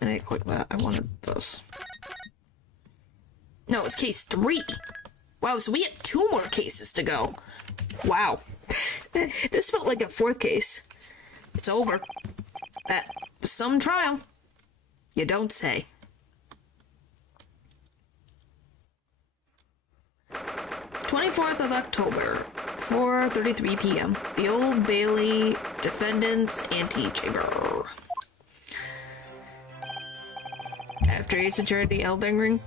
And I click that. I wanted this. No, it's case 3. Wow, so we had 2 more cases to go. Wow. This felt like a 4th case. It's over. That was some trial. You don't say. 24th of October, 4:33 p.m. The Old Bailey Defendant's Antechamber. After Ace Attorney Elden Ring.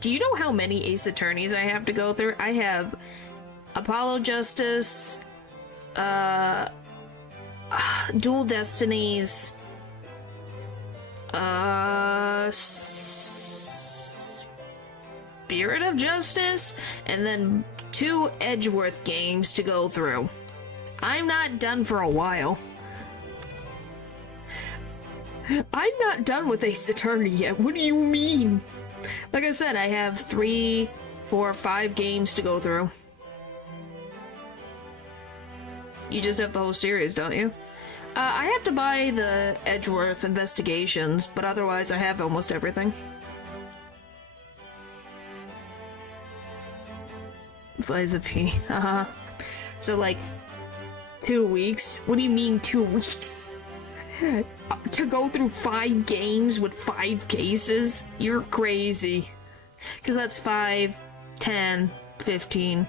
Do you know how many Ace Attorneys I have to go through? I have Apollo Justice, Dual Destinies, Spirit of Justice, and then 2 Edgeworth games to go through. I'm not done for a while. I'm not done with Ace Attorney yet. What do you mean? Like I said, I have 3, 4, 5 games to go through. You just have the whole series, don't you? I have to buy the Edgeworth investigations, but otherwise I have almost everything. Liza P. So, like, 2 weeks? What do you mean 2 weeks? To go through 5 games with 5 cases? You're crazy. Because that's 5, 10, 15,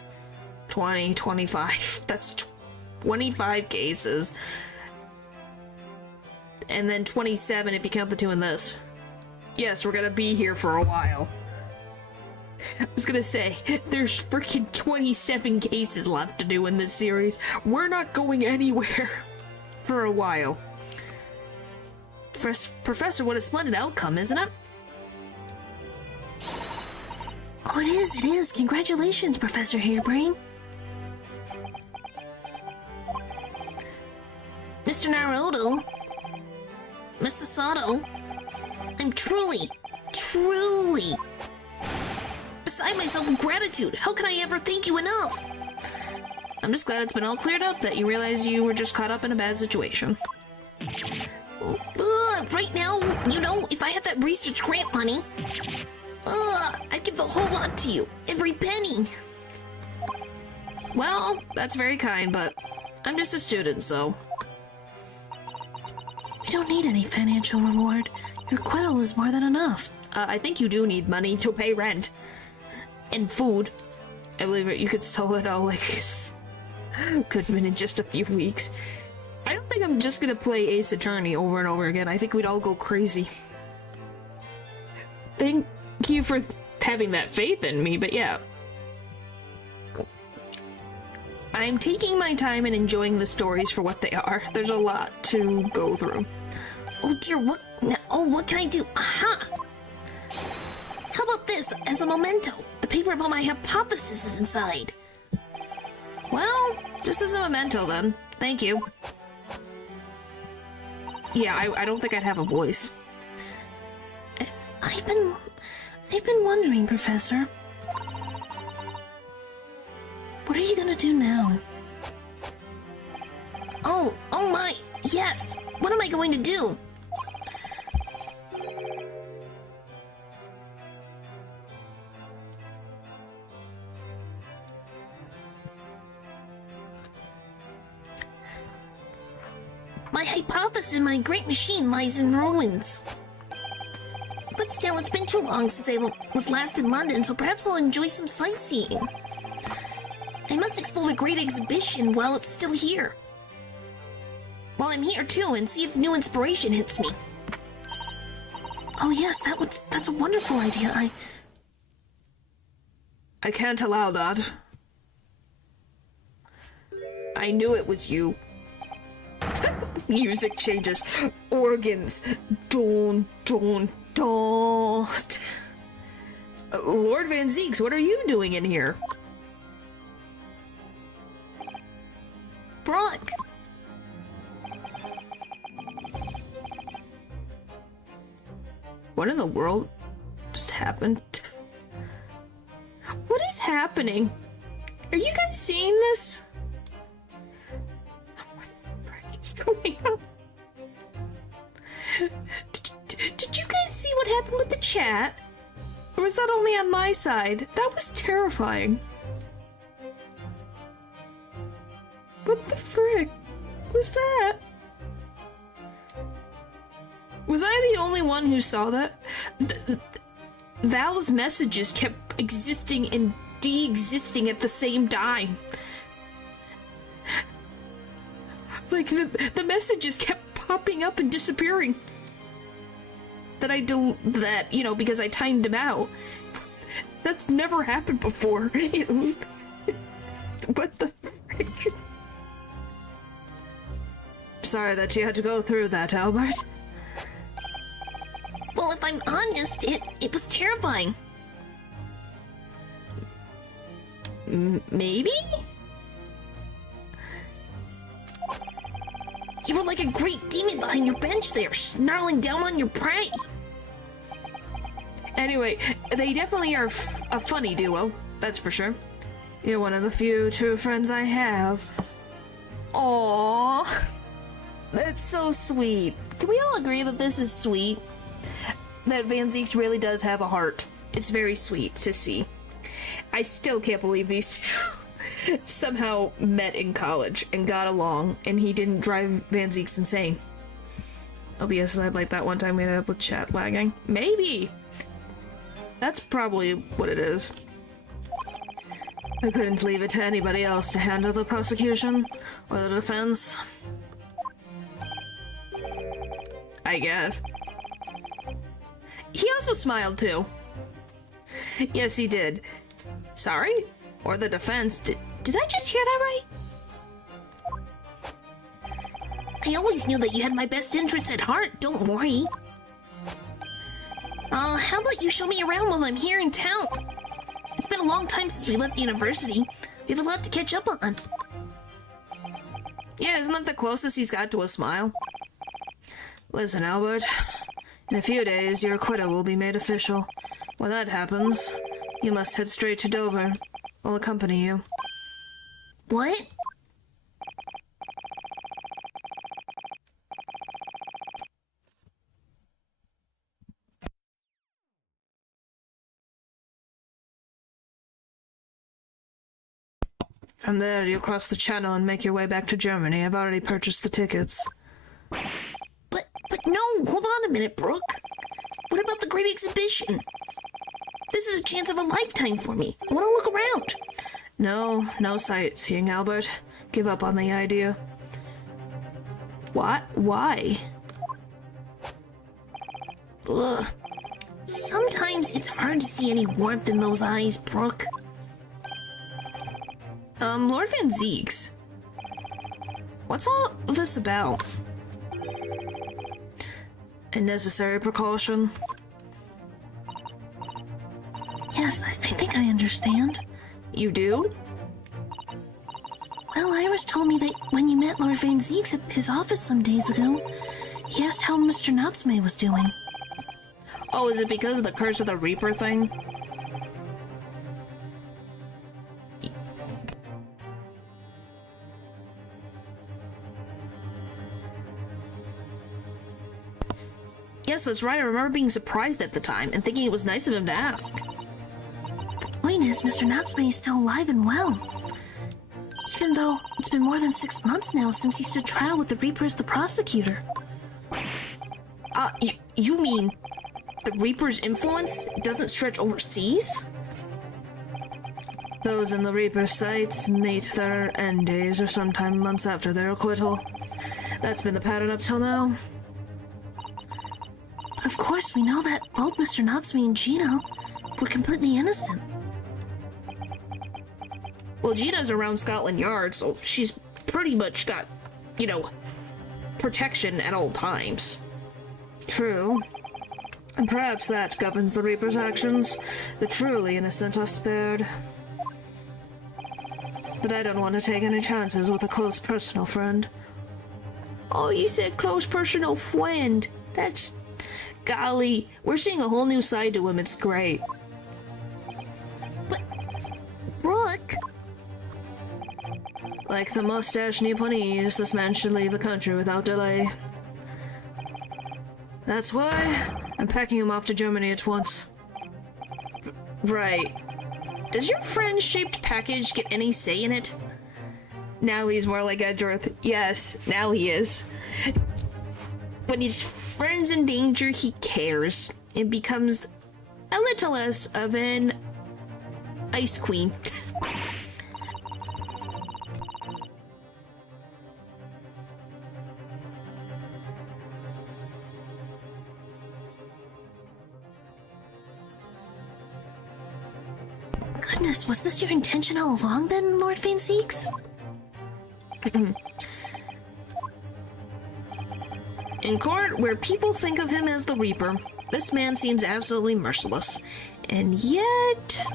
20, 25. That's 25 cases. And then 27 if you count the 2 in this. Yes, we're gonna be here for a while. I was gonna say, there's freaking 27 cases left to do in this series. We're not going anywhere for a while. Professor, what a splendid outcome, isn't it? Oh, it is. Congratulations, Professor Hairbrain. Mr. Naruto, Mr. Sato, I'm truly beside myself with gratitude. How can I ever thank you enough? I'm just glad it's been all cleared up, that you realize you were just caught up in a bad situation. Right now, you know, if I had that research grant money, I'd give the whole lot to you. Every penny. Well, that's very kind, but I'm just a student, so... We don't need any financial reward. Your quittal is more than enough. I think you do need money to pay rent. And food. I believe it, you could sell it all like this. Could have been in just a few weeks. I don't think I'm just gonna play Ace Attorney over and over again. I think we'd all go crazy. Thank you for having that faith in me, but yeah. I'm taking my time and enjoying the stories for what they are. There's a lot to go through. Oh dear, what can I do? Aha! How about this as a memento? The paper about my hypothesis is inside. Well, just as a memento then. Thank you. Yeah, I don't think I'd have a voice. I've been wondering, Professor. What are you gonna do now? Oh my, yes! What am I going to do? My hypothesis in my great machine lies in ruins. But still, it's been too long since I was last in London, so perhaps I'll enjoy some sightseeing. I must explore the great exhibition while it's still here. While I'm here, too, and see if new inspiration hits me. Oh yes, that's a wonderful idea. I can't allow that. I knew it was you. Music changes. Organs. Don, don, don. Lord Van Zeeks, what are you doing in here? Brooke! What in the world just happened? What is happening? Are you guys seeing this? What the frick is going on? Did you guys see what happened with the chat? Or was that only on my side? That was terrifying. What the frick was that? Was I the only one who saw that? Val's messages kept existing and de-existing at the same time. Like, the messages kept popping up and disappearing. That, you know, because I timed him out. That's never happened before. What the frick? Sorry that you had to go through that, Albert. Well, if I'm honest, it was terrifying. Maybe? You were like a great demon behind your bench there, snarling down on your prey. Anyway, they definitely are a funny duo, that's for sure. You're one of the few true friends I have. Aww. That's so sweet. Can we all agree that this is sweet? That Van Zeeks really does have a heart. It's very sweet to see. I still can't believe these two somehow met in college and got along, and he didn't drive Van Zeeks insane. OBS I'd like that one time we ended up with chat lagging. Maybe! That's probably what it is. I couldn't leave it to anybody else to handle the prosecution or the defense. I guess. He also smiled too. Yes, he did. Sorry? Or the defense. Did I just hear that right? I always knew that you had my best interests at heart, don't worry. How about you show me around while I'm here in town? It's been a long time since we left university. We have a lot to catch up on. Yeah, isn't that the closest he's got to a smile? Listen, Albert. In a few days, your acquittal will be made official. When that happens, you must head straight to Dover. I'll accompany you. What? From there, you cross the channel and make your way back to Germany. I've already purchased the tickets. But no, hold on a minute, Brooke. What about the great exhibition? This is a chance of a lifetime for me. I want to look around. No sightseeing, Albert. Give up on the idea. What? Why? Ugh. Sometimes it's hard to see any warmth in those eyes, Brooke. Lord Van Zeeks. What's all this about? A necessary precaution. Yes, I think I understand. You do? Well, Iris told me that when you met Lord Van Zeeks at his office some days ago, he asked how Mr. Natsume was doing. Oh, is it because of the Curse of the Reaper thing? Yes, that's right. I remember being surprised at the time and thinking it was nice of him to ask. The point is, Mr. Natsume is still alive and well. Even though. It's been more than 6 months now since he stood trial with the Reaper as the prosecutor. You mean the Reaper's influence doesn't stretch overseas? Those in the Reaper's sights meet their end days or sometime months after their acquittal. That's been the pattern up till now. Of course, we know that both Mr. Natsume and Gino were completely innocent. Well, Gina's around Scotland Yard, so she's pretty much got, protection at all times. True. And perhaps that governs the Reaper's actions. The truly innocent are spared. But I don't want to take any chances with a close personal friend. Oh, you said close personal friend. That's... Golly, we're seeing a whole new side to him. It's great. But... Brooke... Like the mustache Nipponese, this man should leave the country without delay. That's why I'm packing him off to Germany at once. Right. Does your friend-shaped package get any say in it? Now he's more like Edgeworth. Yes, now he is. When his friend's in danger, he cares. It becomes a little less of an ice queen. Goodness, was this your intention all along then, Lord Van Seeks? In court, where people think of him as the Reaper, this man seems absolutely merciless. And yet...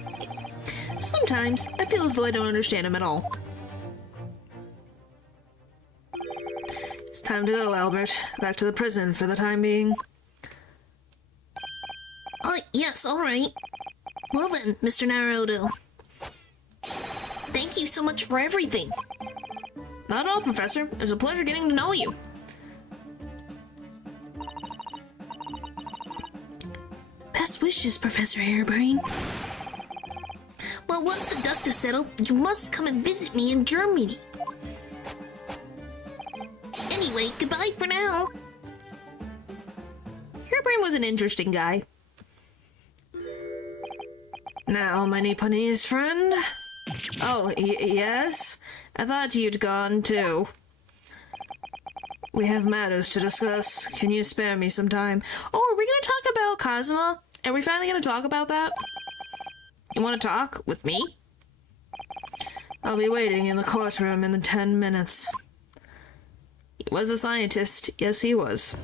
sometimes, I feel as though I don't understand him at all. It's time to go, Albert. Back to the prison for the time being. Yes, alright. Well then, Mr. Naruto. Thank you so much for everything. Not at all, Professor. It was a pleasure getting to know you. Best wishes, Professor Hairbrain. Well, once the dust is settled, you must come and visit me in Germany. Anyway, goodbye for now. Hairbrain was an interesting guy. Now, my Nipponese friend? Oh, yes? I thought you'd gone, too. We have matters to discuss. Can you spare me some time? Oh, are we gonna talk about Kazuma? Are we finally gonna talk about that? You wanna talk with me? I'll be waiting in the courtroom in the 10 minutes. He was a scientist. Yes, he was.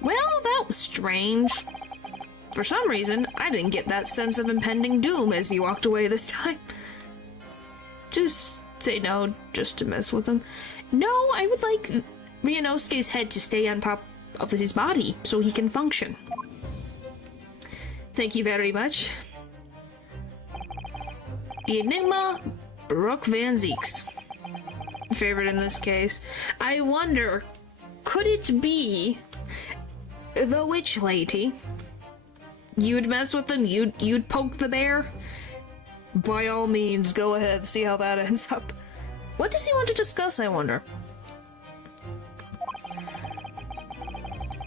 Well, that was strange. For some reason, I didn't get that sense of impending doom as he walked away this time. Just say no, just to mess with him. No, I would like Ryunosuke's head to stay on top of his body so he can function. Thank you very much. The Enigma, Brooke Van Zeeks. Favorite in this case. I wonder, could it be the witch lady? You'd mess with them? You'd poke the bear? By all means, go ahead, see how that ends up. What does he want to discuss, I wonder?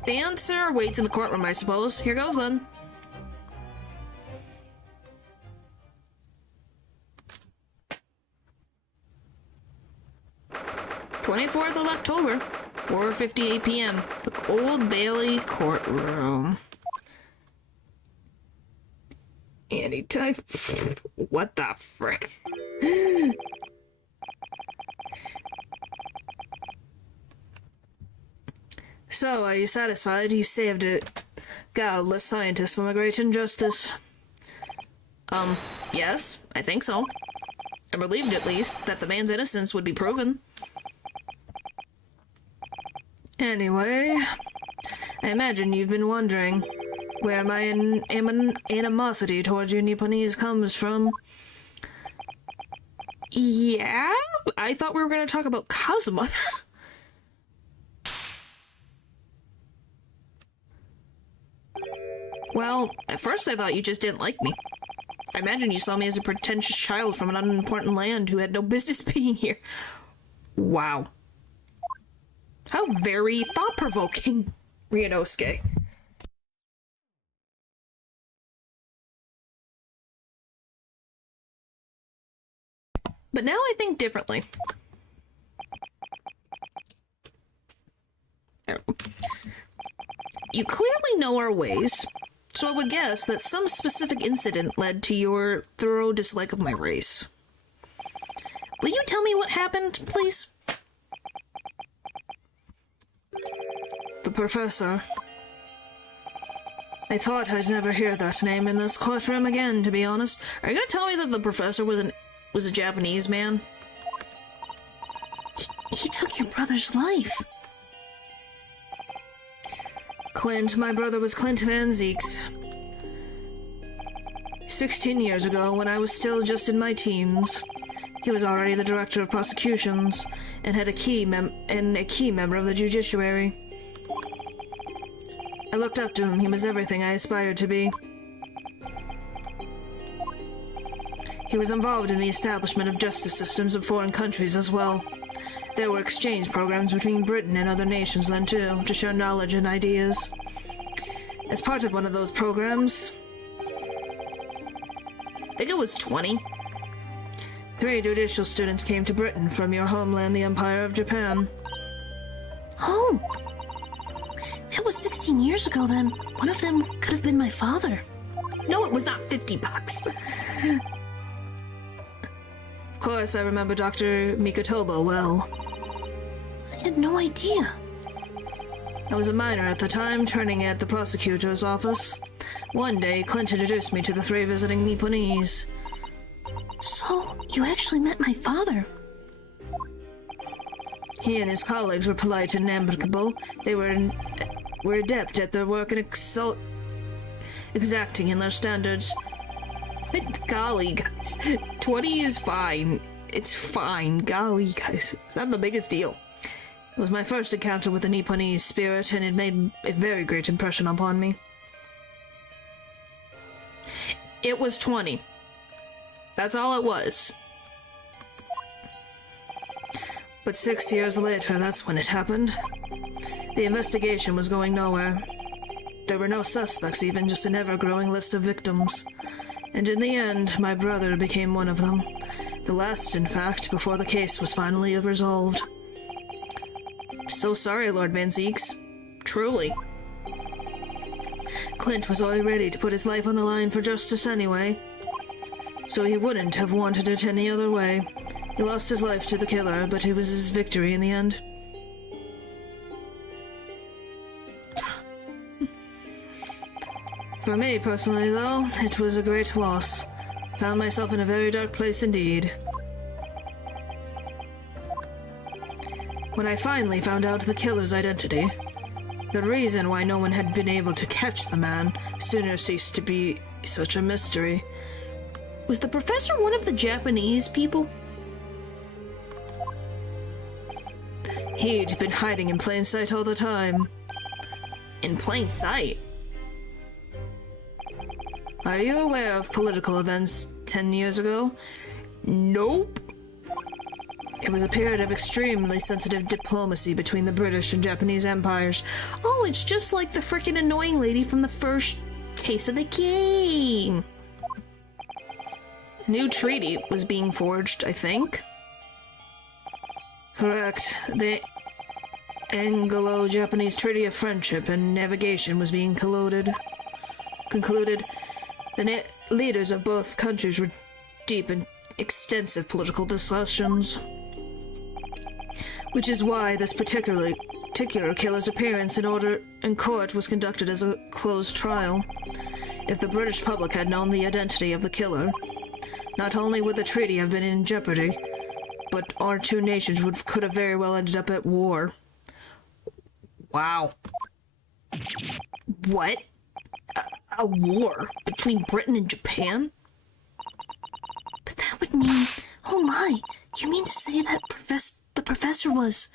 The answer waits in the courtroom, I suppose. Here goes then. '24th of October, 4:58 p.m. The Old Bailey courtroom. Anytime. What the frick? So, are you satisfied you saved a godless scientist from a great injustice? Yes, I think so. I'm relieved, at least, that the man's innocence would be proven. Anyway, I imagine you've been wondering where my animosity towards you Nipponese comes from. Yeah? I thought we were going to talk about Kazuma. Well, at first I thought you just didn't like me. I imagine you saw me as a pretentious child from an unimportant land who had no business being here. Wow. How very thought-provoking, Ryunosuke. But now I think differently. You clearly know our ways, so I would guess that some specific incident led to your thorough dislike of my race. Will you tell me what happened, please? The professor. I thought I'd never hear that name in this courtroom again, to be honest. Are you gonna tell me that the professor was a Japanese man? He took your brother's life. Clint, my brother was Clint Van Zeeks. 16 years ago, when I was still just in my teens, he was already the director of prosecutions and had a key member of the judiciary. I looked up to him. He was everything I aspired to be. He was involved in the establishment of justice systems of foreign countries as well. There were exchange programs between Britain and other nations then too, to share knowledge and ideas. As part of one of those programs, I think it was 20. 3 judicial students came to Britain from your homeland, the Empire of Japan. Oh! That was 16 years ago then. One of them could have been my father. No, it was not $50. Of course, I remember Dr. Mikotobo well. I had no idea. I was a minor at the time, training at the prosecutor's office. One day, Clint introduced me to the 3 visiting Nipponese. So, you actually met my father? He and his colleagues were polite and amicable. They were adept at their work and exacting in their standards. Golly, guys. 20 is fine. It's fine. Golly, guys. It's not the biggest deal. It was my first encounter with the Nipponese spirit, and it made a very great impression upon me. It was 20. That's all it was. But 6 years later, that's when it happened. The investigation was going nowhere. There were no suspects even, just an ever-growing list of victims. And in the end, my brother became one of them. The last, in fact, before the case was finally resolved. So sorry, Lord Van Zeeks. Truly. Clint was always ready to put his life on the line for justice anyway. So he wouldn't have wanted it any other way. He lost his life to the killer, but it was his victory in the end. For me, personally, though, it was a great loss. Found myself in a very dark place indeed. When I finally found out the killer's identity, the reason why no one had been able to catch the man sooner ceased to be such a mystery. Was the professor one of the Japanese people? He'd been hiding in plain sight all the time. In plain sight? Are you aware of political events 10 years ago? Nope. It was a period of extremely sensitive diplomacy between the British and Japanese empires. Oh, it's just like the frickin' annoying lady from the first case of the game. A new treaty was being forged, I think. Correct. The Anglo-Japanese Treaty of Friendship and Navigation was being concluded. The leaders of both countries were deep in extensive political discussions. Which is why this particular killer's appearance in court was conducted as a closed trial. If the British public had known the identity of the killer, not only would the treaty have been in jeopardy, but our 2 nations could have very well ended up at war. Wow. What? A war between Britain and Japan? But that would mean... Oh my, you mean to say that the professor was...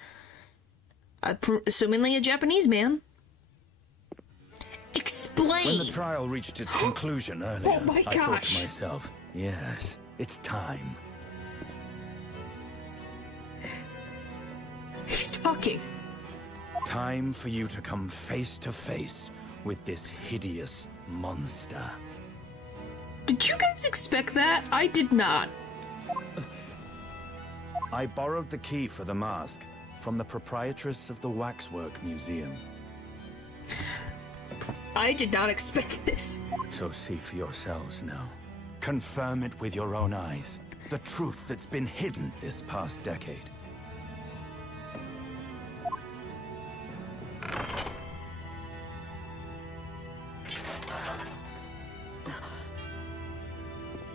Assumingly a Japanese man. Explain! When the trial reached its conclusion earlier, Oh my I thought gosh. to myself, yes, it's time. He's talking. Time for you to come face to face with this hideous monster. Did you guys expect that? I did not. I borrowed the key for the mask from the proprietress of the Waxwork Museum. I did not expect this. So see for yourselves now. Confirm it with your own eyes. The truth that's been hidden this past decade.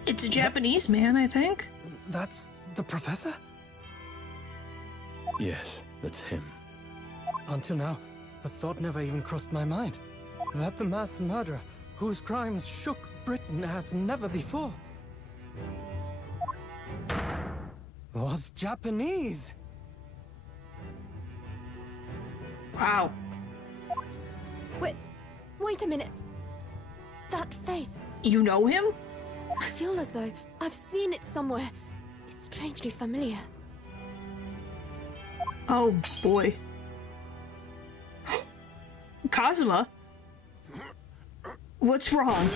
It's a Japanese man, I think. That's the professor? Yes, that's him. Until now, the thought never even crossed my mind. That the mass murderer, whose crimes shook Britain as never before, was Japanese. Wow. Wait a minute. That face. You know him? I feel as though I've seen it somewhere. It's strangely familiar. Oh boy. Kazuma? What's wrong?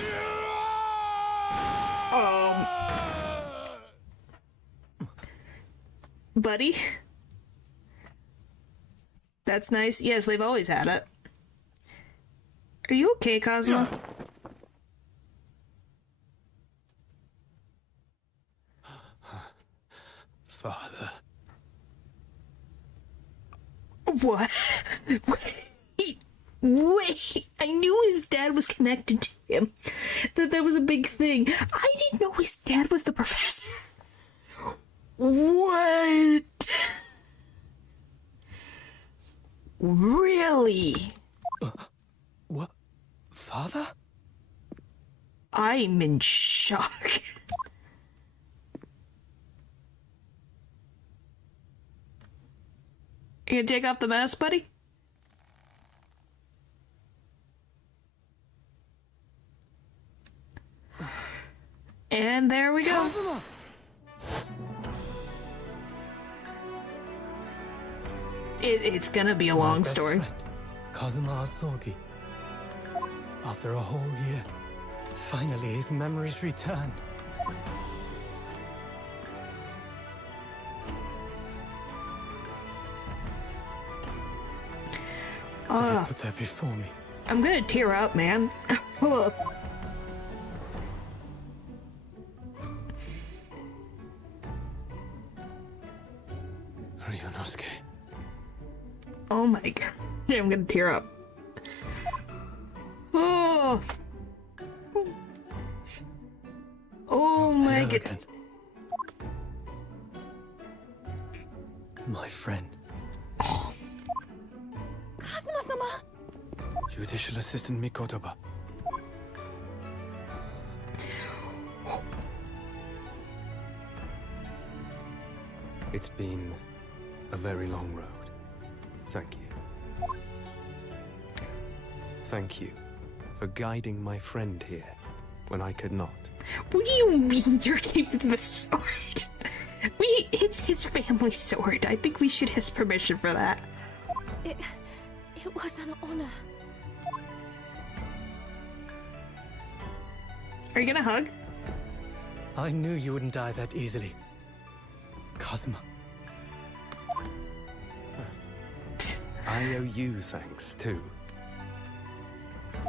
Buddy? That's nice. Yes, they've always had it. Are you okay, Kazuma? Father. What? Wait. I knew his dad was connected to him. That was a big thing. I didn't know his dad was the professor. What? Really? What? Father? I'm in shock. You gonna take off the mask, buddy? And there we go. It's gonna be a long My best story. friend, Kazuma Asogi. After a whole year, finally his memories returned. As he stood there before me, I'm gonna tear up, man. Hold up. Ryunosuke. Oh my god. I'm gonna tear up. Oh. Oh my Hello god. again. My friend. Kazuma-sama! Judicial Assistant Mikotoba. It's been a very long road. Thank you. Thank you for guiding my friend here when I could not. What do you mean you're keeping the sword? It's his family sword. I think we should ask permission for that. It was an honor. Are you gonna hug? I knew you wouldn't die that easily. Kazuma. I owe you thanks, too,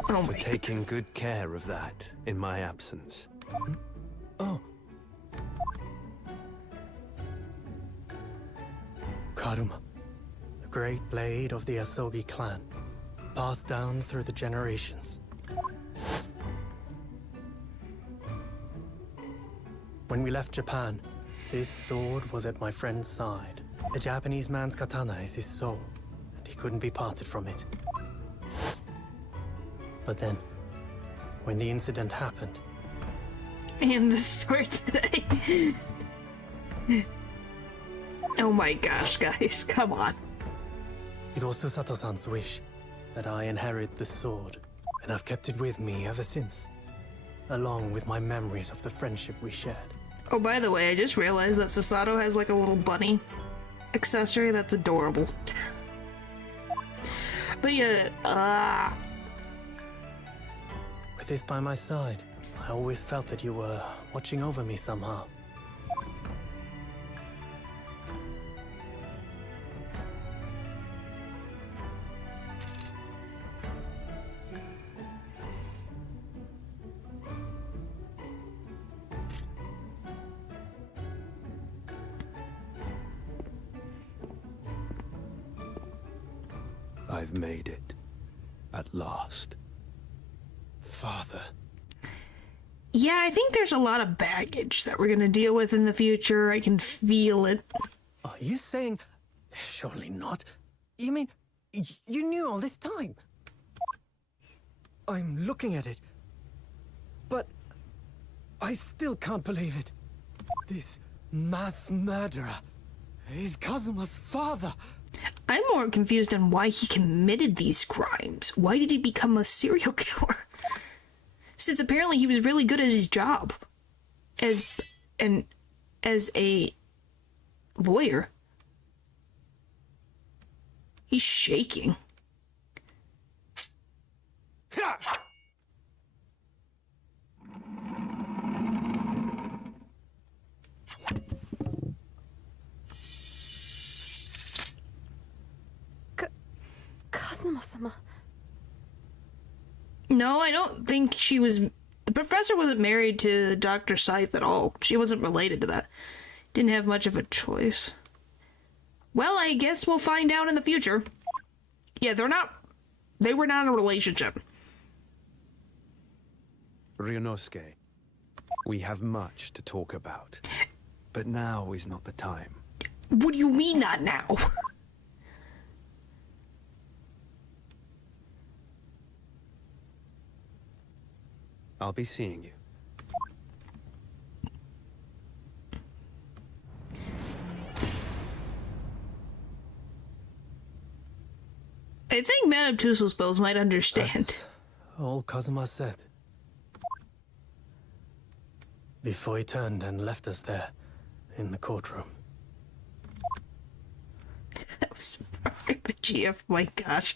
Oh for my. taking good care of that in my absence. Oh. Karuma, the great blade of the Asogi clan, passed down through the generations. When we left Japan, this sword was at my friend's side. A Japanese man's katana is his soul, and he couldn't be parted from it. But then, when the incident happened, And the sword today. Oh my gosh, guys, come on. it was Susato-san's wish that I inherit the sword and I've kept it with me ever since, along with my memories of the friendship we shared. Oh, by the way, I just realized that Sasato has like a little bunny accessory. That's adorable. But yeah, With this by my side, I always felt that you were watching over me somehow. I've made it. At last. Father. yeah, I think there's a lot of baggage that we're gonna deal with in the future. I can feel it. Are you saying... Surely not. You mean, you knew all this time? I'm looking at it, but I still can't believe it. This mass murderer is Kazuma's father. I'm more confused on why he committed these crimes. Why did he become a serial killer? Since apparently he was really good at his job as a lawyer. He's shaking. Kazuma-sama. No, I don't think she was... The professor wasn't married to Dr. Scythe at all. She wasn't related to that. Didn't have much of a choice. Well, I guess we'll find out in the future. Yeah, they were not in a relationship. Ryunosuke, we have much to talk about. But now is not the time. What do you mean not now? I'll be seeing you. I think Madame Tussauds might understand. That's all Kazuma said. Before he turned and left us there, in the courtroom. That was but GF, my gosh.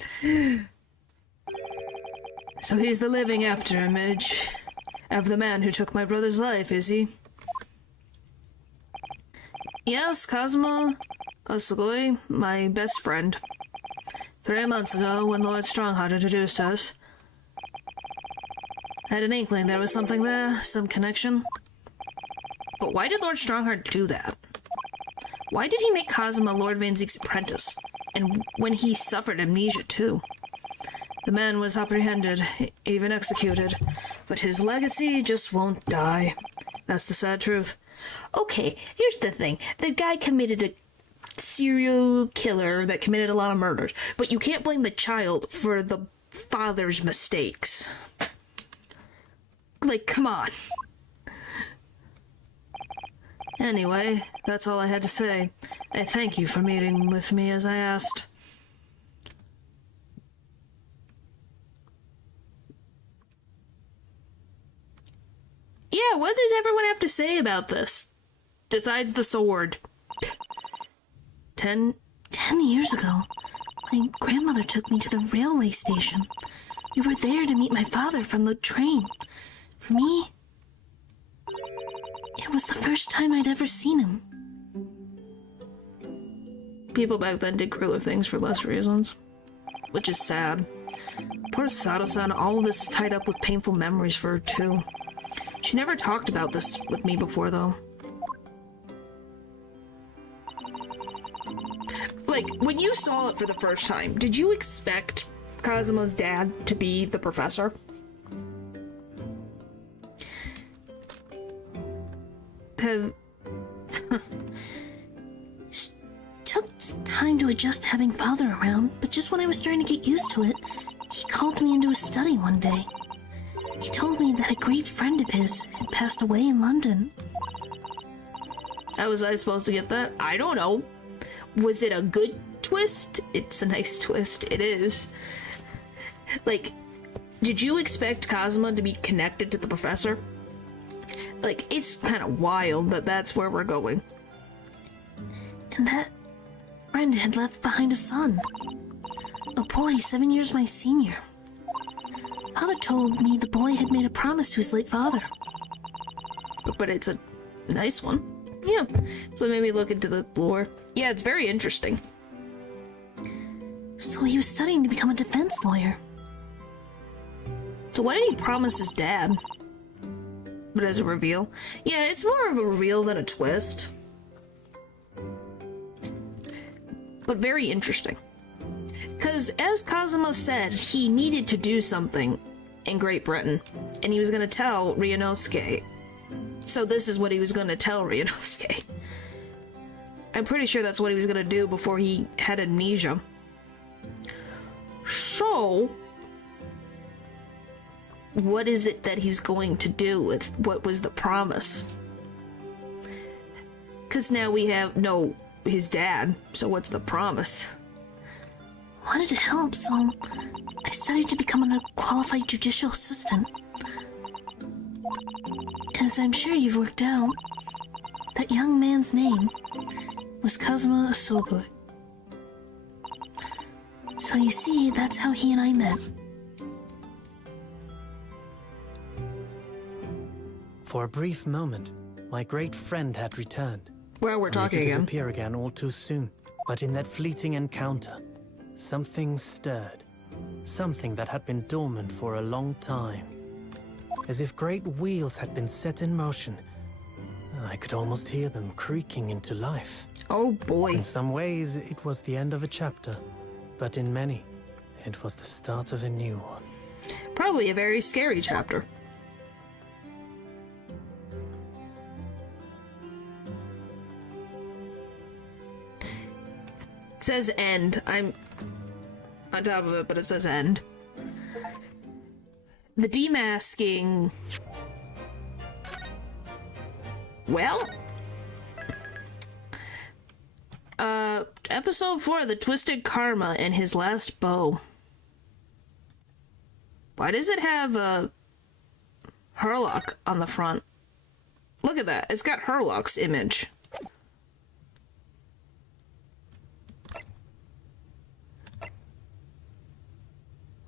So he's the living after image of the man who took my brother's life, is he? Yes, Kazuma Osugoi, my best friend. 3 months ago, when Lord Strongheart introduced us, I had an inkling there was something there, some connection. But why did Lord Strongheart do that? Why did he make Kazuma Lord Van Zeek's apprentice? And when he suffered amnesia, too? The man was apprehended, even executed, but his legacy just won't die. That's the sad truth. Okay, here's the thing. The guy committed a serial killer that committed a lot of murders, but you can't blame the child for the father's mistakes. Like, come on. Anyway, that's all I had to say. I thank you for meeting with me as I asked. Yeah, what does everyone have to say about this? Besides the sword. 10 years ago, my grandmother took me to the railway station. We were there to meet my father from the train. For me, it was the first time I'd ever seen him. People back then did crueler things for less reasons. Which is sad. Poor Sato-san, all of this is tied up with painful memories for her, too. She never talked about this with me before, though. Like, when you saw it for the first time, did you expect Kazuma's dad to be the professor? Took time to adjust having father around, but just when I was starting to get used to it, he called me into his study one day. He told me that a great friend of his had passed away in London. How was I supposed to get that? I don't know. Was it a good twist? It's a nice twist. It is. Like, did you expect Kazuma to be connected to the professor? Like, it's kind of wild that that's where we're going. And that friend had left behind a son. A boy 7 years my senior. Father told me the boy had made a promise to his late father. But it's a nice one. Yeah, so it made me look into the lore. Yeah, it's very interesting. So he was studying to become a defense lawyer. So why did he promise his dad? But as a reveal? Yeah, it's more of a reveal than a twist. But very interesting. Because as Kazuma said, he needed to do something in Great Britain. And he was going to tell Ryunosuke. So this is what he was going to tell Ryunosuke. I'm pretty sure that's what he was going to do before he had amnesia. So, what is it that he's going to do with what was the promise? Because now we have his dad, so what's the promise? Wanted to help, so I studied to become a qualified judicial assistant. As I'm sure you've worked out, that young man's name was Kazuma Asobu. So you see, that's how he and I met. For a brief moment, my great friend had returned. Well, we're only talking to again. disappear again all too soon. But in that fleeting encounter, something stirred. Something that had been dormant for a long time. As if great wheels had been set in motion. I could almost hear them creaking into life. Oh boy. In some ways, it was the end of a chapter. But in many, it was the start of a new one. Probably a very scary chapter. It says end. I'm on top of it, but it says end. The demasking. Well, episode 4, The Twisted Karma and His Last Bow. Why does it have a Herlock on the front? Look at that. It's got Herlock's image.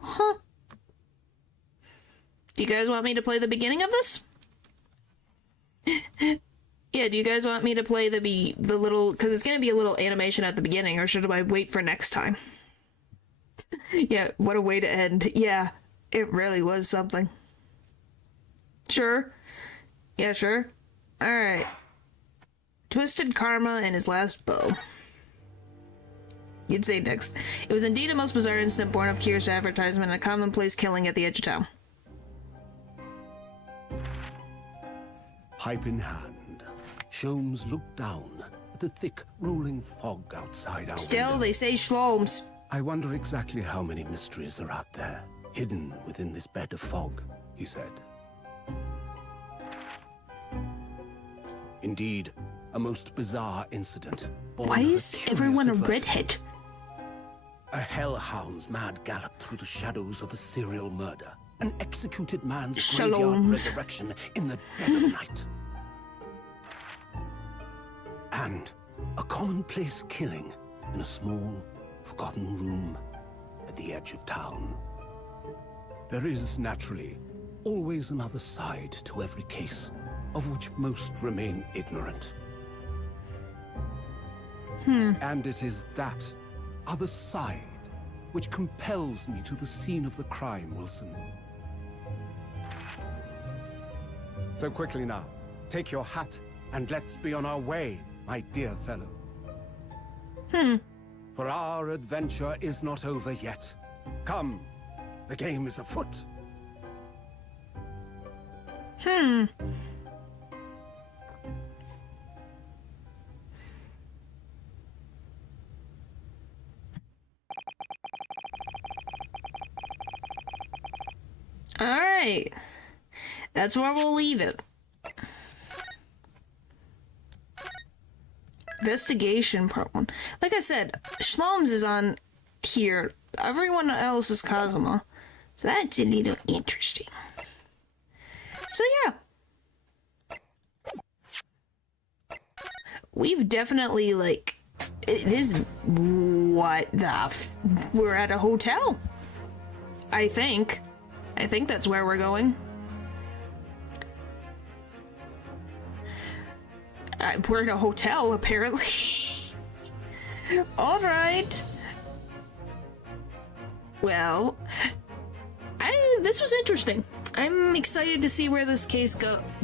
Huh. Do you guys want me to play the beginning of this? Yeah, do you guys want me to play the little... Because it's going to be a little animation at the beginning, or should I wait for next time? Yeah, what a way to end. Yeah, it really was something. Sure. Yeah, sure. Alright. Twisted Karma and His Last Bow. You'd say next. It was indeed a most bizarre incident born of curious advertisement and a commonplace killing at the edge of town. Pipe in hand, Sholmes looked down at the thick, rolling fog outside our Still, window. they say Shlomes. I wonder exactly how many mysteries are out there, hidden within this bed of fog, he said. Indeed, a most bizarre incident. born Why of a is curious everyone a adversity. redhead? A hellhound's mad gallop through the shadows of a serial murder. An executed man's graveyard Shaloms. resurrection in the dead of night. And a commonplace killing in a small, forgotten room at the edge of town. There is, naturally, always another side to every case, of which most remain ignorant. And it is that other side which compels me to the scene of the crime, Wilson. So quickly now, take your hat and let's be on our way, my dear fellow. For our adventure is not over yet. Come, the game is afoot. Alright. That's where we'll leave it. Investigation part 1. Like I said, Shlomes is on here. Everyone else is Kazuma. So that's a little interesting. So yeah. We've definitely, like, it is, what the we're at a hotel. I think that's where we're going. We're in a hotel, apparently. Alright. Well, this was interesting. I'm excited to see where the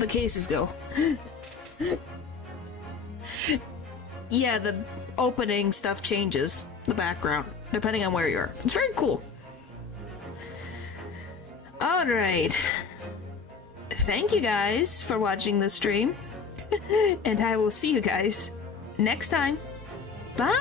cases go. Yeah, the opening stuff changes the background, depending on where you are. It's very cool. Alright. Thank you guys for watching the stream. And I will see you guys next time. Bye!